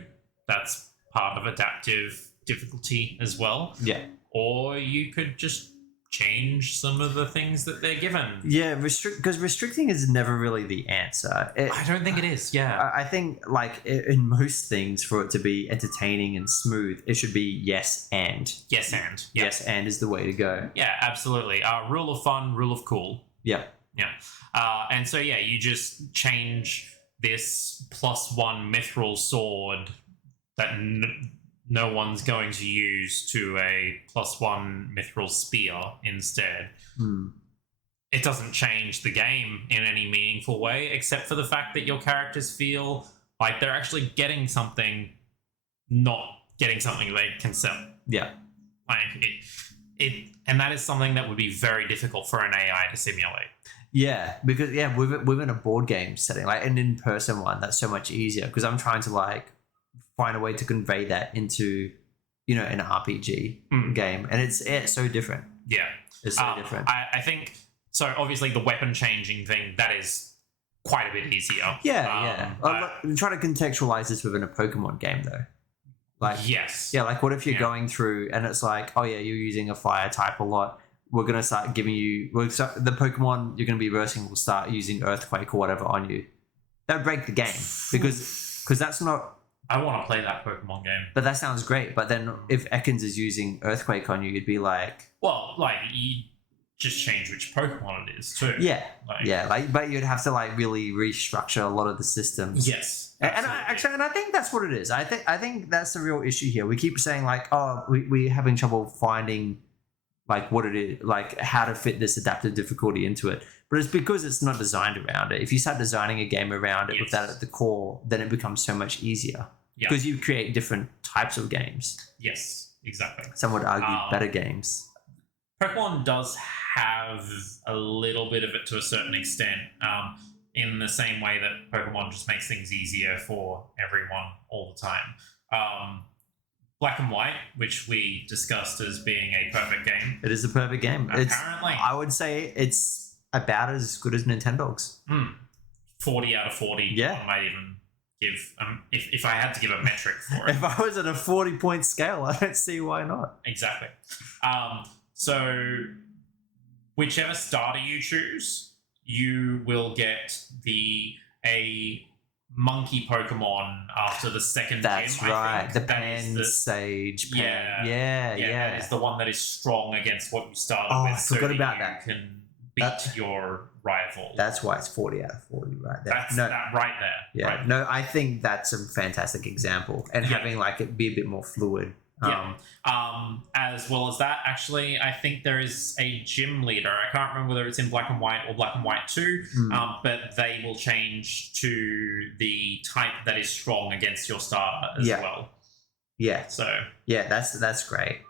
That's part of adaptive difficulty as well. Yeah. Or you could just change some of the things that they're given. Yeah, because restricting is never really the answer. I don't think it is. Yeah, I think like in most things, for it to be entertaining and smooth, it should be yes and is the way to go. Yeah, absolutely. Rule of fun, rule of cool. Yeah. And so you just change this +1 mithril sword that no one's going to use to a +1 mithril spear instead. It doesn't change the game in any meaningful way, except for the fact that your characters feel like they're actually getting something, not getting something they can sell. Yeah. Like and that is something that would be very difficult for an AI to simulate. Yeah, because within a board game setting, like an in-person one, that's so much easier because I'm trying to like find a way to convey that into, an RPG game, and it's so different. Yeah, it's so different. I think so. Obviously, the weapon changing thing, that is quite a bit easier. Yeah. I'm trying to contextualize this within a Pokemon game, though. Like, yes, like what if you're going through and it's like, oh yeah, you're using a fire type a lot. We're gonna start giving you the Pokemon you're gonna be versing will start using Earthquake or whatever on you. That would break the game because that's not. I want to play that Pokemon game. But that sounds great. But then if Ekans is using Earthquake on you, you'd be like... Well, like, just change which Pokemon it is too. Yeah, Like, but you'd have to like really restructure a lot of the systems. Yes, And I think that's what it is. I think that's the real issue here. We keep saying like, oh, we're having trouble finding like what it is, like how to fit this adaptive difficulty into it. But it's because it's not designed around it. If you start designing a game around it with that at the core, then it becomes so much easier. Yeah. Because you create different types of games. Yes, exactly. Some would argue better games. Pokemon does have a little bit of it to a certain extent, in the same way that Pokemon just makes things easier for everyone all the time. Black and White, which we discussed as being a perfect game. It is a perfect game. Apparently. I would say it's about as good as Nintendo's. 40 out of 40. Yeah. I might even give, if I had to give a metric for it. If I was at a 40-point scale, I don't see why not. Exactly. So whichever starter you choose, you will get a monkey Pokemon after the second That's gym. right. I think. The That is Pen Sage Pen. Yeah. That is the one that is strong against what you started Oh, with. I forgot about you that. Can beat your rival. That's why it's 40 out of 40 right there. That's that right there. Yeah. Right. No, I think that's a fantastic example. And having like it be a bit more fluid. As well as that, actually, I think there is a gym leader. I can't remember whether it's in Black and White or Black and White 2, but they will change to the type that is strong against your starter as well. Yeah. So yeah, that's great.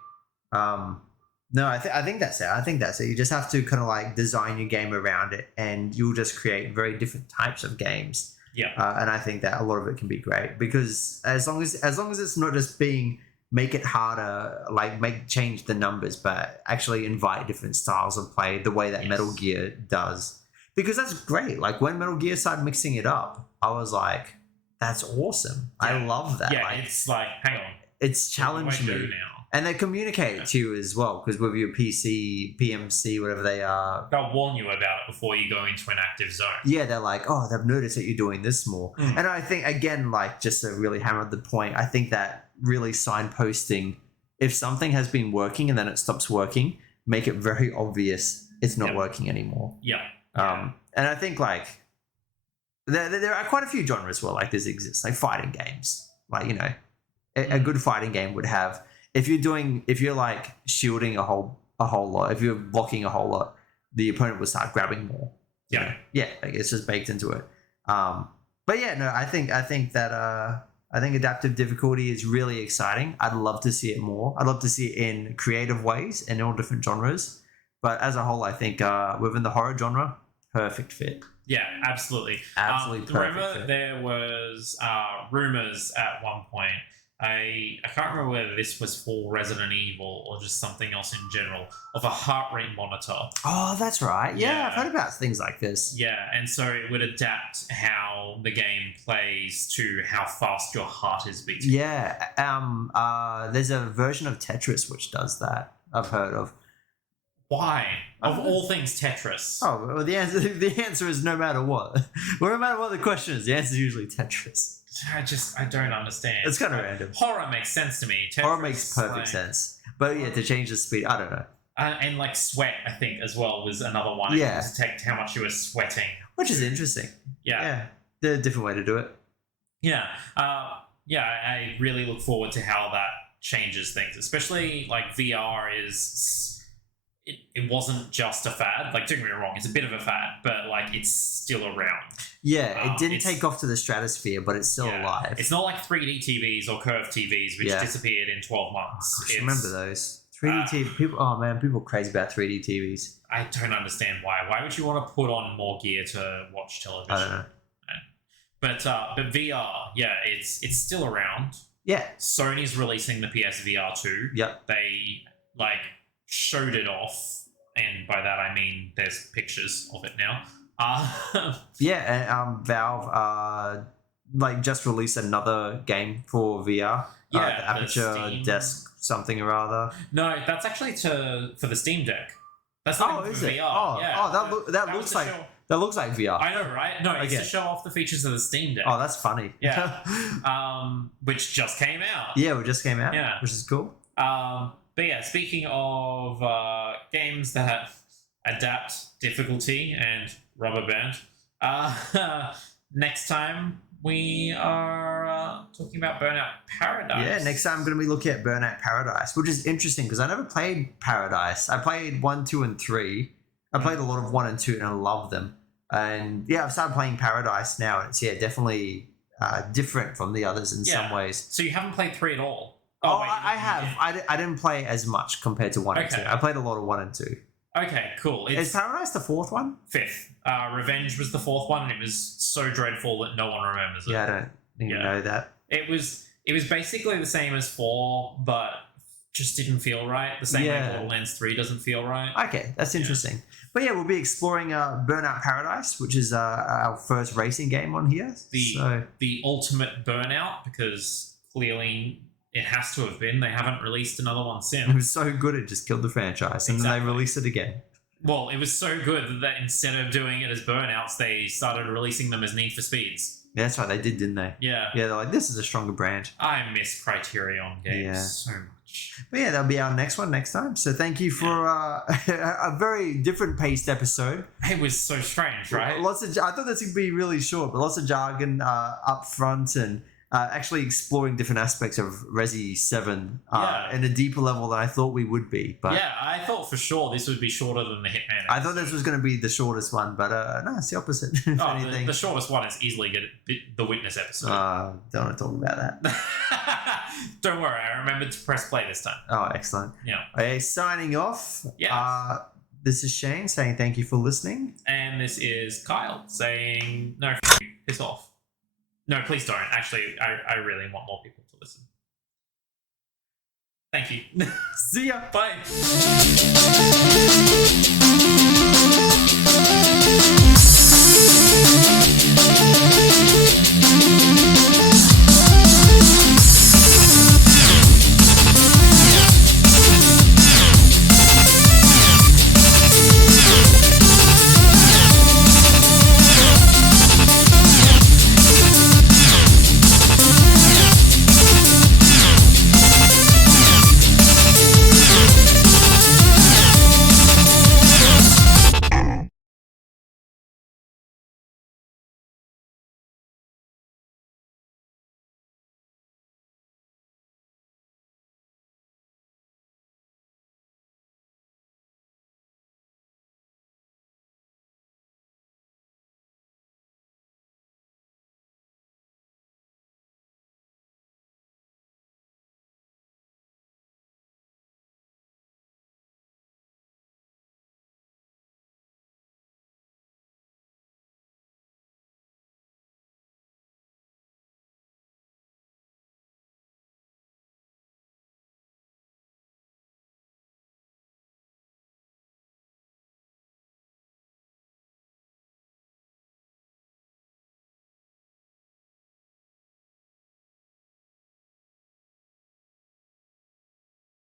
No, I think that's it. I think that's it. You just have to kind of like design your game around it, and you'll just create very different types of games. Yeah. And I think that a lot of it can be great because as long as it's not just being make it harder, like change the numbers, but actually invite different styles of play the way that Metal Gear does. Because that's great. Like when Metal Gear started mixing it up, I was like, that's awesome. Yeah. I love that. Yeah, like, it's like, hang on. It's challenged me. Now? And they communicate it to you as well, because with your PC, PMC, whatever they are, they'll warn you about it before you go into an active zone. Yeah, they're like, oh, they've noticed that you're doing this more. And I think, again, like just to really hammer the point, I think that really signposting, if something has been working and then it stops working, make it very obvious it's not working anymore. Yeah. And I think like there are quite a few genres where like this exists, like fighting games. Like, you know, a good fighting game would have, if you're like shielding a whole lot, if you're blocking a whole lot, the opponent will start grabbing more. Yeah. Yeah, like it's just baked into it. But yeah, no, I think that I think adaptive difficulty is really exciting. I'd love to see it more. I'd love to see it in creative ways in all different genres. But as a whole, I think within the horror genre, perfect fit. Yeah, absolutely. Absolutely perfect. Remember, fit. there was rumors at one point. I can't remember whether this was for Resident Evil or just something else in general, of a heart rate monitor. Oh, that's right. Yeah, I've heard about things like this. Yeah, and so it would adapt how the game plays to how fast your heart is beating. Yeah. There's a version of Tetris which does that. I've heard of. Why? Of all things Tetris. Oh, well, the answer is no matter what. Well, no matter what the question is, the answer is usually Tetris. I don't understand. It's kind of random. Horror makes sense to me. Tetris, horror makes perfect sense. But yeah, to change the speed, I don't know. And like sweat, I think, as well, was another one. Yeah. To detect how much you were sweating. Which is interesting. Yeah. There's a different way to do it. Yeah. I really look forward to how that changes things, especially like VR is... It wasn't just a fad. Like, don't get me wrong, it's a bit of a fad, but like it's still around. Yeah, it didn't take off to the stratosphere, but it's still alive. It's not like 3D TVs or curved TVs, which disappeared in 12 months. I remember those 3D TV. People, people are crazy about 3D TVs. I don't understand why. Why would you want to put on more gear to watch television? I don't know. But VR, it's still around. Yeah. Sony's releasing the PSVR 2. Yep. They like showed it off, and by that I mean there's pictures of it now. Yeah, and Valve like just released another game for VR. The Aperture Desk something or other. No, that's actually for the Steam Deck. That's not even for VR. That looks like that looks like VR. I know, right? No, it's to show off the features of the Steam Deck. Oh, that's funny. Yeah. Which just came out. Yeah, it just came out. Yeah, which is cool. But yeah, speaking of games that adapt difficulty and rubber band. Next time we are talking about Burnout Paradise. Yeah, next time I'm going to be looking at Burnout Paradise, which is interesting because I never played Paradise. I played 1, 2, and 3. I played a lot of 1 and 2 and I love them. And yeah, I've started playing Paradise now. And it's definitely different from the others in some ways. So you haven't played 3 at all? Oh, wait, I have. I didn't play as much compared to 1 and 2. I played a lot of 1 and 2. Okay, cool. Is Paradise the 4th one? 5th. Revenge was the 4th one, and it was so dreadful that no one remembers it. Yeah, I don't even know that. It was basically the same as 4, but just didn't feel right. The same way Borderlands 3 doesn't feel right. Okay, that's interesting. But yeah, we'll be exploring Burnout Paradise, which is our first racing game on here. The ultimate burnout, because clearly it has to have been. They haven't released another one since. It was so good it just killed the franchise, and then they released it again. Well, it was so good that instead of doing it as burnouts, they started releasing them as Need for Speeds. Yeah, that's right, they didn't they? Yeah. Yeah, they're like, this is a stronger brand. I miss Criterion games so much. But yeah, that'll be our next one next time. So thank you for a very different paced episode. It was so strange, right? I thought this would be really short, but lots of jargon up front and actually exploring different aspects of Resi 7 in a deeper level than I thought we would be. But yeah, I thought for sure this would be shorter than the Hitman episode. I thought this was going to be the shortest one, but no, it's the opposite. The shortest one is easily the Witness episode. Don't want to talk about that. Don't worry, I remembered to press play this time. Oh, excellent. Yeah. Okay, signing off. Yeah. This is Shane saying thank you for listening. And this is Kyle saying, no, you, piss off. No, please don't. Actually, I really want more people to listen. Thank you. See ya. Bye.